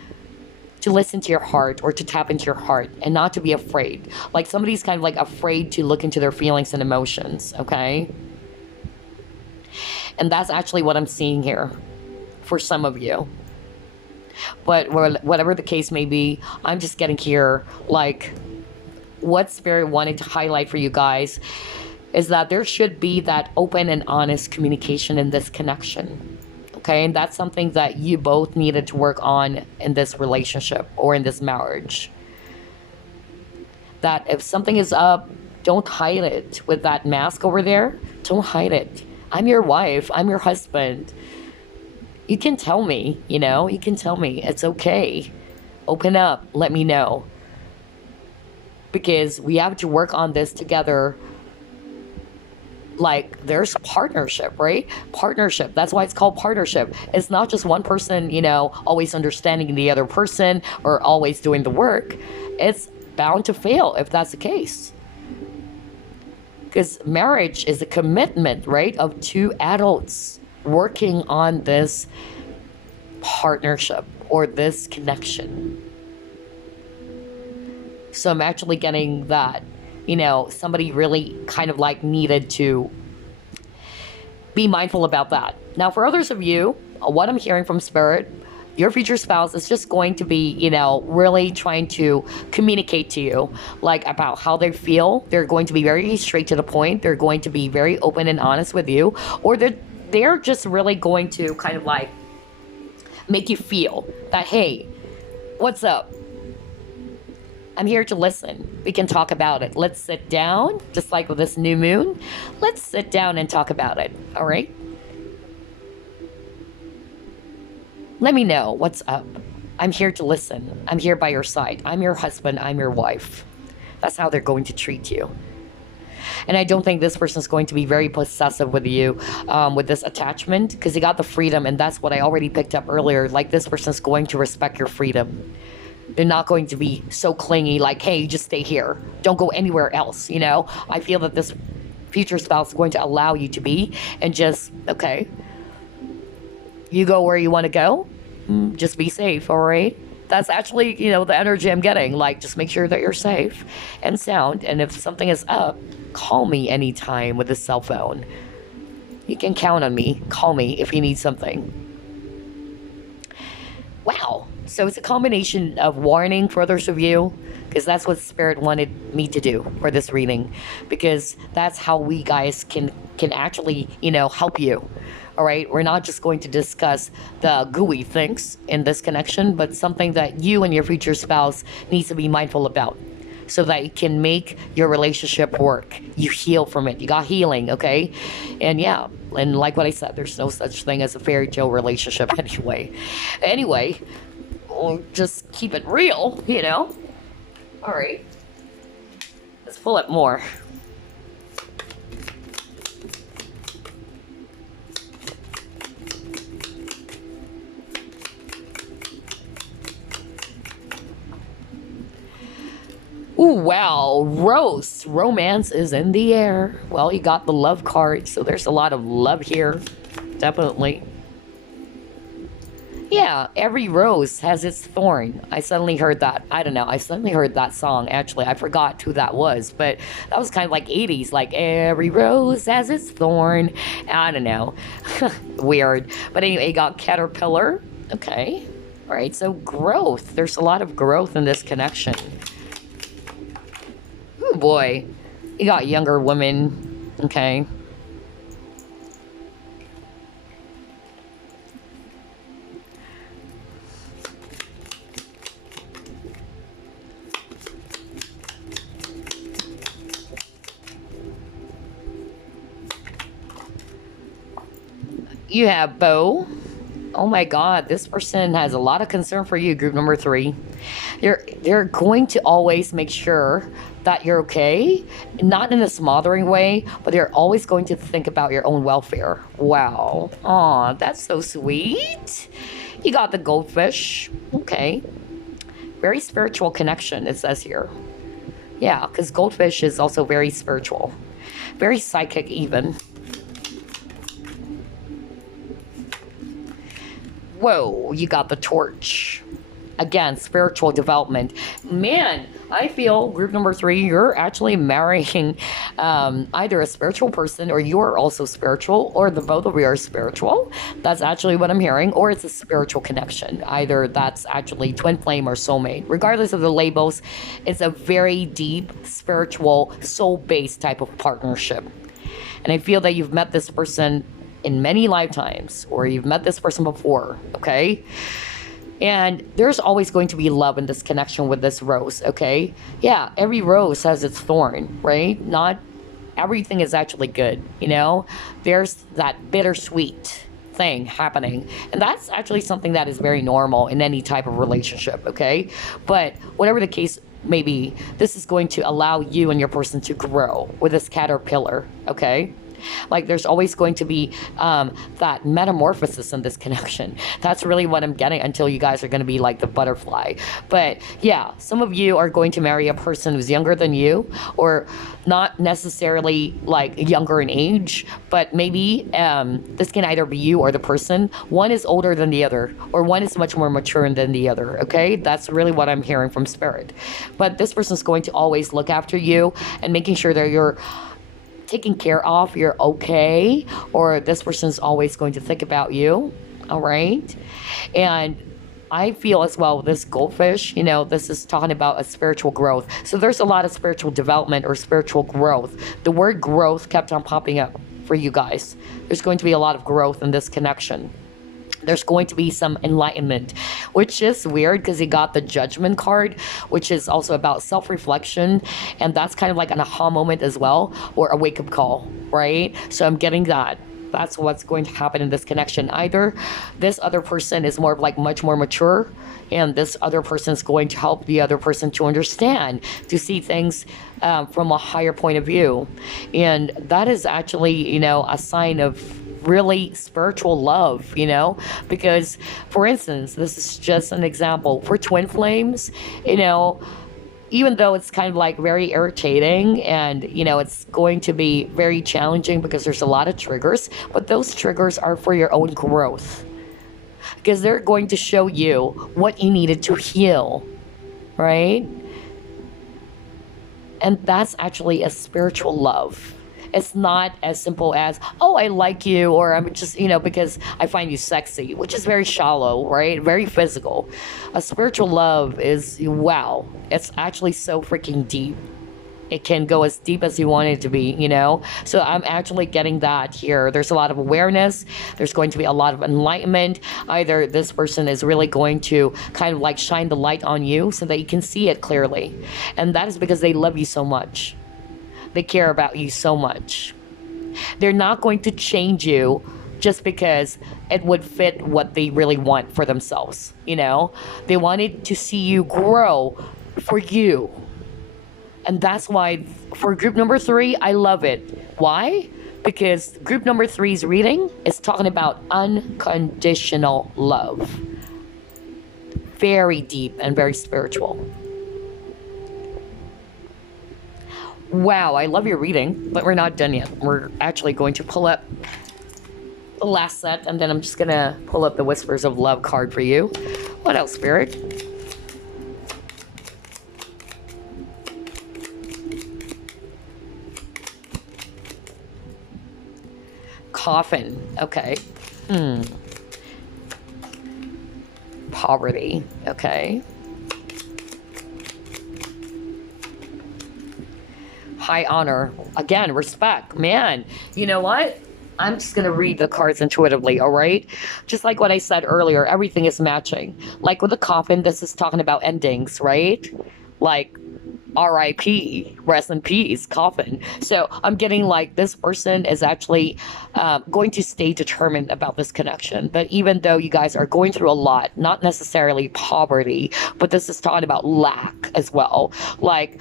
To listen to your heart, or to tap into your heart, and not to be afraid. Like somebody's kind of like afraid to look into their feelings and emotions, okay? And that's actually what I'm seeing here for some of you. But whatever the case may be, I'm just getting here, like, what Spirit wanted to highlight for you guys is that there should be that open and honest communication in this connection. Okay, and that's something that you both needed to work on in this relationship or in this marriage. That if something is up, don't hide it with that mask over there. Don't hide it. I'm your wife. I'm your husband. You can tell me, you know, you can tell me. It's okay. Open up. Let me know. Because we have to work on this together. Like, there's partnership, right? Partnership. That's why it's called partnership. It's not just one person, you know, always understanding the other person or always doing the work. It's bound to fail if that's the case. Because marriage is a commitment, right, of two adults working on this partnership or this connection. So I'm actually getting that, you know, somebody really kind of like needed to be mindful about that. Now, for others of you, what I'm hearing from Spirit, your future spouse is just going to be, you know, really trying to communicate to you, like, about how they feel. They're going to be very straight to the point. They're going to be very open and honest with you. Or they're just really going to kind of like make you feel that, hey, what's up? I'm here to listen. We can talk about it. Let's sit down, just like with this new moon. Let's sit down and talk about it, all right? Let me know what's up. I'm here to listen. I'm here by your side. I'm your husband. I'm your wife. That's how they're going to treat you. And I don't think this person's going to be very possessive with you, with this attachment, because you got the freedom, and that's what I already picked up earlier. Like, this person's going to respect your freedom. They're not going to be so clingy, like, hey, you just stay here. Don't go anywhere else, you know? I feel that this future spouse is going to allow you to be, and just, okay, you go where you want to go. Just be safe, all right? That's actually, you know, the energy I'm getting. Like, just make sure that you're safe and sound. And if something is up, call me anytime with a cell phone. You can count on me. Call me if you need something. Wow. So it's a combination of warning for others of you, because that's what Spirit wanted me to do for this reading, because that's how we guys can actually, you know, help you. All right, we're not just going to discuss the gooey things in this connection, but something that you and your future spouse needs to be mindful about, so that it can make your relationship work. You heal from it. You got healing, okay? And yeah, and like what I said, there's no such thing as a fairy tale relationship anyway. We'll just keep it real, you know? All right, let's pull it more. Ooh, wow, roast. Romance is in the air. Well, you got the love card, so there's a lot of love here. Definitely. Yeah, every rose has its thorn. I suddenly heard that. I don't know. I suddenly heard that song, actually. I forgot who that was, but that was kind of like 80s. Like, every rose has its thorn. I don't know. Weird. But anyway, you got caterpillar. Okay. All right, so growth. There's a lot of growth in this connection. Oh boy, you got younger women, okay? You have Bo. Oh my God, this person has a lot of concern for you, group number 3. They're going to always make sure that you're okay, not in a smothering way, but they're always going to think about your own welfare. Wow. Aw, that's so sweet. You got the goldfish. Okay. Very spiritual connection, it says here. Yeah, because goldfish is also very spiritual. Very psychic even. Whoa, you got the torch. Again, spiritual development. Man, I feel group number 3, you're actually marrying either a spiritual person, or you're also spiritual, or the both of you are spiritual. That's actually what I'm hearing. Or it's a spiritual connection. Either that's actually twin flame or soulmate. Regardless of the labels, it's a very deep, spiritual, soul-based type of partnership. And I feel that you've met this person in many lifetimes, or you've met this person before, okay? And there's always going to be love in this connection with this rose, okay? Yeah, every rose has its thorn, right? Not everything is actually good, you know? There's that bittersweet thing happening, and that's actually something that is very normal in any type of relationship, okay? But whatever the case may be, this is going to allow you and your person to grow with this caterpillar, okay? Like there's always going to be that metamorphosis in this connection. That's really what I'm getting, until you guys are going to be like the butterfly. But yeah, some of you are going to marry a person who's younger than you, or not necessarily like younger in age, but maybe this can either be you or the person. One is older than the other, or one is much more mature than the other, okay? That's really what I'm hearing from Spirit. But this person's going to always look after you and making sure that you're taken care of, you're okay, or this person's always going to think about you. All right. And I feel as well, this goldfish, you know, this is talking about a spiritual growth. So there's a lot of spiritual development or spiritual growth. The word growth kept on popping up for you guys. There's going to be a lot of growth in this connection. There's going to be some enlightenment, which is weird because he got the Judgment card, which is also about self-reflection. And that's kind of like an aha moment as well, or a wake-up call, right? So I'm getting that. That's what's going to happen in this connection. Either this other person is more of like much more mature, and this other person is going to help the other person to understand, to see things from a higher point of view. And that is actually, you know, a sign of really spiritual love, you know, because for instance, this is just an example for twin flames, you know, even though it's kind of like very irritating, and you know it's going to be very challenging because there's a lot of triggers, but those triggers are for your own growth, because they're going to show you what you needed to heal, right? And that's actually a spiritual love. It's not as simple as, oh, I like you, or I'm just, you know, because I find you sexy, which is very shallow, right? Very physical. A spiritual love is, wow, it's actually so freaking deep. It can go as deep as you want it to be, you know? So I'm actually getting that here. There's a lot of awareness. There's going to be a lot of enlightenment. Either this person is really going to kind of like shine the light on you so that you can see it clearly. And that is because they love you so much. They care about you so much. They're not going to change you just because it would fit what they really want for themselves, you know? They wanted to see you grow for you. And that's why for group number 3, I love it. Why? Because group number 3's reading is talking about unconditional love. Very deep and very spiritual. Wow, I love your reading, but we're not done yet. We're actually going to pull up the last set, and then I'm just gonna pull up the Whispers of Love card for you. What else, Spirit? Coffin, okay. poverty. Okay. High honor. Again, respect. Man, you know what? I'm just going to read the cards intuitively, all right? Just like what I said earlier, everything is matching. Like with the coffin, this is talking about endings, right? Like RIP, rest in peace, coffin. So I'm getting like this person is actually going to stay determined about this connection. But even though you guys are going through a lot, not necessarily poverty, but this is talking about lack as well. Like,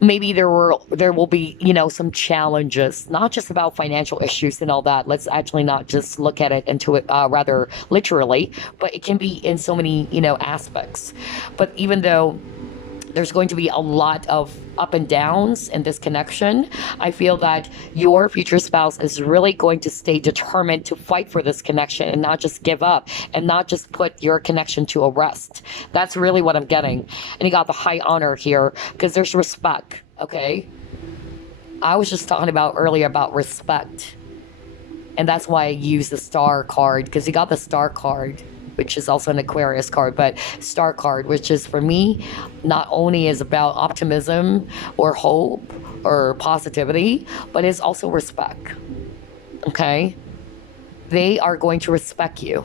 maybe there will be, you know, some challenges, not just about financial issues and all that. Let's actually not just look at it into it rather literally, but it can be in so many, you know, aspects. But even though there's going to be a lot of up and downs in this connection, I feel that your future spouse is really going to stay determined to fight for this connection and not just give up and not just put your connection to a rest. That's really what I'm getting. And you got the high honor here because there's respect, okay? I was just talking about earlier about respect. And that's why I use the star card, because you got the star card, which is also an Aquarius card, but star card, which is for me, not only is about optimism or hope or positivity, but it's also respect. Okay? They are going to respect you.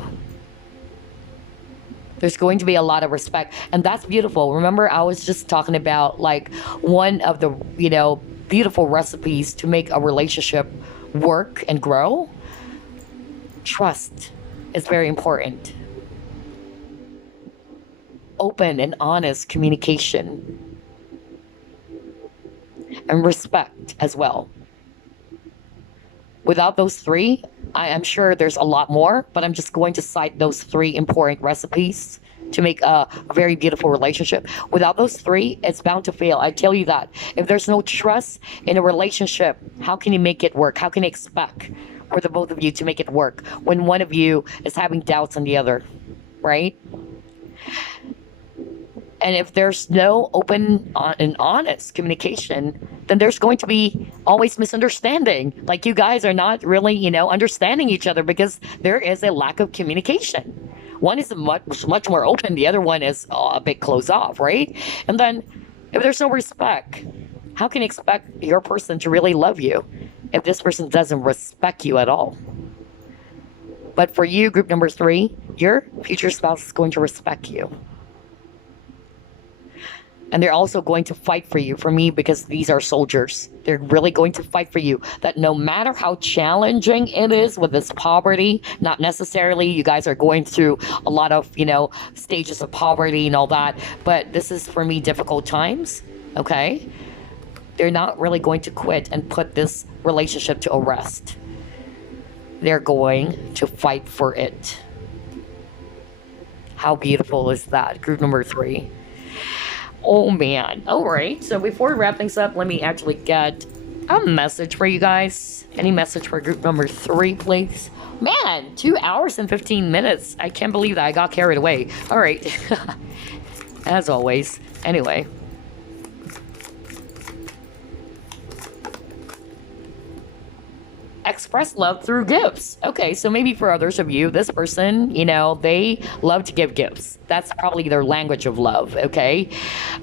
There's going to be a lot of respect, and that's beautiful. Remember, I was just talking about like one of the, you know, beautiful recipes to make a relationship work and grow. Trust is very important. Open and honest communication and respect as well. Without those three, I am sure there's a lot more, but I'm just going to cite those three important recipes to make a very beautiful relationship. Without those three, it's bound to fail. I tell you that. If there's no trust in a relationship, how can you make it work? How can you expect for the both of you to make it work when one of you is having doubts on the other, right? And if there's no open and honest communication, then there's going to be always misunderstanding. Like you guys are not really, you know, understanding each other because there is a lack of communication. One is much more open. The other one is a bit closed off, right? And then if there's no respect, how can you expect your person to really love you if this person doesn't respect you at all? But for you, group number 3, your future spouse is going to respect you. And they're also going to fight for you, for me, because these are soldiers. They're really going to fight for you. That no matter how challenging it is with this poverty, not necessarily you guys are going through a lot of, you know, stages of poverty and all that, but this is, for me, difficult times, okay? They're not really going to quit and put this relationship to a rest. They're going to fight for it. How beautiful is that? Group number 3. Oh man. All right. So before we wrap things up, let me actually get a message for you guys. Any message for group number 3, please? Man, 2 hours and 15 minutes. I can't believe that I got carried away. All right. As always. Anyway. Express love through gifts. Okay, so maybe for others of you, this person, you know, they love to give gifts. That's probably their language of love, okay?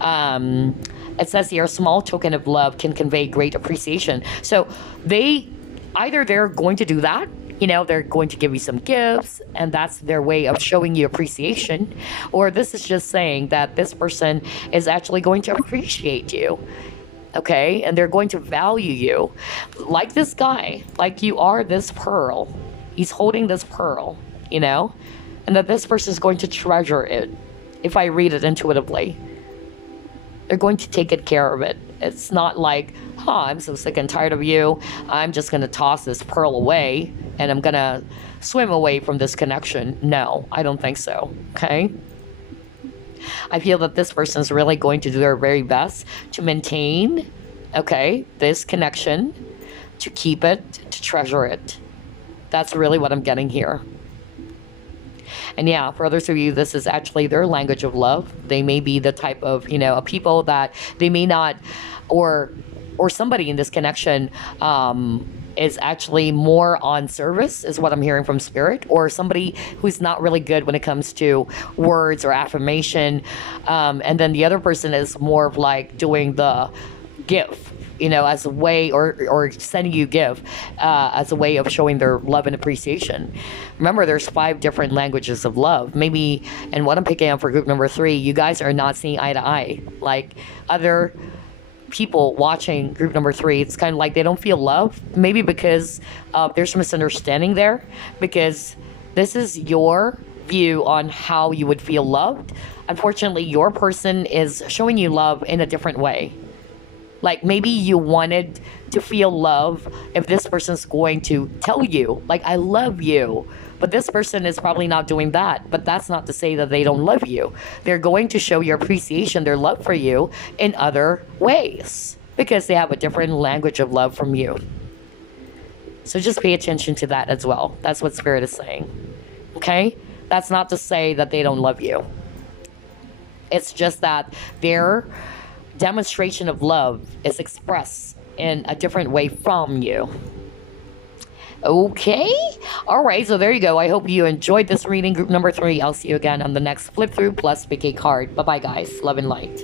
It says here, a small token of love can convey great appreciation. So they're going to do that. You know, they're going to give you some gifts, and that's their way of showing you appreciation. Or this is just saying that this person is actually going to appreciate you. Okay, and they're going to value you. Like this guy, like you are this pearl. He's holding this pearl, you know? And that this person is going to treasure it, if I read it intuitively. They're going to take good care of it. It's not like, I'm so sick and tired of you. I'm just going to toss this pearl away, and I'm going to swim away from this connection. No, I don't think so, okay? I feel that this person is really going to do their very best to maintain, okay, this connection, to keep it, to treasure it. That's really what I'm getting here. And yeah, for others of you, this is actually their language of love. They may be the type of, you know, people that they may not, or or somebody in this connection is actually more on service, is what I'm hearing from spirit, or somebody who's not really good when it comes to words or affirmation, and then the other person is more of like doing the give, as a way, or sending you give as a way of showing their love and appreciation. Remember, there's 5 different languages of love. Maybe, and what I'm picking up for group number 3, you guys are not seeing eye to eye. Like other people watching group number 3, it's kind of like they don't feel love. Maybe because there's misunderstanding there, because this is your view on how you would feel loved. Unfortunately, your person is showing you love in a different way. Like maybe you wanted to feel love if this person's going to tell you, like, I love you. But this person is probably not doing that. But that's not to say that they don't love you. They're going to show your appreciation, their love for you in other ways, because they have a different language of love from you. So just pay attention to that as well. That's what Spirit is saying. Okay? That's not to say that they don't love you. It's just that their demonstration of love is expressed in a different way from you. Okay, all right, so there you go. I hope you enjoyed this reading, group number 3. I'll see you again on the next flip through plus pick a card. Bye bye guys, love and light.